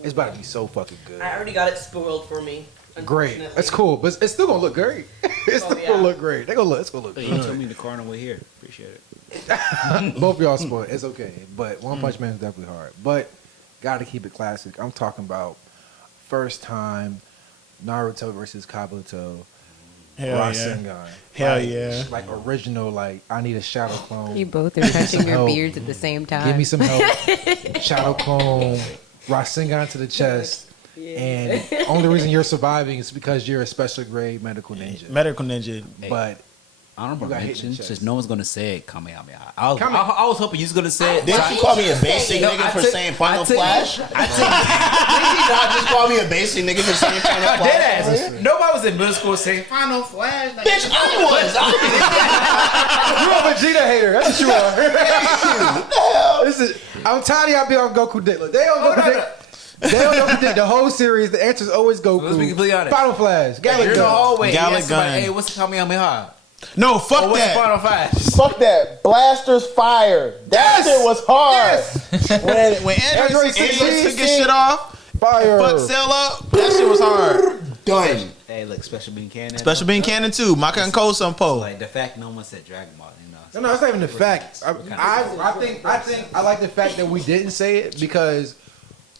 It's about to be so fucking good. I already got it spoiled for me. Great. It's cool, but it's still gonna look great. It's still gonna look great. It's gonna look You good. told me the car on the way here. Appreciate it. Both of y'all spoiled. It's okay, but One Punch Man is definitely hard. But gotta keep it classic. I'm talking about first time Naruto versus Kabuto. Hell Rasengan. yeah. Hell yeah. Like original. Like I need a shadow clone. You both are touching your help. beards at the same time. Give me some help. Shadow clone. Rasengan to the chest. And only reason you're surviving is because you're a special grade medical ninja. Medical ninja. But Honorable You got hit in mention, the chest. since no one's gonna say it, Kamehameha. I was hoping you was gonna say it. Didn't you call me a basic nigga for saying Final Flash? Did you not just call me a basic nigga for saying Final Flash? Deadass. Nobody was in middle school saying Final Flash. Like, Bitch, I was. you're a Vegeta hater. That's what you are. I'm tired of y'all being on Goku dick. Look, they on Goku dick. They on Goku dick. The whole series, the answer is always Goku. Let's be completely honest. Final Flash. you're in the Gun. hallway. Galley You ask somebody, gun. hey, what's the Kamehameha? No, fuck What's that. Final Flash? Fuck that. Blasters fire. That shit was hard. When Android 6 took his shit off, Fire. fuck Cell up, that shit was hard. Done. Hey, look, Special Bean Cannon. Special Bean Cannon too. Maka and Cole some po. Like the fact no one said Dragon Ball, you know. No, it's not even the fact. I think I like the fact that we didn't say it because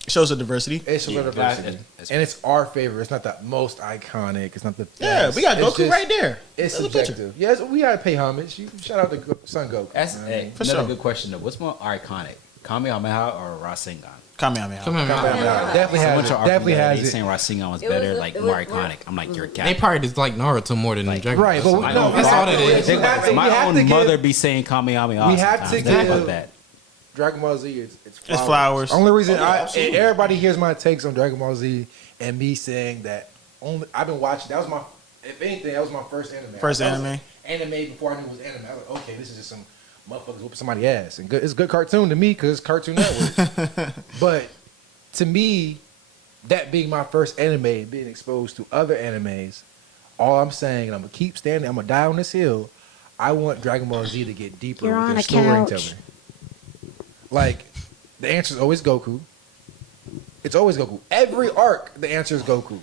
Shows the diversity. it's a diversity, that's- and it's our favorite. It's not the most iconic. It's not the Yeah, best. we got It's Goku just- right there. It's There's a picture. subjective. Yes, we gotta pay homage. Shout out to Son Goku. That's man. hey, For another sure. good question though. What's more iconic, Kamehameha or Rasengan? Kamehameha. Definitely has it. Definitely has They it. saying Rasengan was It was better, a- like it more was- iconic. I'm like, you're a cat. They probably just like Naruto more than Dragon Ball. Right, but My no, own- that's all it is. We have to- My we have own to mother give be saying Kamehameha. we have sometimes. to Think give- about that. Dragon Ball Z is It's flowers. Only reason absolutely. everybody hears my takes on Dragon Ball Z and me saying that only I've been watching. That was my, if anything, that was my first anime. First That was anime. Anime before I knew it was anime. I was like, okay, this is just some motherfuckers whooping somebody's ass, and good. It's a good cartoon to me because it's Cartoon Network. But to me, that being my first anime, being exposed to other animes, all I'm saying, and I'm gonna keep standing. I'm gonna die on this hill. I want Dragon Ball Z to get deeper You're with on their a couch. storytelling. Like, the answer is always Goku. It's always Goku. Every arc, the answer is Goku.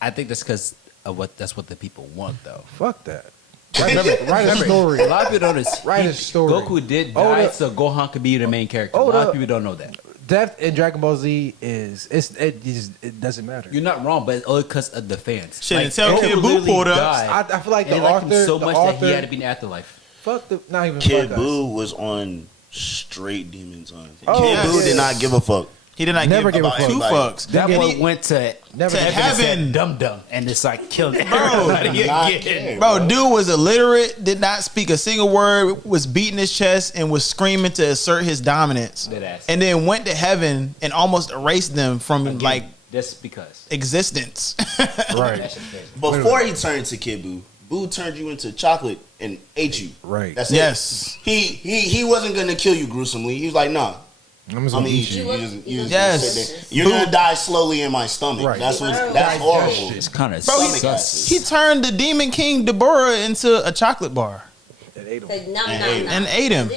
I think that's because of that's what the people want though. Fuck that. Write a story. A lot of people don't know. Write a story. Goku did Oh, die, the- so Gohan could be the main character. Oh, a lot the- of people don't know that. Death in Dragon Ball Z it doesn't matter. You're not wrong, but it's only because of the fans. Shit, until Goku Kid Buu literally pulled up. died, I feel like and the they liked him author so the much author, that he had to be in the afterlife. fuck the not even Kid fuck us. Buu was on straight demon time. Oh, Kid yes. Buu did not give a fuck. He did not Never give give a two fuck. fucks. That And boy he- went to Never to give a fuck. heaven. dum dum, and it's like killed Bro, everybody Not again. care, Bro, dude was illiterate, did not speak a single word, was beating his chest and was screaming to assert his dominance. Deadass. And then went to heaven and almost erased them from Again, just because. existence. Right. That shit's crazy. Before he turned to Kid Buu, Boo turned you into chocolate and ate you. Right. That's Yes. it. He wasn't gonna kill you gruesomely. He was like, nah. I'm just gonna eat you. You're gonna die slowly in my stomach. Right. That's horrible. It's kind of Bro, he turned the Demon King Deborah into a chocolate bar. And ate him.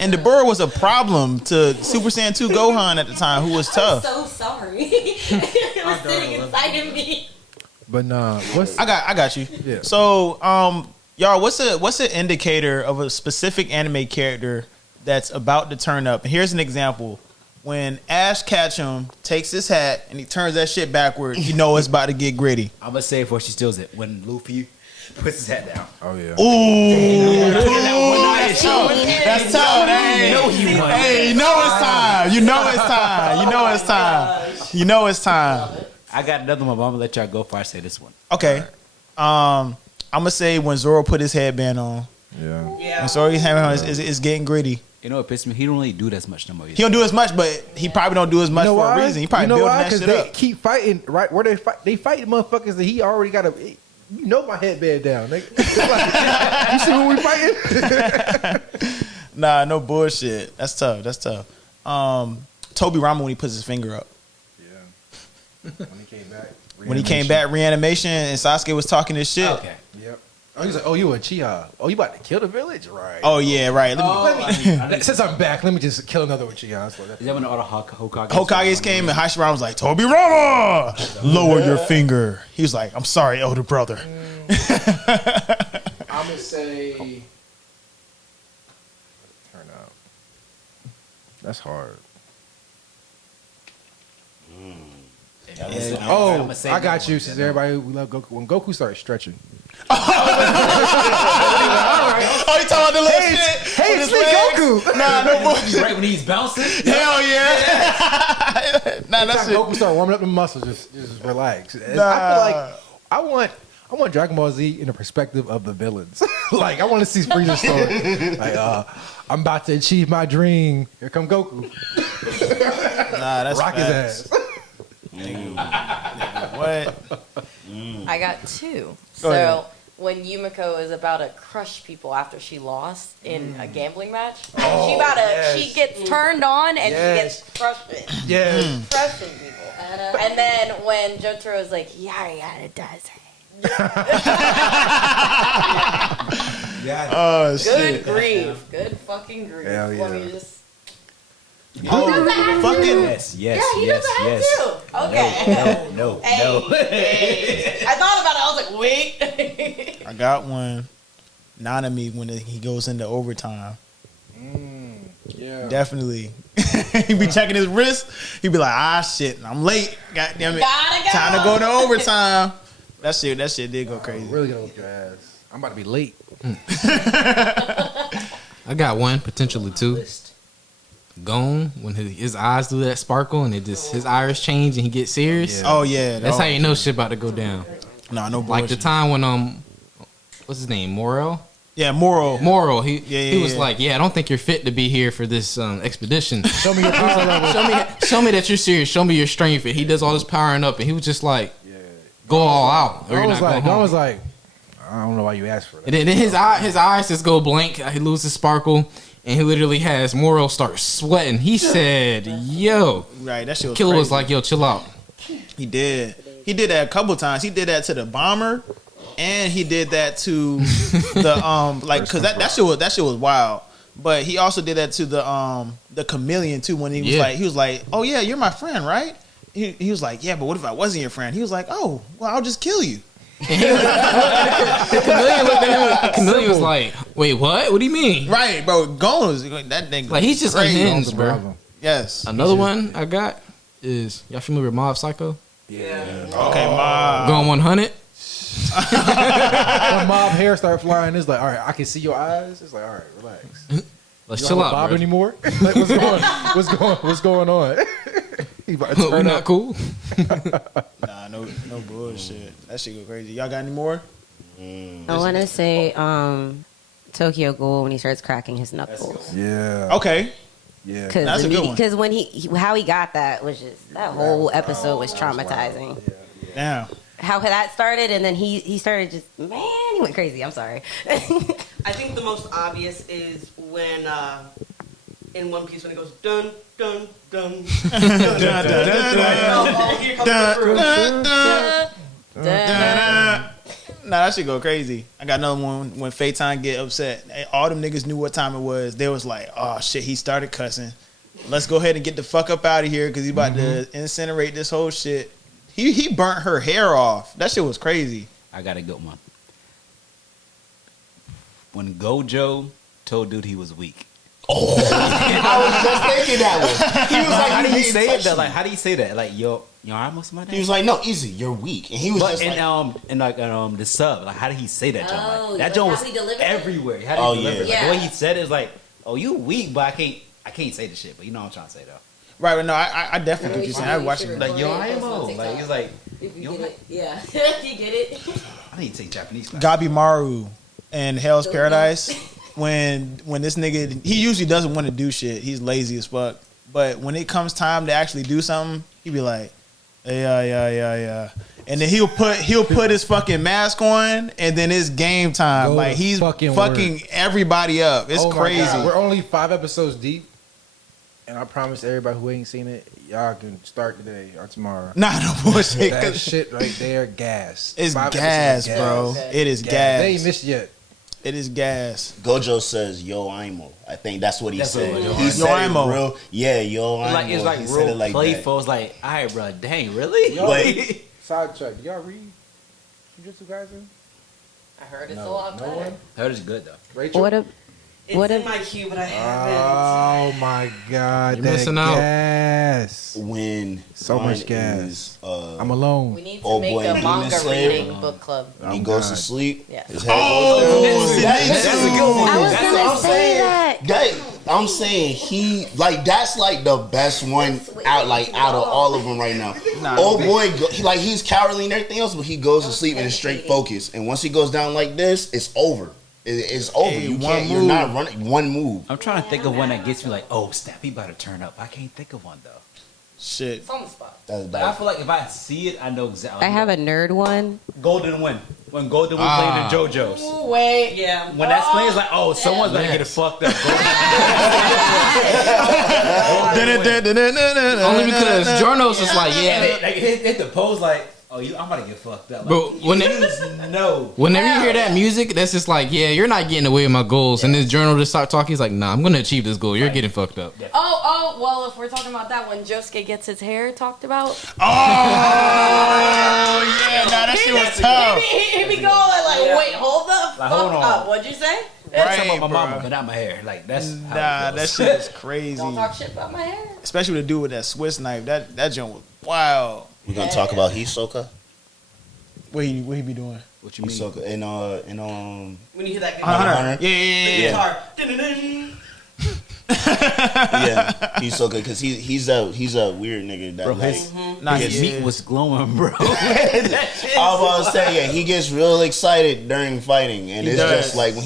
And Deborah was a problem to Super Saiyan 2 Gohan at the time, who was tough. I'm so sorry. It was sitting inside of me. But nah, I got you. Yeah. So, y'all, what's an indicator of a specific anime character that's about to turn up? And here's an example. When Ash Ketchum takes his hat and he turns that shit backward, you know it's about to get gritty. I'm gonna say it before she steals it. When Luffy puts his hat down. Oh yeah. Ooh, that's tough. Hey, you know it's time. You know it's time. You know it's time. You know it's time. I got another one, but I'm gonna let y'all go before I say this one. Okay. I'm gonna say when Zoro put his headband on. Yeah. When Zoro's headband on, it's getting gritty. You know what pissed me? He don't really do that much no more. He don't do as much, but he probably don't do as much for a reason. He probably building that shit they up. keep fighting right where they fight motherfuckers that he already got a. You know my headband down. Like, you see when we fighting? Nah, no bullshit. That's tough. That's tough. Toby Rama when he puts his finger up. Yeah. When he came back. When he came back, reanimation, and Sasuke was talking this shit. Okay. Yep. Oh, he's like, oh, you a Uchiha. Oh, you about to kill the village? Right. Oh, yeah, right. Since I'm back, let me just kill another Uchiha. Is that when all the Hokages came and Hashirama was like, Toby Rama, lower your finger. He was like, I'm sorry, elder brother. I'm going to say... Turn out. That's hard. I got you. Since everybody we love Goku. When Goku started stretching. Oh, you talking about the little shit? Hey, it's Goku. Nah, no bullshit. Right when he's bouncing? Hell yeah. Nah, that's it. Goku started warming up the muscles. Just relax. Nah. I feel like I want Dragon Ball Z in the perspective of the villains. Like, I want to see Frieza's story. Like, I'm about to achieve my dream. Here come Goku. Nah, that's Rock his ass. What? I got two. Go ahead. So when Yumiko is about to crush people after she lost in a gambling match, she gets turned on and she gets crushing. Yeah. Crushing people. And then when Jotaro is like, yada does it. Oh, Good grief. Good fucking grief. Hell yeah. Let me just... Fucking Yes. Too. Okay. No. I thought about it. I was like, wait. I got one. Nanami when he goes into overtime. Yeah. Definitely. He be checking his wrist. He be like, shit, I'm late. God damn it. Gotta go. Time to go to overtime. That shit did go crazy. Really gonna whip your ass. I'm about to be late. I got one, potentially two. Gon, when his eyes do that sparkle and his iris change and he gets serious. Yeah. Oh yeah, that's how you know shit about to go down. No bullshit. Like the time when what's his name, Morel? Yeah, Moro. He was like, I don't think you're fit to be here for this expedition. Show me your power level. Show me that you're serious. Show me your strength. And he does all this powering up, and he was just like, go all out. Or I was like, I don't know why you asked for that. And then his eyes just go blank. He loses sparkle. And he literally has Moro start sweating. He said, yo. Right, that shit was Killer crazy. was like, yo, chill out. He did that a couple times. He did that to the bomber, and he did that to the because that shit was wild. But he also did that to the chameleon too when he was like, oh yeah, you're my friend, right? He was like, yeah, but what if I wasn't your friend? He was like, oh, well, I'll just kill you. The chameleon looked at him. The chameleon was like, "Wait, what? What do you mean?" Right, bro. Gon was that thing. Like he's just unhinged, bro. Yes. Another one I got is y'all familiar with Mob Psycho? Yeah. Okay, Mob. Going 100. When Mob hair start flying, it's like, all right, I can see your eyes. It's like, all right, relax. Let's chill out, Bob bro. anymore? Like, what's going on? We're not cool. Nah, no bullshit. That shit go crazy. Y'all got any more? I want to say Tokyo Ghoul when he starts cracking his knuckles. Yeah. Okay. Yeah. That's a good one. Because when how he got that was just that whole episode was traumatizing. Damn. How that started, and then he started just he went crazy. I'm sorry. I think the most obvious is when in One Piece when it goes dun dun dun dun dun dun dun. Here comes the crew. Nah, that shit go crazy. I got another one when Phaeton get upset. All them niggas knew what time it was. They was like, oh shit, he started cussing. Let's go ahead and get the fuck up out of here because he about to incinerate this whole shit. He burnt her hair off. That shit was crazy. I got a good one. When Gojo told dude he was weak. Oh, I was just thinking that one. He was like, how do you say it? Though? Like, how do you say that? Like, yo, I almost my name. He was like, no, easy, you're weak, and he was just like, the sub. Like, how did he say that? Joke? Oh, like, that joke was everywhere. How did he deliver it? Like, the way he said it is like, oh, you weak, but I can't say the shit. But you know what I'm trying to say though. Right, but no, I definitely get what you're saying. I watched it. Like, yo, I am like, it's like, if you get it, yeah, you get it. I need to take Japanese class. Gabimaru and Hell's Paradise. When this nigga, he usually doesn't want to do shit. He's lazy as fuck. But when it comes time to actually do something, he be like, yeah. And then he'll put his fucking mask on, and then it's game time. Go like he's fucking work. everybody up. It's crazy. We're only 5 episodes deep, and I promise everybody who ain't seen it, y'all can start today or tomorrow. Nah, no bullshit. That shit right there, gas. It's gas, bro. It is gas. They ain't missed yet. It is gas. Gojo says, "Yo, Imo." I think that's what he said. He said it real, yo, Imo. Like it's like he real said it like playful. It's like, all right, bro, dang, really? But sidetrack. Do y'all read Jujutsu Kaisen? I heard it's a lot better. One? I heard it's good though. Rachel? It's in my queue, but I haven't. Oh my god, You're missing out. gas. when So much gas. I'm alone. We need to Oh, make boy, a Demon manga Slayer. reading book club. he goes to sleep, Yes. his head goes down. That's a good one. I was That's gonna what I'm say saying. that. I'm saying he like that's like the best one out of all of them right now. Boy, he's cowardly and everything else, but he goes to sleep in a straight focus. And once he goes down like this, it's over. It's over. Hey, You can't. You're not running. One move. I'm trying to think of one that gets me like, oh, snap, he about to turn up. I can't think of one though. Shit. It's on the spot. That's But I bad. feel like if I see it, I know exactly. I have a nerd one. Golden Wind. When Golden Wind played the JoJo's. Ooh, wait. Yeah. When that's playing, it's like, oh, someone's about to get it fucked up. Only because Jorno's just like, yeah. Like, hit the pose like, oh, I'm about to get fucked up. Like, But whenever you hear that music, that's just like, yeah, you're not getting away with my goals. And this journal just start talking, he's like, nah, I'm gonna achieve this goal. You're getting fucked up. Oh, well, if we're talking about that, when Josuke gets his hair talked about. Oh yeah, nah, that shit was tough. He be going like, wait, hold the Like, fuck hold on. up. What'd you say? That's Right, about my bro. mama, but not my hair. Like that's Nah, that shit is crazy. Don't talk shit about my hair. Especially with the dude with that Swiss knife. That joint was wild. We're gonna talk about Hisoka. What he be doing? What you mean? Hisoka and When you hear that guitar. Hunter. The Yeah. guitar. Dun-dun-dun. Yeah, Hisoka because he's a weird nigga that Bro, like. Nah, his he meat is. was glowing, bro. I was about to say, yeah, he gets real excited during fighting, and He it's does. just like when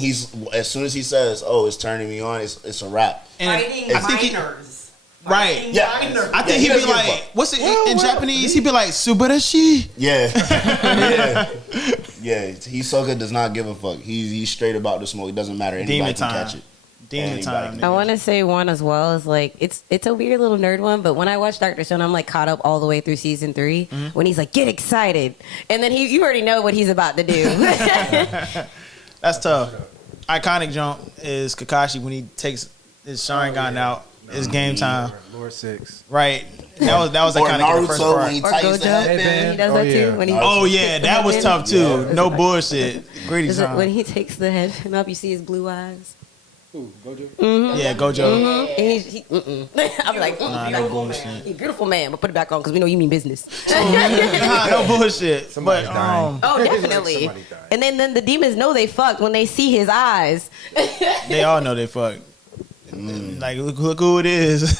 as soon as he says, "Oh, it's turning me on," it's a wrap. And Fighting I think he, minors. right. Fighting Yeah. minors. I think he he'd be doesn't give a like, fuck. what's it in Japanese? He'd be like, Subarashi. Yeah, yeah. Hisoka does not give a fuck. He's straight about the smoke. It doesn't matter. Anybody Demon can time. catch it. Demon Anybody time. can I want to say one as well is like it's a weird little nerd one, but when I watch Dr. Stone, I'm like caught up all the way through season 3 when he's like get excited, and then you already know what he's about to do. That's tough. Iconic jump is Kakashi when he takes his Sharingan out. It's game time. Lord 6. Right. That was Or iconic in the first Naruto part. when he Or tightens the Gojo. headband. He does that too. When he Oh yeah, that was tough too. Yeah. No bullshit. Greedy is it when time. he takes the headband up, you see his blue eyes. Ooh, Gojo? Yeah, Gojo. And I'll be like, Nah, no Beautiful bullshit. man. "You're a beautiful man, but put it back on because we know you mean business." Nah, no bullshit. Somebody's But dying. Oh, definitely. Somebody died. And then the demons know they fucked when they see his eyes. they all know they fucked. Like look who it is.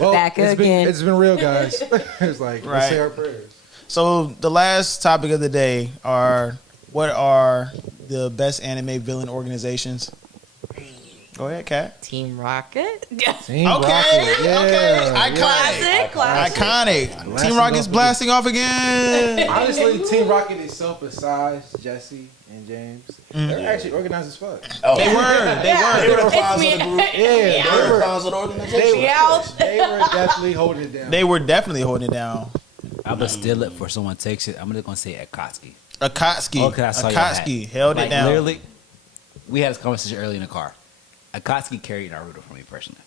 Well, Back it's again. It's been real, guys. It's like, Right. let's say our prayers. So the last topic of the day are what are the best anime villain organizations? Go ahead, Kat. Team Rocket. Team Okay, Rocket. Yeah. okay. Classic. Iconic. Team Rocket's blasting off again. Honestly, Team Rocket itself, besides Jesse and James, they're actually organized as fuck. Oh. They were. They were the files of the group. Yeah, They were the files of the organization. they were definitely holding it down. They were definitely holding it down. I'm gonna steal it for someone takes it. I'm just gonna say Akatsuki. Akatsuki. Okay, I saw your Akatsuki held Like, it down. Literally, we had this conversation early in the car. Akatsuki carried Naruto for me personally.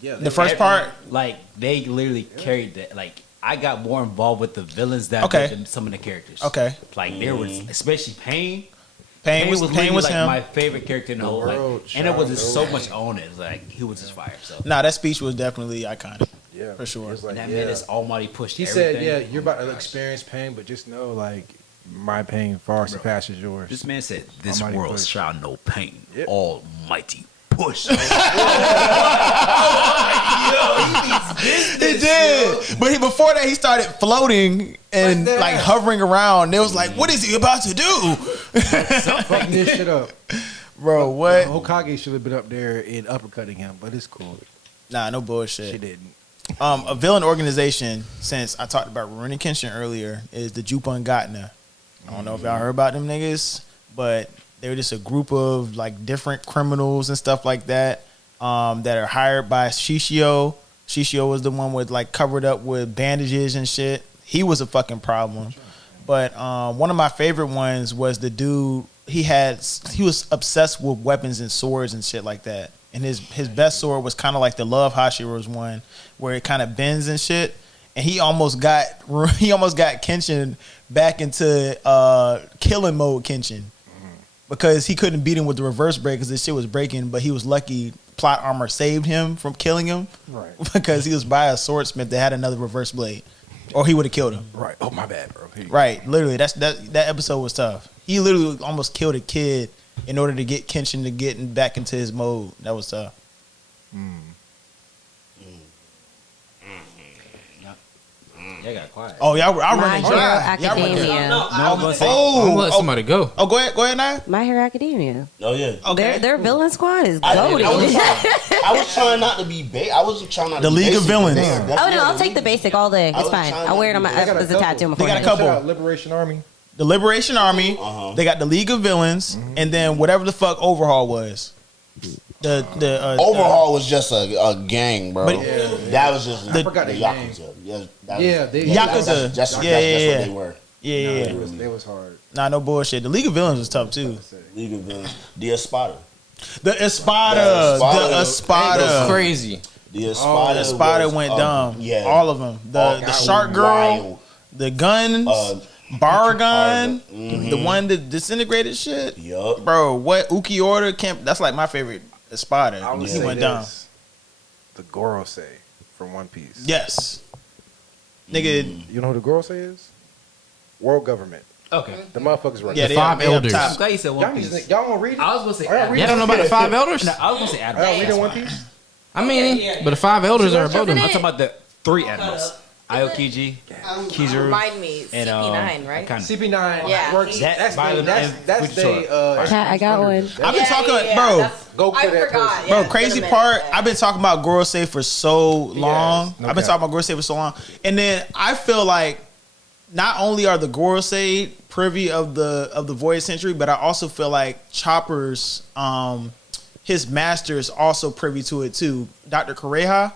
Yeah, The first part. Like they literally carried that. Like I got more involved with the villains than some of the characters. Okay. Like there was, especially Pain. Pain was literally, like, him. my favorite character in the whole. world, Like, and it was just so Shadow. much on it. Like he was just fire. So Nah, that speech was definitely iconic. Yeah, For sure. It was like, and that man is almighty pushed. He everything. said, "Yeah, you're about to experience pain, but just know, like, my pain far surpasses yours." This man said, "This Almighty world push. shall know pain. Yep. Almighty push." He did. But before that, he started floating and like hovering around. They was like, what is he about to do? Fuck this shit up. Bro, what? Hokage should have been up there and uppercutting him, but it's cool. Nah, no She bullshit. didn't. A villain organization, since I talked about Rurouni Kenshin earlier, is the Jupan Gatna. I don't know if y'all heard about them niggas, but they were just a group of like different criminals and stuff like that that are hired by Shishio. Shishio was the one with like covered up with bandages and shit. He was a fucking problem. But one of my favorite ones was the dude. He was obsessed with weapons and swords and shit like that. And his best sword was kind of like the Love Hashiro's one, where it kind of bends and shit. And he almost got Kenshin back into killing mode Kenshin, because he couldn't beat him with the reverse break because this shit was breaking. But he was lucky. Plot armor saved him from killing him, Right. because he was by a swordsmith that had another reverse blade, or he would have killed him. Right. Oh, my bad, bro. Here you go. Right, literally, that episode was tough. He literally almost killed a kid in order to get Kenshin to get back into his mode. That was tough. Yeah, got quiet. Oh, y'all My running Hero dry. Y'all running Academia. dry. No, I'm gonna say. I'm gonna let somebody go. Oh, go ahead, Naya. My Hero Academia. Oh yeah. Okay. Their villain squad is I goated. was trying not to be bait. I wasn't trying not The to be League of basic, Villains. but Oh no, I'll take the basic all day. I It's was fine. trying I'll wear it on to my be- as a tattoo on my They got a forehead. couple. Shout out Liberation Army. The Liberation Army. They got the League of Villains, and then whatever the fuck Overhaul was. The Overhaul was just a gang, bro. But- that was just I forgot the their Yakuza. name. Yeah, Yeah, they- Yakuza. That's Yeah, what yeah. they were. Yeah. They was hard. Nah, no bullshit. The League of Villains was tough too. League of Villains. The Espada. The Espada. The Espada. Crazy. The Espada. Espada was, went dumb. Yeah. All of them. The Shark Girl. Wild. The guns. Baragon. The one that disintegrated shit. Yup. Bro, what Uki Order camp? That's like my favorite Espada. I would He say went this. down. The Gorosei from One Piece. Yes. Nigga. You know who the Gorosei is? World government. Okay. The motherfuckers right Yeah, there. they Five they up elders. top. I'm glad you said Y'all, One need Piece. to- y'all want to read it? I was gonna say. Are y'all Adam. reading Y'all don't know about the five elders? No, I was gonna say Adam. Are y'all That's reading One why. Piece? I mean, but the five elders are above them. I'm talking about the three Admirals. Aokiji, Kizaru, Remind me, and CP9, right? Akane. CP9 Yeah. works. That That's by they. the- That's Fujitora. they. Cat, I got one. I've been talking, bro. that's- Go for I that forgot. person. Yeah, Bro, crazy it's been a part, minute. I've been talking about Gorosei for so long. no I've been cap. talking about Gorosei for so long. And then I feel like not only are the Gorosei privy of the Void Century, but I also feel like Chopper's his master is also privy to it too. Dr. Kureha.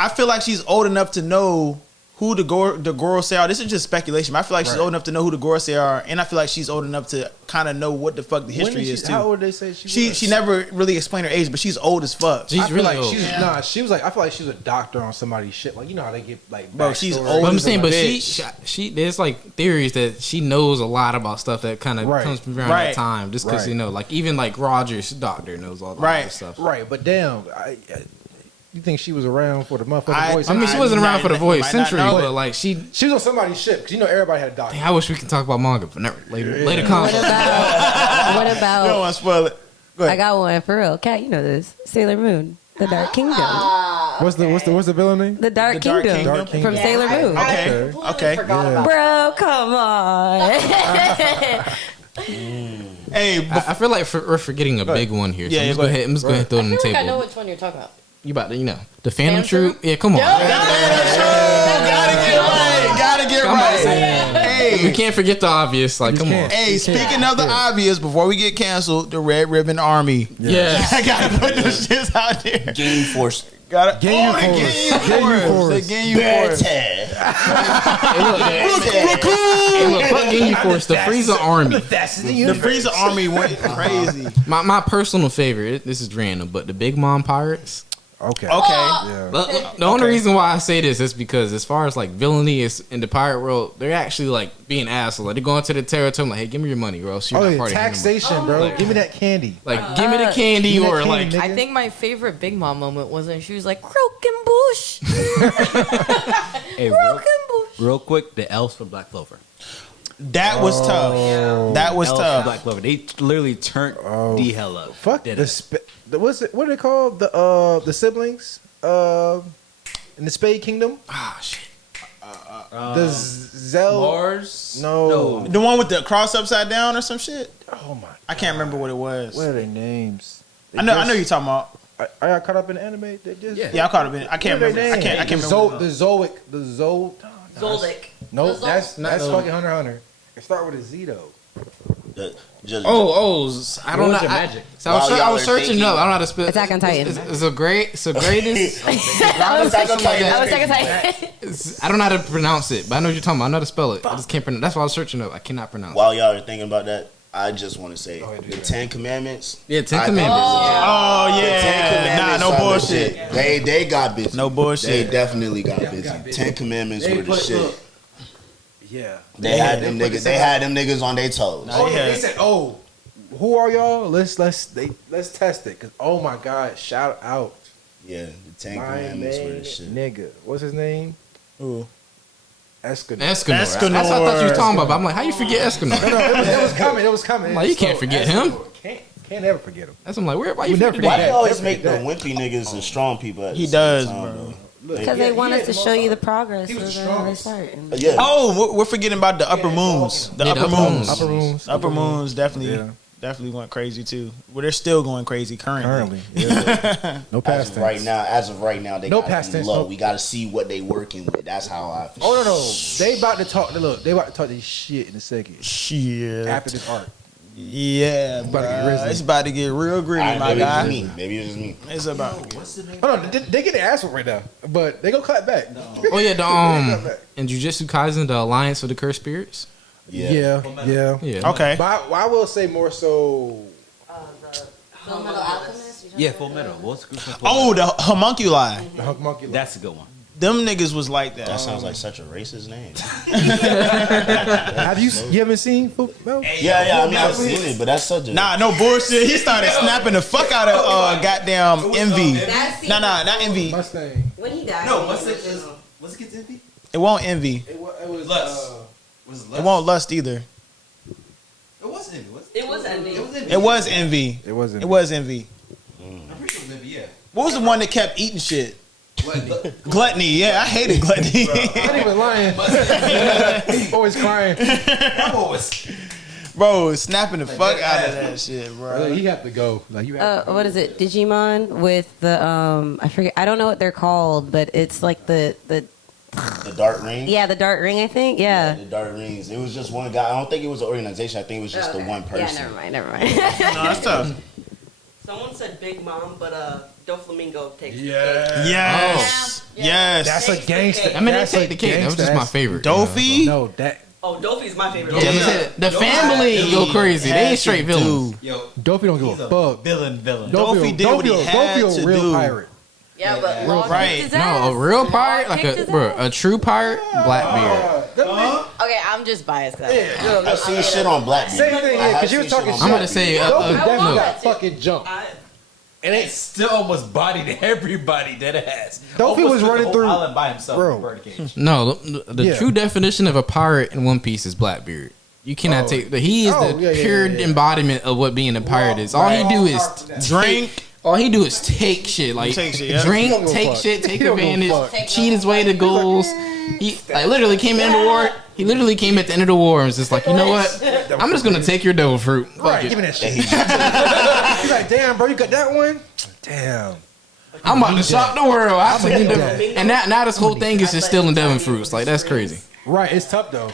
I feel like she's old enough to know who the Gorosei are. This is just speculation. But I feel like she's old enough to know who the Gorosei are, and I feel like she's old enough to kind of know what the fuck the history is too. How old did they say she was? She never really explained her age, but she's old as fuck. She's I feel really like old. she's nah. She was like I feel like she was a doctor on somebody's shit. Like you know how they get like Bro, she's backstories. old But I'm as a saying, but bitch. she there's like theories that she knows a lot about stuff that kind of Right. comes from around Right. that time. Just because Right. like even like Roger's doctor knows all that Right. stuff. Right, but damn, you think she was around for the motherfucking voice? I mean, she I wasn't around might- for the Void might not Century, know. but like she. She was on somebody's ship because you know everybody had a doctor. Dang, I wish we could talk about manga, but never later. Later What conversation. about You don't what want to spoil it. Go I ahead. got one for real. Cat, you know this. Sailor Moon, the Dark Kingdom. What's the villain name? The Dark The Dark Kingdom, Kingdom. Dark Kingdom. from Sailor Moon. Okay. Okay. Bro, come on. Hey, I feel like we're forgetting a big one here. So I'm just go ahead. I'm just going to throw it on the I feel table. like I know which one you're talking about. You about to, the Phantom Troop? Yeah, come on. Gotta get right. Hey, we can't forget the obvious. Like, come on. Hey, speaking of the obvious, before we get canceled, the Red Ribbon Army. Yes. I gotta put those shits out there. Game Force. Got Game Force. Hey, look, fuck Ginyu Force. The Frieza Army. The Frieza Army went crazy. My personal favorite. This is random, but the Big Mom Pirates. Okay. Okay. The only reason why I say this is because as far as like villainy is in the pirate world, they're actually like being assholes. Like they're going to the territory, like, hey, give me your money, bro. So you're not part taxation, bro. Like, give me that candy. Like, give me the candy, or like. I think my favorite Big Mom moment was when she was like, "Broken bush." Hey, Broken bush. real quick, the elves from Black Clover. That was tough. That was Elves tough. from Black Clover. They literally turned the hell up. Fuck Did what's it? What are they called? The siblings in the Spade Kingdom. Ah, shit. The Zell Mars? No. The one with the cross upside down or some shit. Oh my! I can't remember what it was. What are their names? I know you're talking about. I got caught up in anime. They just Yeah, I caught up in it. I can't remember. I can't remember. Zoldyck. No, that's fucking Hunter x Hunter. It start with a Z though. I don't know. Magic? So I was searching up. I don't know how to spell. Attack on Titan. It's a greatest. I was Attack on Titan. I don't know how to pronounce it, but I know what you're talking about. I know how to spell it. I just can't pronounce. That's why I was searching up. I cannot pronounce. While y'all are thinking about that, I just want to say the 10 Commandments. Yeah, 10 Commandments. Oh The 10 yeah. Commandments Nah, no are bullshit. legit. They got busy. No bullshit. They definitely got busy. 10 Commandments were the shit. Yeah. They had them niggas. They had them niggas on their toes. Oh yeah. They said, "Oh, who are y'all? Let's test it." Cause oh my god, shout out. Yeah, the 10 Commandments were the shit. Nigga, what's his name? Who? Escanor. That's what I thought you was talking about. But I'm like, how you forget Escanor? No, it was coming. I'm like, you can't forget him. Can't ever forget him. That's I'm like, why you never forget Why that? they always make the wimpy niggas the strong people? At He the does, same time, bro. though? Because they want us to show you the progress of how they start. Yeah. Oh, we're forgetting about the upper moons. The upper moons. Upper moons. Definitely went crazy too. Well, they're still going crazy currently. Yeah. No past tense. As of right now, they No gotta past be tense, low. no. We gotta see what they working with. That's how I feel. Oh no. They about to talk. Look, they about to talk this shit in a second. Shit. After this arc. Yeah, About to get grisly. it's about to get real gritty, my Maybe guy. it's just me. It's about. Hold on, they get their ass whooped right now, but they gonna clap back. Oh yeah, in Jujutsu Kaisen, the Alliance of the Cursed Spirits. Yeah. Okay. But I will say more so. Full Metal Alchemist? Yeah, Full Metal. What's the group from Full Oh, Metal? the homunculi. The Hunk Monkey. That's a good one. Them niggas was like that. That sounds like such a racist name. Have you haven't seen Full Metal? Yeah. I mean, I've seen it, but that's such a Nah, no bullshit. He started snapping the fuck out of goddamn Envy. Nah, not Envy. Mustang. When he died. No, what's it get Envy? It won't Envy. It was Lust. Was it Lust? It won't Lust either. It was Envy. It was Envy. It was Envy. It was Envy. It wasn't. It was Envy. I'm pretty sure it was Envy, yeah. What was the one that kept eating shit? Gluttony. Gluttony. Yeah, I hated Gluttony. Not even lying. Always crying. Bro, snapping the fuck out of that shit, bro. He have to go. Like you have to go. What is it? Digimon with the I forget. I don't know what they're called, but it's like the Dart Ring. yeah, the dart ring. I think. Yeah. The Dart Rings. It was just one guy. I don't think it was an organization. I think it was just the one person. Yeah, never mind. No, that's tough. Someone said Big Mom, but Doflamingo takes the cake. Yes. Yeah. Yes. That's a gangster. I mean, they That's take a the cake. That was just gangsta my ass- favorite. Dofi? No, that Oh, Dofi's my favorite. Yeah, the family go crazy. They ain't straight villains. Yo, Dofi don't give a fuck. villain. Dofi did what he had Dofi to a real do. pirate. Yeah, but Real Law right. kicked his ass. No, a real pirate, Law like kicked his a ass. true pirate, Blackbeard. Okay, I'm just biased. I seen shit on Blackbeard. Same thing, yeah, because you was talking shit. I'm gonna say, Dofi definitely look. got fucking jumped. And it still almost bodied everybody dead ass. Dofi was running the whole through- island by himself. Bro. In Birdcage. No, the Yeah. true definition of a pirate in One Piece is Blackbeard. You cannot take. He is the pure embodiment of what being a pirate is. All he do is Drink. All he do is take shit, like Take shit, yeah. drink, take shit, take advantage, cheat his way to goals. He like literally came into the war. He literally came at the end of the war and was just like, you know what? I'm just gonna take your devil fruit. Right, give me that shit. He's like, damn, bro, you got that one? Damn. I'm about to shock the world. And now this whole thing is just stealing devil fruits. Like that's crazy. Right, it's tough though.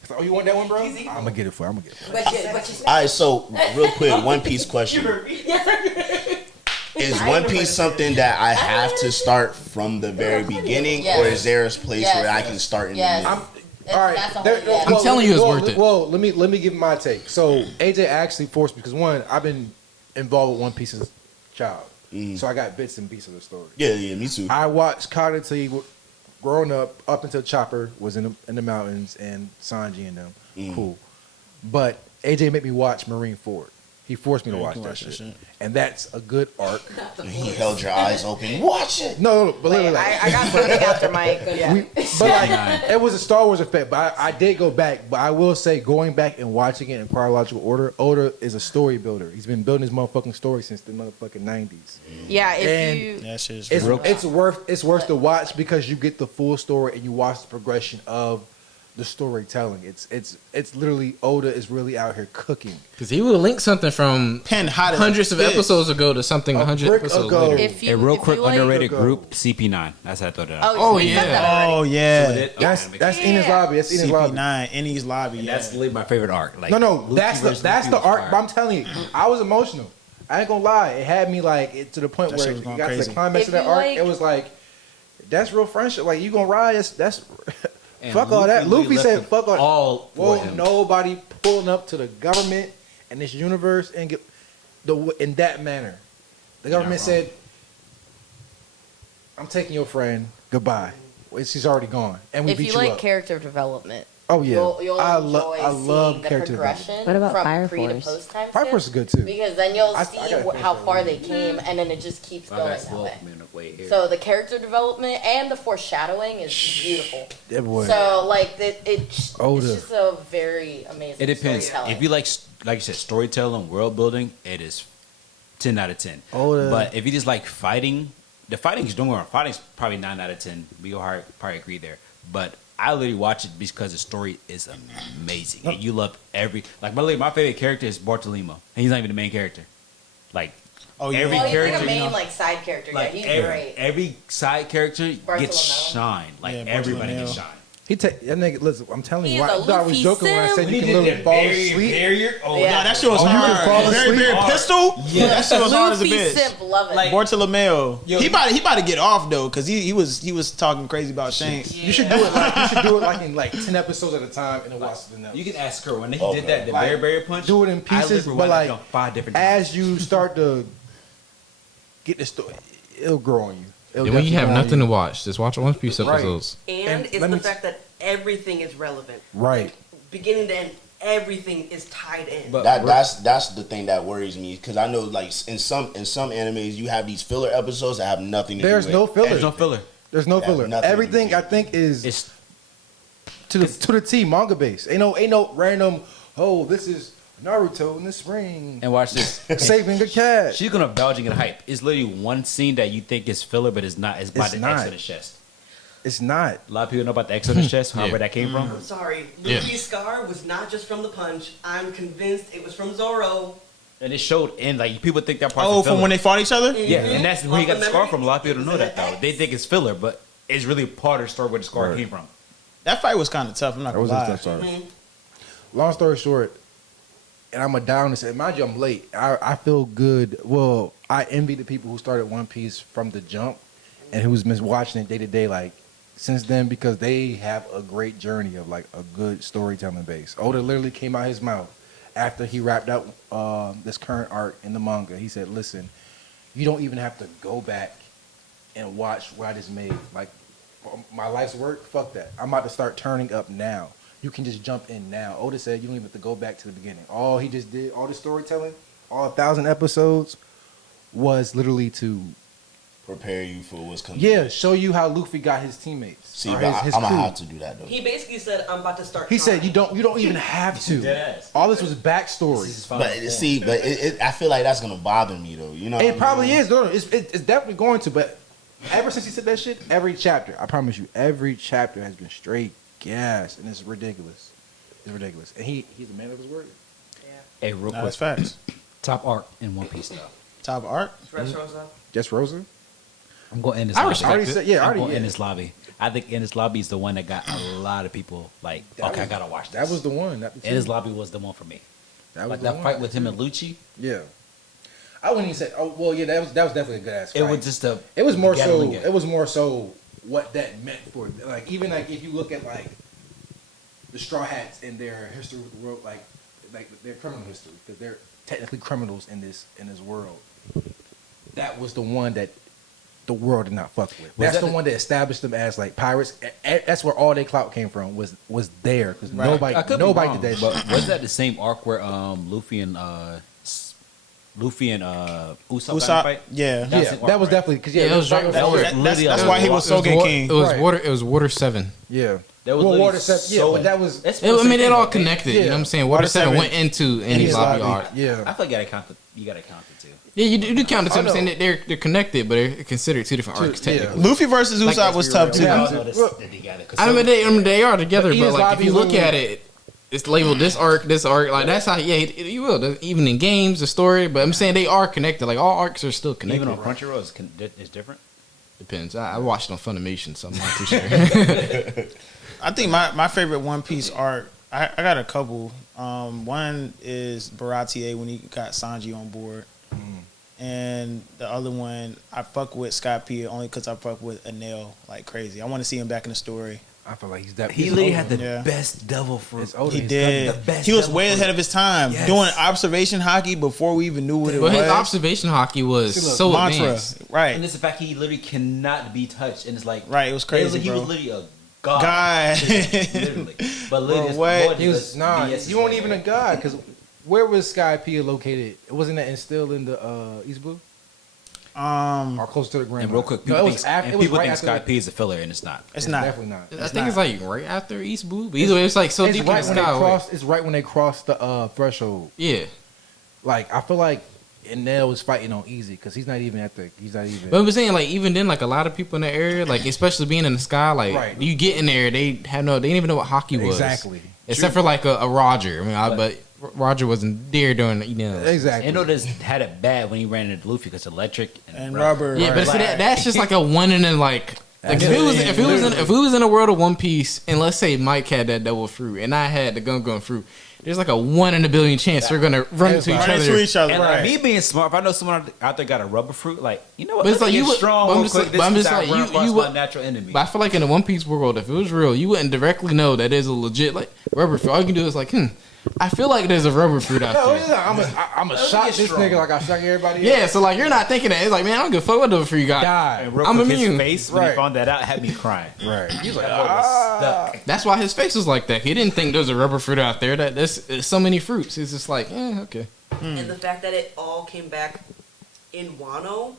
It's like, oh, you want that one, bro? I'm gonna get it for you. All right, so real quick, One Piece question. Is One Piece something that I have to start from the very beginning, or is there a place where I can start in the middle? All right, I'm telling you, it's worth it. Well, let me give my take. So AJ actually forced me because one, I've been involved with One Piece as a child, so I got bits and pieces of the story. Yeah, me too. I watched Cognitive growing up until Chopper was in the mountains and Sanji and them. Cool, but AJ made me watch Marineford. He forced me to watch that shit. And that's a good arc. He held your eyes open. Watch it. No, but literally, I got something after Mike. But like, it was a Star Wars effect. But I did go back. But I will say, going back and watching it in chronological order, Oda is a story builder. He's been building his motherfucking story since the motherfucking 90s. Yeah, it's worth to watch because you get the full story and you watch the progression of the storytelling. It's literally Oda is really out here cooking. Because he would link something from hundreds of episodes ago to something 100 episodes later. A real quick underrated group, CP9. That's how I thought it out. Oh yeah. That's Enies Lobby. That's Enies Lobby. CP9, Enies Lobby. And that's literally my favorite arc. Like, No, that's the arc. But I'm telling you, I was emotional. I ain't gonna lie. It had me like to the point where it got to the climax of that arc. It was like, that's real friendship. Like, you gonna ride? That's fuck all that. Luffy said, "Fuck all." Well, nobody pulling up to the government and this universe and get in that manner. The government said, "I'm taking your friend. Goodbye." She's already gone, and we if beat you you like up. character development. Oh yeah, you'll I the love character progression. What about from Fire pre to Force? post time Fire Force is good too. Because then you'll I see gotta how far they came, and then it just keeps going that way. Here. So the character development and the foreshadowing is beautiful. That boy. So like it's just a very amazing. It depends. storytelling. If you like you said, storytelling, world building, it is 10 out of 10. But if you just like fighting, the fighting is fighting's probably 9 out of 10. We all probably agree there. But I literally watch it because the story is amazing. And you love my favorite character is Bartolimo. And he's not even the main character. Like, every character. He's like a main side character. Like, he's great. Every side character gets Bartolomeo. shine. Like, everybody gets shine. That nigga, listen, I'm telling you, He is I a was Luffy joking when I said sim. you can literally fall asleep. Yeah, that shit was hard. Very pistol. Yeah, that shit was hard as a bitch. Simp, love it. Like Bartolomeo, he about to get off though, because he was talking crazy about Shanks. You should do it like in 10 episodes at a time and then watch the next. You can ask her when he did that, the Bear punch. Do it in pieces, but like 5 different times. as you start to get the story, it'll grow on you. And when you have nothing to watch, just watch One Piece episodes. And it's the fact that everything is relevant. Right. Like, beginning to end, everything is tied in. But that's the thing that worries me, because I know like in some animes you have these filler episodes that have nothing to do with There's no filler. There's no filler. Everything I think is to the T manga base. Ain't no random. Oh, this is Naruto in the spring. And watch this. Saving the cat. She's gonna belching and hype. It's literally one scene that you think is filler, but it's not. It's by the X of the chest. It's not. A lot of people know about the X of the chest, where that came from. I'm sorry. Luffy's scar was not just from the punch. I'm convinced it was from Zoro. And it showed in, like, people think that part. Oh, from when they fought each other? Yeah, and that's where he got the scar from. A lot of people don't know that though. They think it's filler, but it's really part of the story where the scar came from. That fight was kind of tough. I'm not gonna lie. Long story short, and I'm a down and say, mind you, I'm late. I feel good. Well, I envy the people who started One Piece from the jump and who's been watching it day to day, like since then, because they have a great journey of like a good storytelling base. Oda literally came out his mouth after he wrapped up this current arc in the manga. He said, "Listen, you don't even have to go back and watch what I just made. Like my life's work, fuck that. I'm about to start turning up now. You can just jump in now." Oda said you don't even have to go back to the beginning. All he just did, all the storytelling, all 1,000 episodes, was literally to prepare you for what's coming. Yeah, show you how Luffy got his teammates. See, but I'm gonna have to do that though. He basically said, "I'm about to start." He said, "You don't even have to." All this was backstory. I feel like that's gonna bother me though. You know, it probably is. No, it's definitely going to. But ever since he said that shit, every chapter, I promise you, every chapter has been straight gas, and it's ridiculous. It's ridiculous, and he's a man of his word. Yeah. Hey, real quick, That's facts. top arc in One Piece though. Top art. Just Rosa. I'm going in this. I lobby. respect already it. said, yeah, I'm going in this lobby. I think in this lobby is the one that got a lot of people like. I gotta watch this. That was the one. In his lobby was the one for me. That was Like the that one. fight with him and Lucci. Yeah. I wouldn't even say. Oh well, yeah, that was definitely a good ass fight. It was just a. It was more so. Gatling gun. It was more so what that meant for like even like if you look at like the Straw Hats and their history with the world, like their criminal history because they're technically criminals in this world. That was the one that the world did not fuck with. That's the one that established them as like pirates. That's where all their clout came from. Was there because nobody did that. But shit. was that the same arc where Luffy and Usopp got in a fight? Yeah. That was definitely because it was right That was literally That's why he was Sogen King. It was Right. water. It was Water 7. Yeah. That was Water literally 7. Yeah, but that was. I mean, it all connected. You know what I'm saying? Water Water 7 7 went into any lobby arc. Yeah. I feel like you gotta count the two. Yeah, you do count the two. I I'm know. saying that they're connected, but they're considered two different arcs yeah. technically. Luffy versus Usopp was tough too. Yeah. I mean, they are together, But but his like if you lobby look was- at it, it's labeled this arc. Like that's how. Yeah, you will. Even in games, the story. But I'm saying they are connected. Like all arcs are still connected. Even on Crunchyroll, it's different. Depends. I watched it on Funimation, so I'm not too sure. I think my favorite One Piece arc. I got a couple. One is Baratie when he got Sanji on board, and the other one I fuck with Scott P only because I fuck with Anel like crazy. I want to see him back in the story. I feel like he's He literally had the Yeah. best devil fruit. He did. He was way ahead of his time, doing observation hockey before we even knew what it But was. his observation hockey was so mantra, advanced. right? And it's the fact he literally cannot be touched, and it's like Right, it was crazy, He bro. was literally a god. Literally, but literally, this what? boy He was just nah. BS You weren't even a god because where was Sky P located? Wasn't that instilled in the East Blue or close to the Grand? And real quick, No, people it was think, after. and It was people right think after Sky the- P is a filler, and it's not. It's not. Definitely not. I think it's like right after East Blue. But either way, it's like so It's deep right in when the they sky. crossed. It's right when they crossed the threshold. Yeah. Like I feel like Enel was fighting on easy because he's not even at the. He's not even. But I'm saying, like, even then, like, a lot of people in the area, like, especially being in the sky, like, Right. you get in there, they didn't even know what hockey was. Exactly. Except for, like, a Roger. I mean, but Roger wasn't there during, Exactly. Endo just had it bad when he ran into Luffy because electric and rubber. Yeah, but see, that's just like a one in and, like if it was in a world of One Piece, and let's say Mike had that double fruit, and I had the gun fruit, there's like a 1 in a billion chance we're gonna run into each other. And like me being smart, if I know someone out there got a rubber fruit, like you know what, But it's like you would, strong. but I'm just like you would, my natural enemy. But I feel like in the One Piece world, if it was real, you wouldn't directly know that is a legit like rubber fruit. All you can do is like, I feel like there's a rubber fruit out there. I'm a shot this nigga like I shot everybody else. Yeah, so like you're not thinking that. It's like, man, I don't give a fuck what the fruit you got. And real I'm quick, immune. his face when he found that out had me crying. Right. He's like, stuck. That's why his face was like that. He didn't think there was a rubber fruit out there. That there's so many fruits. It's just like, okay. And the fact that it all came back in Wano.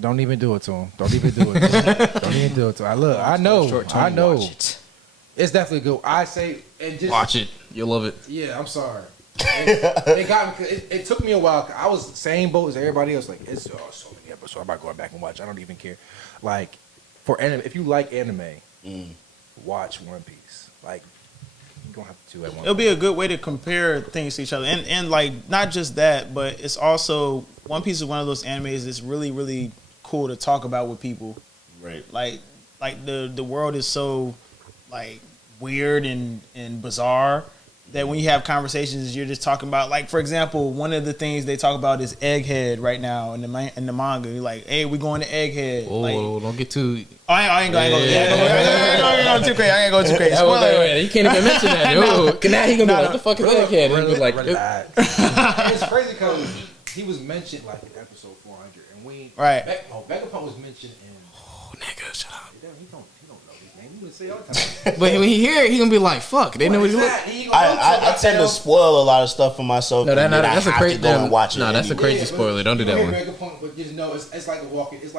Don't even do it to him. Don't even do it to him. Don't even do it to him. Look, I know. I know. It's definitely good. I say, and just Watch it. You'll love it. Yeah, I'm sorry. It got me. It took me a while. I was the same boat as everybody else. Like it's so many episodes. I'm not going back and watch. I don't even care. Like for anime, if you like anime, watch One Piece. Like you don't have to do that one. It'll be a good way to compare things to each other, and like not just that, but it's also One Piece is one of those animes that's really really cool to talk about with people. Right. Like the world is so like weird and bizarre that when you have conversations, you're just talking about, like, for example, one of the things they talk about is Egghead right now in the manga. You're like, hey, we going to Egghead. Oh, like, don't get too. I ain't going too crazy. I ain't going too crazy. You can't even mention that. Now he gonna be like, what the fuck is Egghead? And be like, It's crazy because he was mentioned like in episode 400, and we right. Vegapunk was mentioned in. Oh, nigga, shut up. He don't know his name. But when he hear it, he gonna be like, "Fuck!" They know what he look. I tend to spoil a lot of stuff for myself. No, that's a crazy. No, that's a crazy spoiler. Don't do that one. But just know it's like not Walking Dead,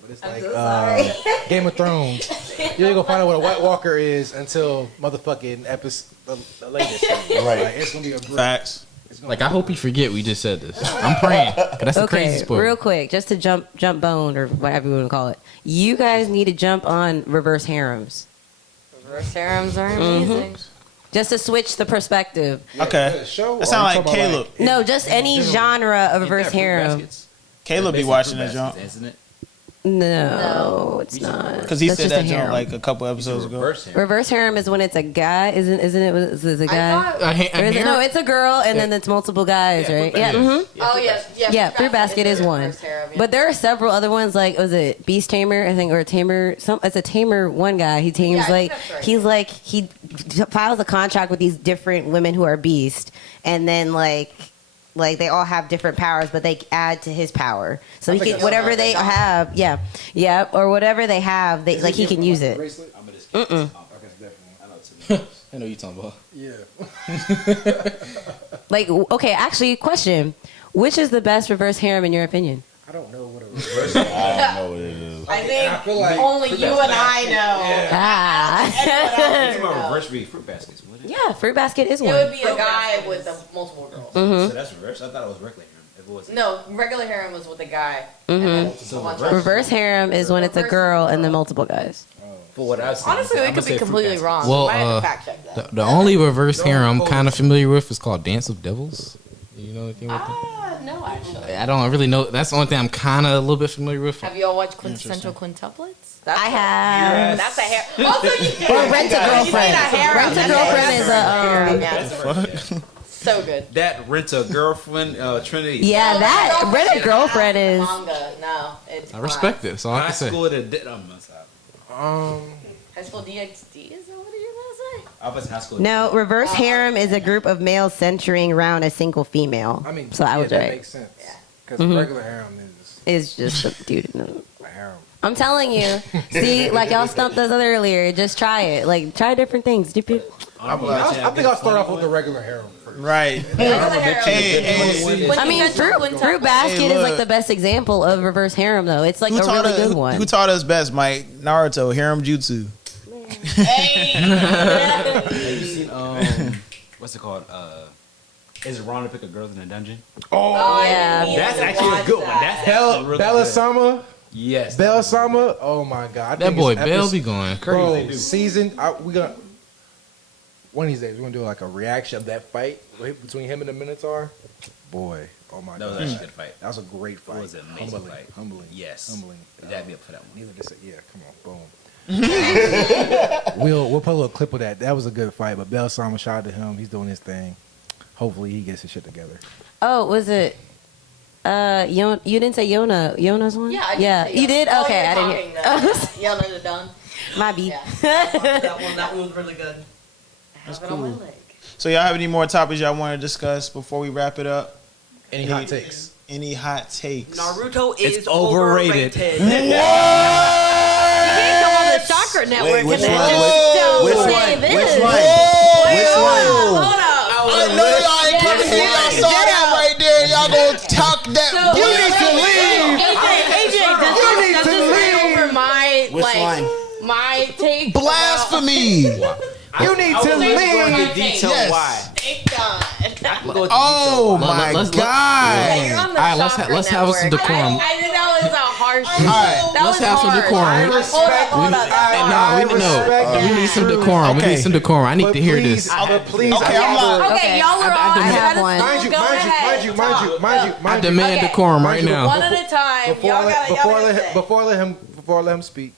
but it's like Game of Thrones. You ain't gonna find out what a White Walker is until motherfucking episode the latest. Right. Like, it's gonna be a group. Facts. Like I hope he forget we just said this. I'm praying. 'Cause that's a crazy spoiler. Real quick, just to jump bone or whatever you want to call it. You guys need to jump on reverse harems. Reverse harems are amazing. Just to switch the perspective. Okay. That sounds like Caleb. No, just any genre of reverse harem. Caleb be watching that jump, isn't it? No, it's not. Because he That's said just that a jump harem. like a couple episodes ago. Reverse harem is when it's a guy, isn't it? Is it a guy? Or is it, no, it's a girl, and then it's multiple guys, right? Yeah. Mm-hmm. Oh yeah. Yeah, Fruit Basket is one, reverse harem, yeah. but there are several other ones. Like, was it Beast Tamer? I think, or Tamer. It's a Tamer. One guy. He tames Yeah, I like think that's right. he's like he files a contract with these different women who are beast, and then like they all have different powers, but they add to his power. So he can whatever they have, or whatever they have, they like he can use it. I know you talking about. Yeah. Like, okay, actually, question: which is the best reverse harem in your opinion? I don't know what a reverse. I don't know what it is. I think feel like only you and I know. Ah, Reverse read fruit baskets. What is it? yeah, Fruit Basket is It one. would be a guy with multiple girls. So that's reverse. I thought it was regular harem. If it wasn't. No, regular harem was with a guy. Reverse harem is when it's a girl and then multiple guys. For what I've seen, Honestly, we could be completely wrong. Well, I have to fact check that. the only reverse harem I'm kind of familiar with is called Dance of Devils. You know anything about that? No, actually. I don't really know. That's the only thing I'm kind of a little bit familiar with. Have you all watched Quintessential Quintuplets? I have. That's a harem. Also, Or Rent a Girlfriend. Rent a Girlfriend is a so good. That Rent a Girlfriend Trinity. yeah, that Rent a Girlfriend is. Manga. No, it's I respect it. So all I High can say. school to High School DxD. Is that what you're gonna say? I was high school. No, reverse harem is a group of males centering around a single female. I mean, so I was that right. makes sense. Because regular harem is It's just a dude. No. a harem. I'm telling you. See, like y'all stumped us earlier. Just try it. Like try different things. I think I'll start off with the regular harem first. Right. I mean, Fruit Basket is like the best example of reverse harem, though. It's like a really good one. Who taught us best, Mike? Naruto, harem jutsu. Have you seen what's it called? Is it wrong to pick a girl in a dungeon? Oh, yeah. That's actually a good one. That's really Bella good. Sama. Yes. Bella Sama. Oh my god. That boy Bell be going crazy. Bro, season. We gonna one of these days we're gonna do like a reaction of that fight between him and the Minotaur. Boy, oh my That was god. actually a good fight. That was a great fight. It was an amazing fight. Humbling. Yes. Humbling. That'd be up for that one. Neither to say, yeah, come on, boom. We'll put a little clip of that. That was a good fight, but Bell Sama, shout out to him. He's doing his thing. Hopefully he gets his shit together. Oh, was it? You didn't say Yona's one? Yeah, I did say you Yona. did. Oh, Okay, you're I didn't hear. Yona the Don. My B. That one was really good. That's cool. On my leg. So y'all have any more topics y'all want to discuss before we wrap it up? Any hot takes? Any hot takes? Naruto is overrated. overrated. You can't come on the Chakra Network which and then one? just don't Which say one? this. Which one? Which one? Hold up. I know y'all ain't coming here. Y'all saw that right there. Y'all gonna talk that. You need to leave. AJ, does this over my Which one? my take? Blasphemy. You need to leave. Detail Yes. why. Thank God. Oh my let's- God. You're on the All right, Chakra let's have some Network. decorum. I think that was a harsh. right, that let's was have some harsh. decorum. Hold up. We need some decorum. We Okay. need some decorum. I need to hear this. Please. Okay, I'm live. Okay, y'all are I on. demand- I have one. Mind I you. demand Okay. decorum right now. One at a time. Y'all gotta Before I let him speak,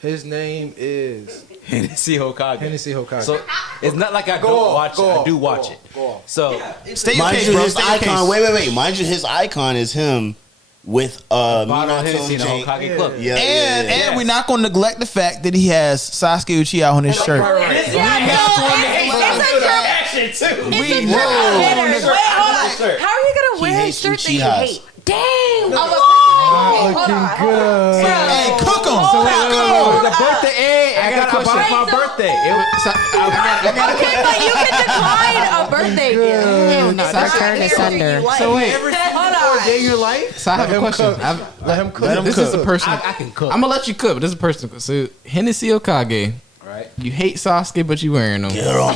his name is Hennessy Hokage. Hennessy Hokage. So it's not like I Go don't off, watch go it. I off, do go watch off, it. go off. So Stay your Mind case, you, bro. his Stay your icon. case. Wait. Mind you, his icon is him with bottle Minato Hennessy in the Jane. Hokage Club. Yeah, And we're not going to neglect the fact that he has Sasuke Uchiha on his shirt. Wait, hold on. How are you gonna wear a hates shirt that you Uchihas. hate? Damn. Looking good. Hey, cook him. So the birthday question. bought it for my birthday. Okay, but you can decline a birthday gift. No, That's turn asunder. So wait, Hold on. Day in your life. so I have a question. Let him cook. This is a person. I can cook. I'm gonna let you cook, but this is a person. So Hennessy Okage. Right. You hate Sasuke, but you wearing them. Get on.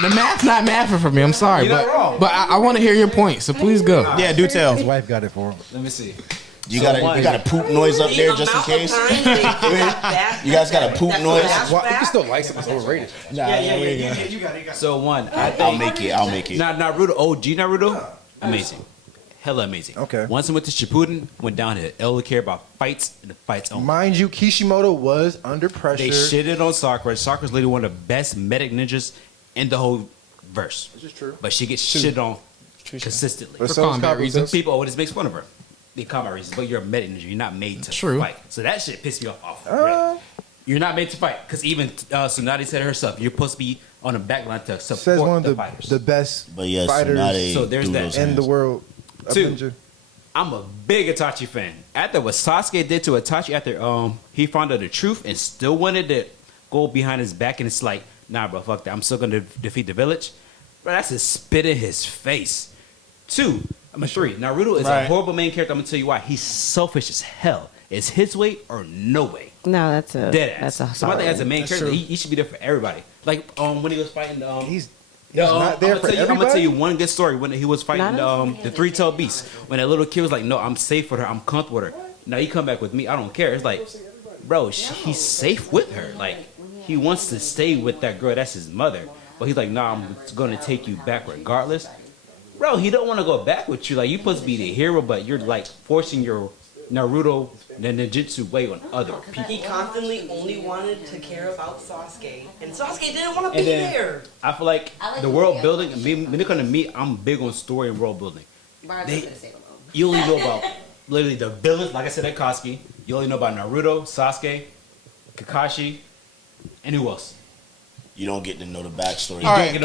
The math's not mathing for me. I'm sorry, You're not but wrong. I want to hear your point. So please go. Yeah, do tell. His wife got it for him. Let me see. You got a poop noise up there just in case. You guys got a poop noise. Well, you can still like it. It's overrated. You got it. So one, I'll make it. Naruto, OG Naruto, amazing. Hella amazing. Okay. Once I went to Shippuden, went down here. All care about fights and the fights only. Mind you, Kishimoto was under pressure. They shitted on Sakura. Sakura's literally one of the best medic ninjas in the whole verse. This is true. But she gets shit on consistently. But For so is combat Kabuto. reasons. People always makes fun of her. The combat reasons, but you're a medic ninja. You're not made to True. fight. So that shit pissed me off. Rip. You're not made to fight. Because even Tsunade said herself, you're supposed to be on the back line to support Says one of the fighters. the best But yes, fighters Tsunade So there's do that. those in the hands. world. Two. Avenger. I'm a big Itachi fan. After what Sasuke did to Itachi after he found out the truth and still wanted to go behind his back and it's like, nah, bro, fuck that. I'm still gonna defeat the village. Bro, that's a spit in his face. Two, three. Naruto is a horrible main character. I'm gonna tell you why. He's selfish as hell. It's his way or no way. No, that's a Dead that's ass. a So I think sorry. as a main character, he should be there for everybody. Like when he was fighting He's not there for I'm gonna everybody. tell you one good story when he was fighting the three-tailed beast. When that little kid was like, "No, I'm safe with her. I'm comfortable with her." Now you come back with me. I don't care. It's like, bro, he's safe with her. Like he wants to stay with that girl. That's his mother. But he's like, "Nah, I'm gonna take you back regardless." Bro, he don't want to go back with you. Like you're supposed to be the hero, but you're like forcing your Naruto the ninjutsu way on other people. He constantly only wanted to care about Sasuke, and Sasuke didn't want to be there. I feel like the world building. When it comes to me, I'm big on story and world building. You only know about literally the villains, like I said, Akatsuki. You only know about Naruto, Sasuke, Kakashi, and who else? You don't get to know the backstory. You don't get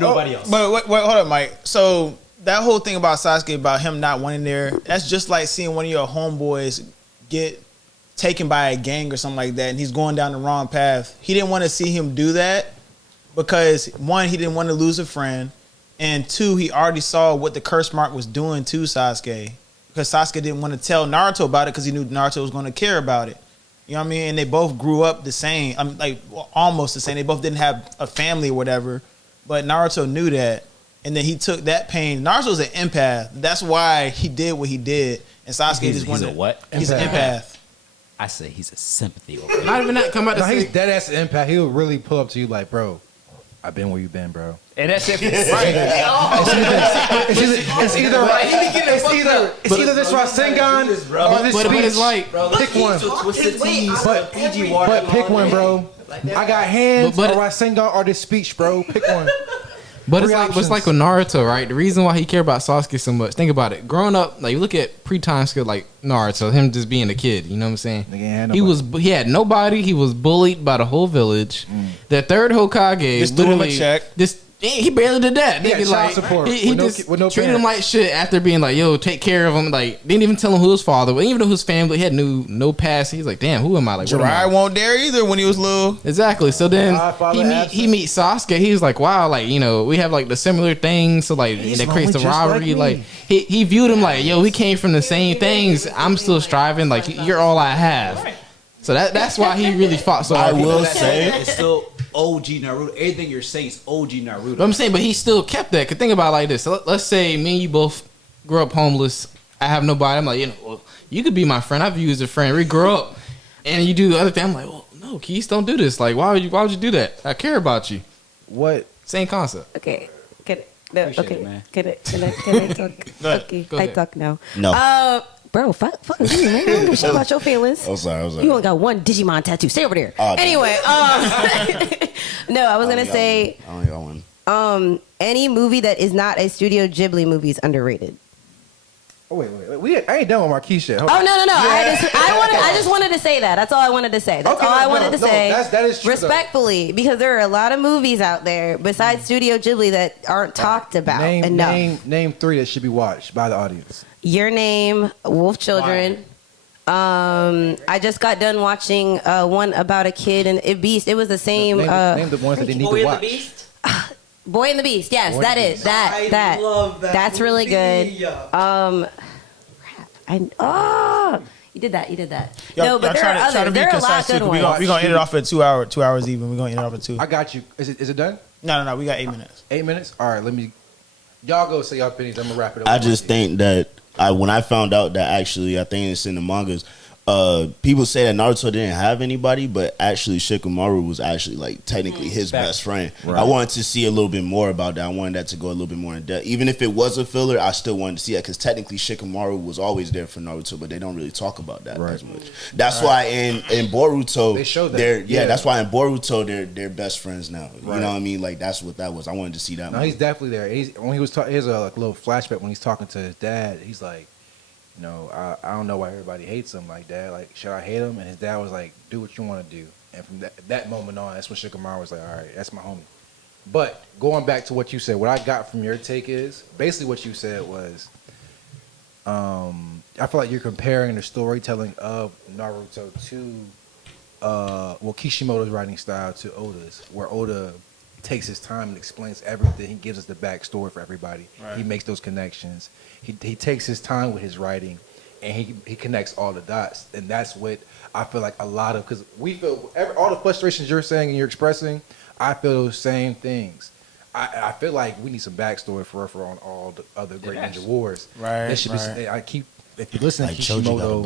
nobody else. But wait, hold up, Mike. So that whole thing about Sasuke, about him not wanting there, that's just like seeing one of your homeboys get taken by a gang or something like that, and he's going down the wrong path. He didn't want to see him do that because, one, he didn't want to lose a friend, and two, he already saw what the curse mark was doing to Sasuke because Sasuke didn't want to tell Naruto about it because he knew Naruto was going to care about it. You know what I mean? And they both grew up the same. Almost the same. They both didn't have a family or whatever. But Naruto knew that. And then he took that pain. Naruto's an empath. That's why he did what he did. And Sasuke just wanted... He's a what? He's an empath. I say he's a sympathy. Not even that. Come out to No, say... he's dead ass impact. He'll really pull up to you like, bro, I've been where you've been, bro. And that's it. It's either this Rasengan or this But speech. it's like... Pick one. Twisted teas, But Fiji water. But pick one, bro. I got hands But- or Rasengan or this speech, bro. Pick one. But it's Three like options. with Naruto, right? The reason why he cared about Sasuke so much, think about it. Growing up, like you look at pre-time skill like Naruto, him just being a kid, you know what I'm saying? He had nobody, he was bullied by the whole village. The third Hokage Just threw him a literally check. he barely did that. Yeah, Nigga, child like, support he with no- just with no treated him parents. like shit after being like, yo, take care of him. Like, didn't even tell him who his father was. Even though his family had no past. He's like, damn, who am I? Like, what am I? Jiraiya won't dare either when he was little. Exactly. So then Godfather he meets Sasuke. He was like, wow, like, you know, we have like the similar things. So like that creates the just rivalry. like Like he viewed him like, yo, we came from the same things. I'm still striving. Like you're all I have. So that's why he really fought so hard. I will say it's still OG Naruto. Everything you're saying is OG Naruto. But I'm saying, but he still kept that. Cause think about it like this. So let's say me and you both grew up homeless. I have nobody. I'm like, you know, well, you could be my friend. I view you as a friend. We grow up, and you do the other thing. I'm like, well, no, Keith, don't do this. Like, why would you do that? I care about you. What? Same concept. Okay. Can Appreciate it, man. I talk? Okay, Go I ahead. talk now. no. Bro, fuck you, man. You don't give a shit about your feelings. I'm sorry. You only got one Digimon tattoo. Stay over there. Oh, damn. Anyway, no, I was gonna say, I only got one. any movie that is not a Studio Ghibli movie is underrated. Oh, wait. I ain't done with Marquise yet. Hold Oh on. no! I just wanted to say that. That's all I wanted to say. That's Okay, all I no, wanted to no, say. that is true, respectfully, because there are a lot of movies out there besides Studio Ghibli that aren't talked about enough. Name three that should be watched by the audience. Your Name, Wolf Children. I just got done watching one about a kid and it Beast. It was the same. Name the ones that they need Boy to and the watch. Beast. Boy and the Beast. Yes, Boy that and the is that. I love that. That's really movie. good. You did that. Y'all, No, but y'all there are others. try to be There are a lot concise of too. good We're ones. gonna end it off at 2 hours. 2 hours even. We're gonna end it off at 2. I got you. Is it done? No. We got 8 minutes. 8 minutes. All right. Let me. Y'all go say y'all opinions. I'm gonna wrap it up. I just think that when I found out that actually I think it's in the mangas, people say that Naruto didn't have anybody, but actually Shikamaru was actually like technically his best friend. Right. I wanted to see a little bit more about that. I wanted that to go a little bit more in depth. Even if it was a filler, I still wanted to see that because technically Shikamaru was always there for Naruto, but they don't really talk about that as much. That's why in Boruto They showed that. that's why in Boruto they're best friends now. Right. You know what I mean? Like that's what that was. I wanted to see that. No, he's definitely there. When he was talking, here's a little flashback when he's talking to his dad. He's like, you know, I don't know why everybody hates him. Like, Dad, like, should I hate him? And his dad was like, do what you want to do. And from that moment on, that's when Shikamaru was like, all right, that's my homie. But going back to what you said, what I got from your take is basically what you said was, I feel like you're comparing the storytelling of Naruto to, Kishimoto's writing style to Oda's, where Oda takes his time and explains everything. He gives us the backstory for everybody. Right. He makes those connections. He takes his time with his writing, and he connects all the dots. And that's what I feel like a lot of, because we feel all the frustrations you're saying and you're expressing, I feel those same things. I feel like we need some backstory for on all the other Great Ninja Wars. Right. There should be. If you listen to Kishimoto,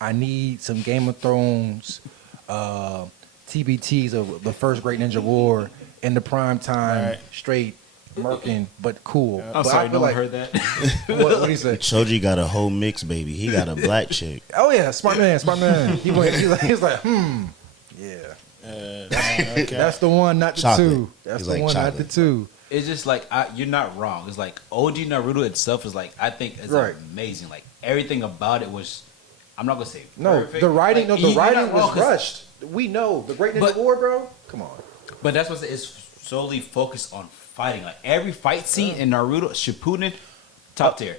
I need some Game of Thrones, TBTs of the first Great Ninja War in the prime time, straight murking, but cool. I'm sorry, no one heard that. What do you say? Choji got a whole mix, baby. He got a black chick. Oh yeah, smart man. He's like, yeah. Okay. That's the one, not the Chocolate. two. That's He's the like one, chocolate. not the two. It's just like you're not wrong. It's like OG Naruto itself is like I think it's amazing. Like everything about it was. I'm not gonna say perfect. The writing. Like, The writing wrong, was rushed. We know the Great Ninja War, bro. Come on. But that's what it's solely focused on fighting. Like every fight scene in Naruto Shippuden, top tier.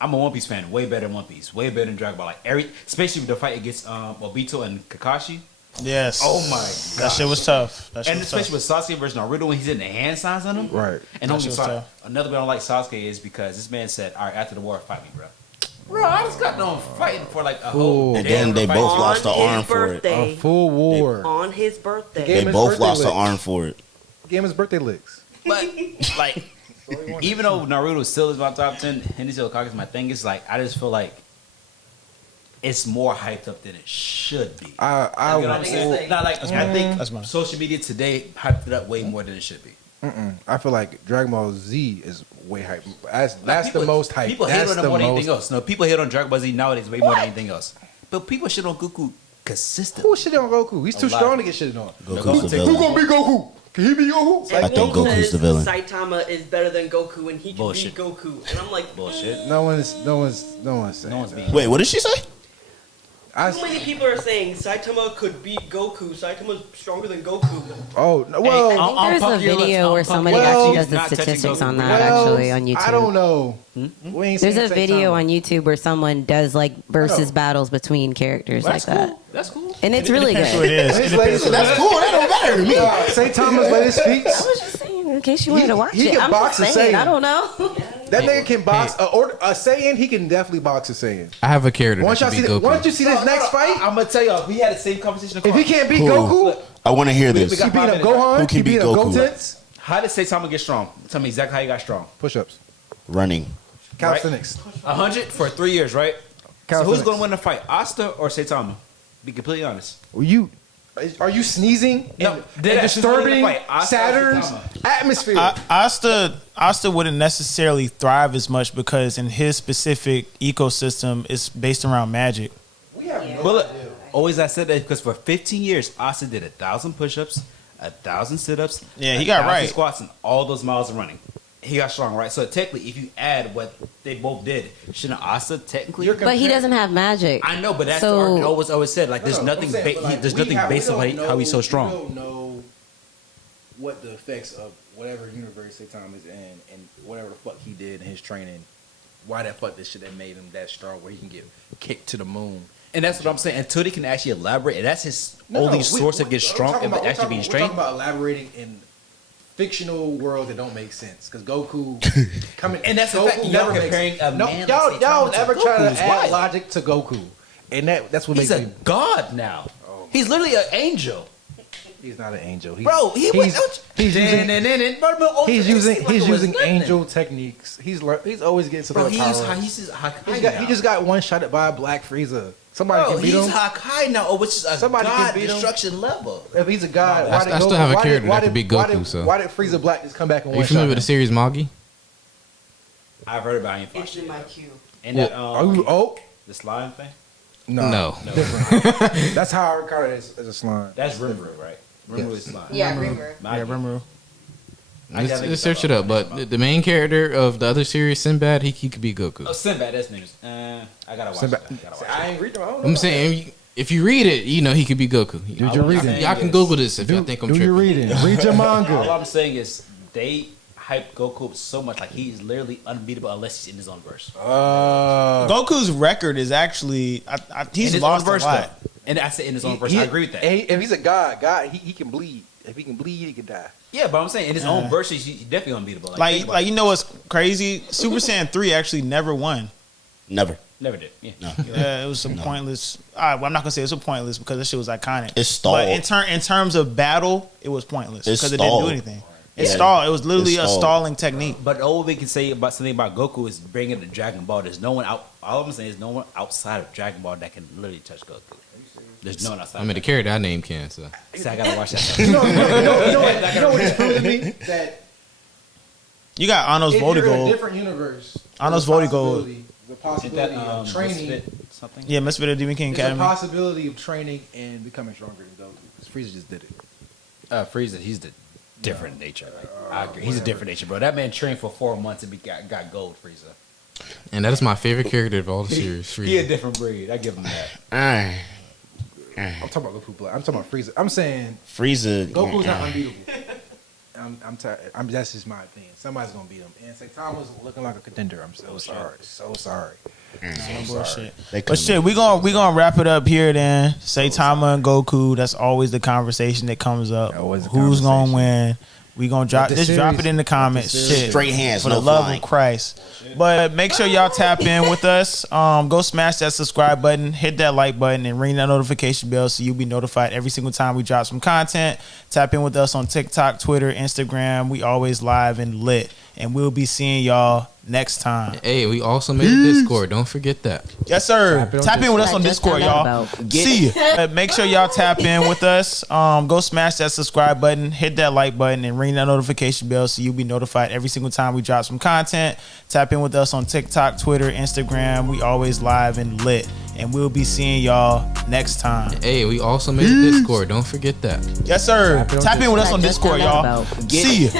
I'm a One Piece fan. Way better than One Piece. Way better than Dragon Ball. Like especially with the fight against Obito and Kakashi. Yes. Oh my god. That shit was tough. And especially with Sasuke versus Naruto when he's in the hand signs on him. Right. And another bit I don't like Sasuke is because this man said, "All right, after the war, fight me, bro." Bro, I just got done fighting for like a whole. And then they both lost the arm for it. A full war. On his birthday. They both lost the arm for it. Gave him his birthday licks. But like, even though Naruto still is my top 10, Henry Hokage is my thing. It's like I just feel like it's more hyped up than it should be. I think social media today hyped it up way more than it should be. I feel like Dragon Ball Z is way hyped. That's the most hyped. People hate on it more than anything else. No, people hate on Dragon Ball Z nowadays way more than anything else. But people shit on Goku consistently. Who shit on Goku? He's too strong to get shitted on. Goku's the Who villain. gonna be Goku? Can he be Goku? I think Goku's the villain. Saitama is better than Goku, and he can Bullshit. beat Goku. And I'm like, bullshit. No one's saying that. Wait, what did she say? Too many people are saying Saitama could beat Goku. Saitama's stronger than Goku. Oh, no, well, I think there's a video where somebody actually does the statistics on that actually on YouTube. I don't know. There's a video on YouTube where someone does like versus battles between characters like that. That's cool. And it's really good. Who it is. That's cool. That don't matter to me. St. Thomas let his feet. I was just saying in case you wanted to watch he it. can I'm box just a saying. Saiyan. I don't know. That nigga can box a Saiyan. He can definitely box a Saiyan. I have a character that Once should be Goku. you see this next fight, I'm gonna tell y'all, we had the same conversation. if he can't beat Goku, I want to hear this. he beat up Gohan. Who can He beat beat up Goku? Gotenks. How did Saitama get strong? Tell me exactly how he got strong. Push-ups, Running. calisthenics. 100 for 3 years, right? So Calisthenics. who's gonna win the fight, Asta or Saitama? Be completely honest. Are you sneezing No, and dead ass. Who's gonna win the disturbing fight, Asta or Saturn's Saitama? atmosphere? Asta wouldn't necessarily thrive as much because in his specific ecosystem, it's based around magic. But look, always I said that because for 15 years, Asta did 1,000 push-ups, 1,000 sit-ups. Yeah, he got 1,000 right. squats and all those miles of running. He got strong, right? So technically, if you add what they both did, shouldn't Asta technically? But he doesn't have magic. I know, but that's So- I always said. Like, there's nothing. There's nothing based on how he's so strong. We don't know what the effects of whatever universe Saitama is in and whatever the fuck he did in his training. Why that fuck this shit that made him that strong, where he can get kicked to the moon And that's what I'm saying. Until they can actually elaborate, and that's his only source to get strong and actually being strength. We're talking about elaborating in fictional worlds that don't make sense. Because Goku coming, and that's Goku the fact. Y'all comparing a man. Y'all ever try to add logic to Goku, and that's what he's makes a god now. He's literally an angel. He's not an angel. He's using angel techniques. He's always getting to the power. He just got one shot by a Black Frieza. Somebody can beat him. He's Hakai now, which is a god destruction level. If he's a god, I still have a character that could be Goku. So why did Frieza Black just come back and one shot? Are you familiar with the series Magi? I've heard about it. It's in my queue. And that the slime thing. No. Different. That's how I regard it as a slime. That's Rimuru, right? Rimuru is slime. Yeah, Rimuru. Yeah, Rimuru. Let's search it up. But the main character of the other series, Sinbad, he could be Goku. Oh, Sinbad, that's names. I gotta watch that. I ain't read them. I'm saying, if you read it, you know he could be Goku. Did you read it? Y'all can Google this if y'all think I'm tripping. Do you read it? Read your manga. All I'm saying is they hype Goku up so much, like he's literally unbeatable unless he's in his own verse. Goku's record is actually he's lost a lot. And I said in his own verse, I agree with that. If he's a god, he can bleed. If he can bleed, he can die. Yeah, but I'm saying in his own verse, he's definitely unbeatable. Like you know what's crazy? Super Saiyan 3 actually never won. Never did. Yeah, no. Yeah, it was some pointless. Well, I'm not gonna say it was pointless because this shit was iconic. It stalled. But in terms of battle, it was pointless because it didn't do anything. It Yeah. stalled. It was literally a stalling technique. But all we can say about something about Goku is bringing the Dragon Ball. There's no one out. All I'm saying is no one outside of Dragon Ball that can literally touch Goku. There's no one outside. I mean, the character I named can. So I gotta watch that. You know what it's proving me? That you got Anos if you're in a Vodigold. different universe, Anos Vodigold. The possibility of training. Something. Yeah, Misfit of Demon King There's Academy. a possibility of training and becoming stronger than Goku. Because Frieza just did it. Frieza, he's the different nature. I agree. He's a different nature, bro. That man trained for 4 months and got gold, Frieza. And that is my favorite character of all the series. Frieza. He a different breed. I give him that. I'm talking about Goku Black. I'm talking about Frieza. I'm saying Frieza. Goku's not unbeatable. I'm tired. That's just my opinion. Somebody's gonna beat him. And Saitama's looking like a contender. I'm so sorry. So sorry. Bullshit. But shit, we gonna wrap it up here then. Saitama and Goku. That's always the conversation that comes up. Who's gonna win? We gonna drop it in the comments. Shit. Straight hands, for no the love flying. of Christ. But make sure y'all tap in with us. Go smash that subscribe button, hit that like button, and ring that notification bell so you'll be notified every single time we drop some content. Tap in with us on TikTok, Twitter, Instagram. We always live and lit. And we'll be seeing y'all next time. Hey, we also made a Discord. Don't forget that. Yes, sir. Tap in with us on Discord, y'all. See you. Make sure y'all tap in with us. Go smash that subscribe button, hit that like button, and ring that notification bell so you'll be notified every single time we drop some content. Tap in with us on TikTok, Twitter, Instagram. We always live and lit. And we'll be seeing y'all next time. Hey, we also made a Discord. Don't forget that. Yes, sir. Tap in with us on Discord, y'all. See you.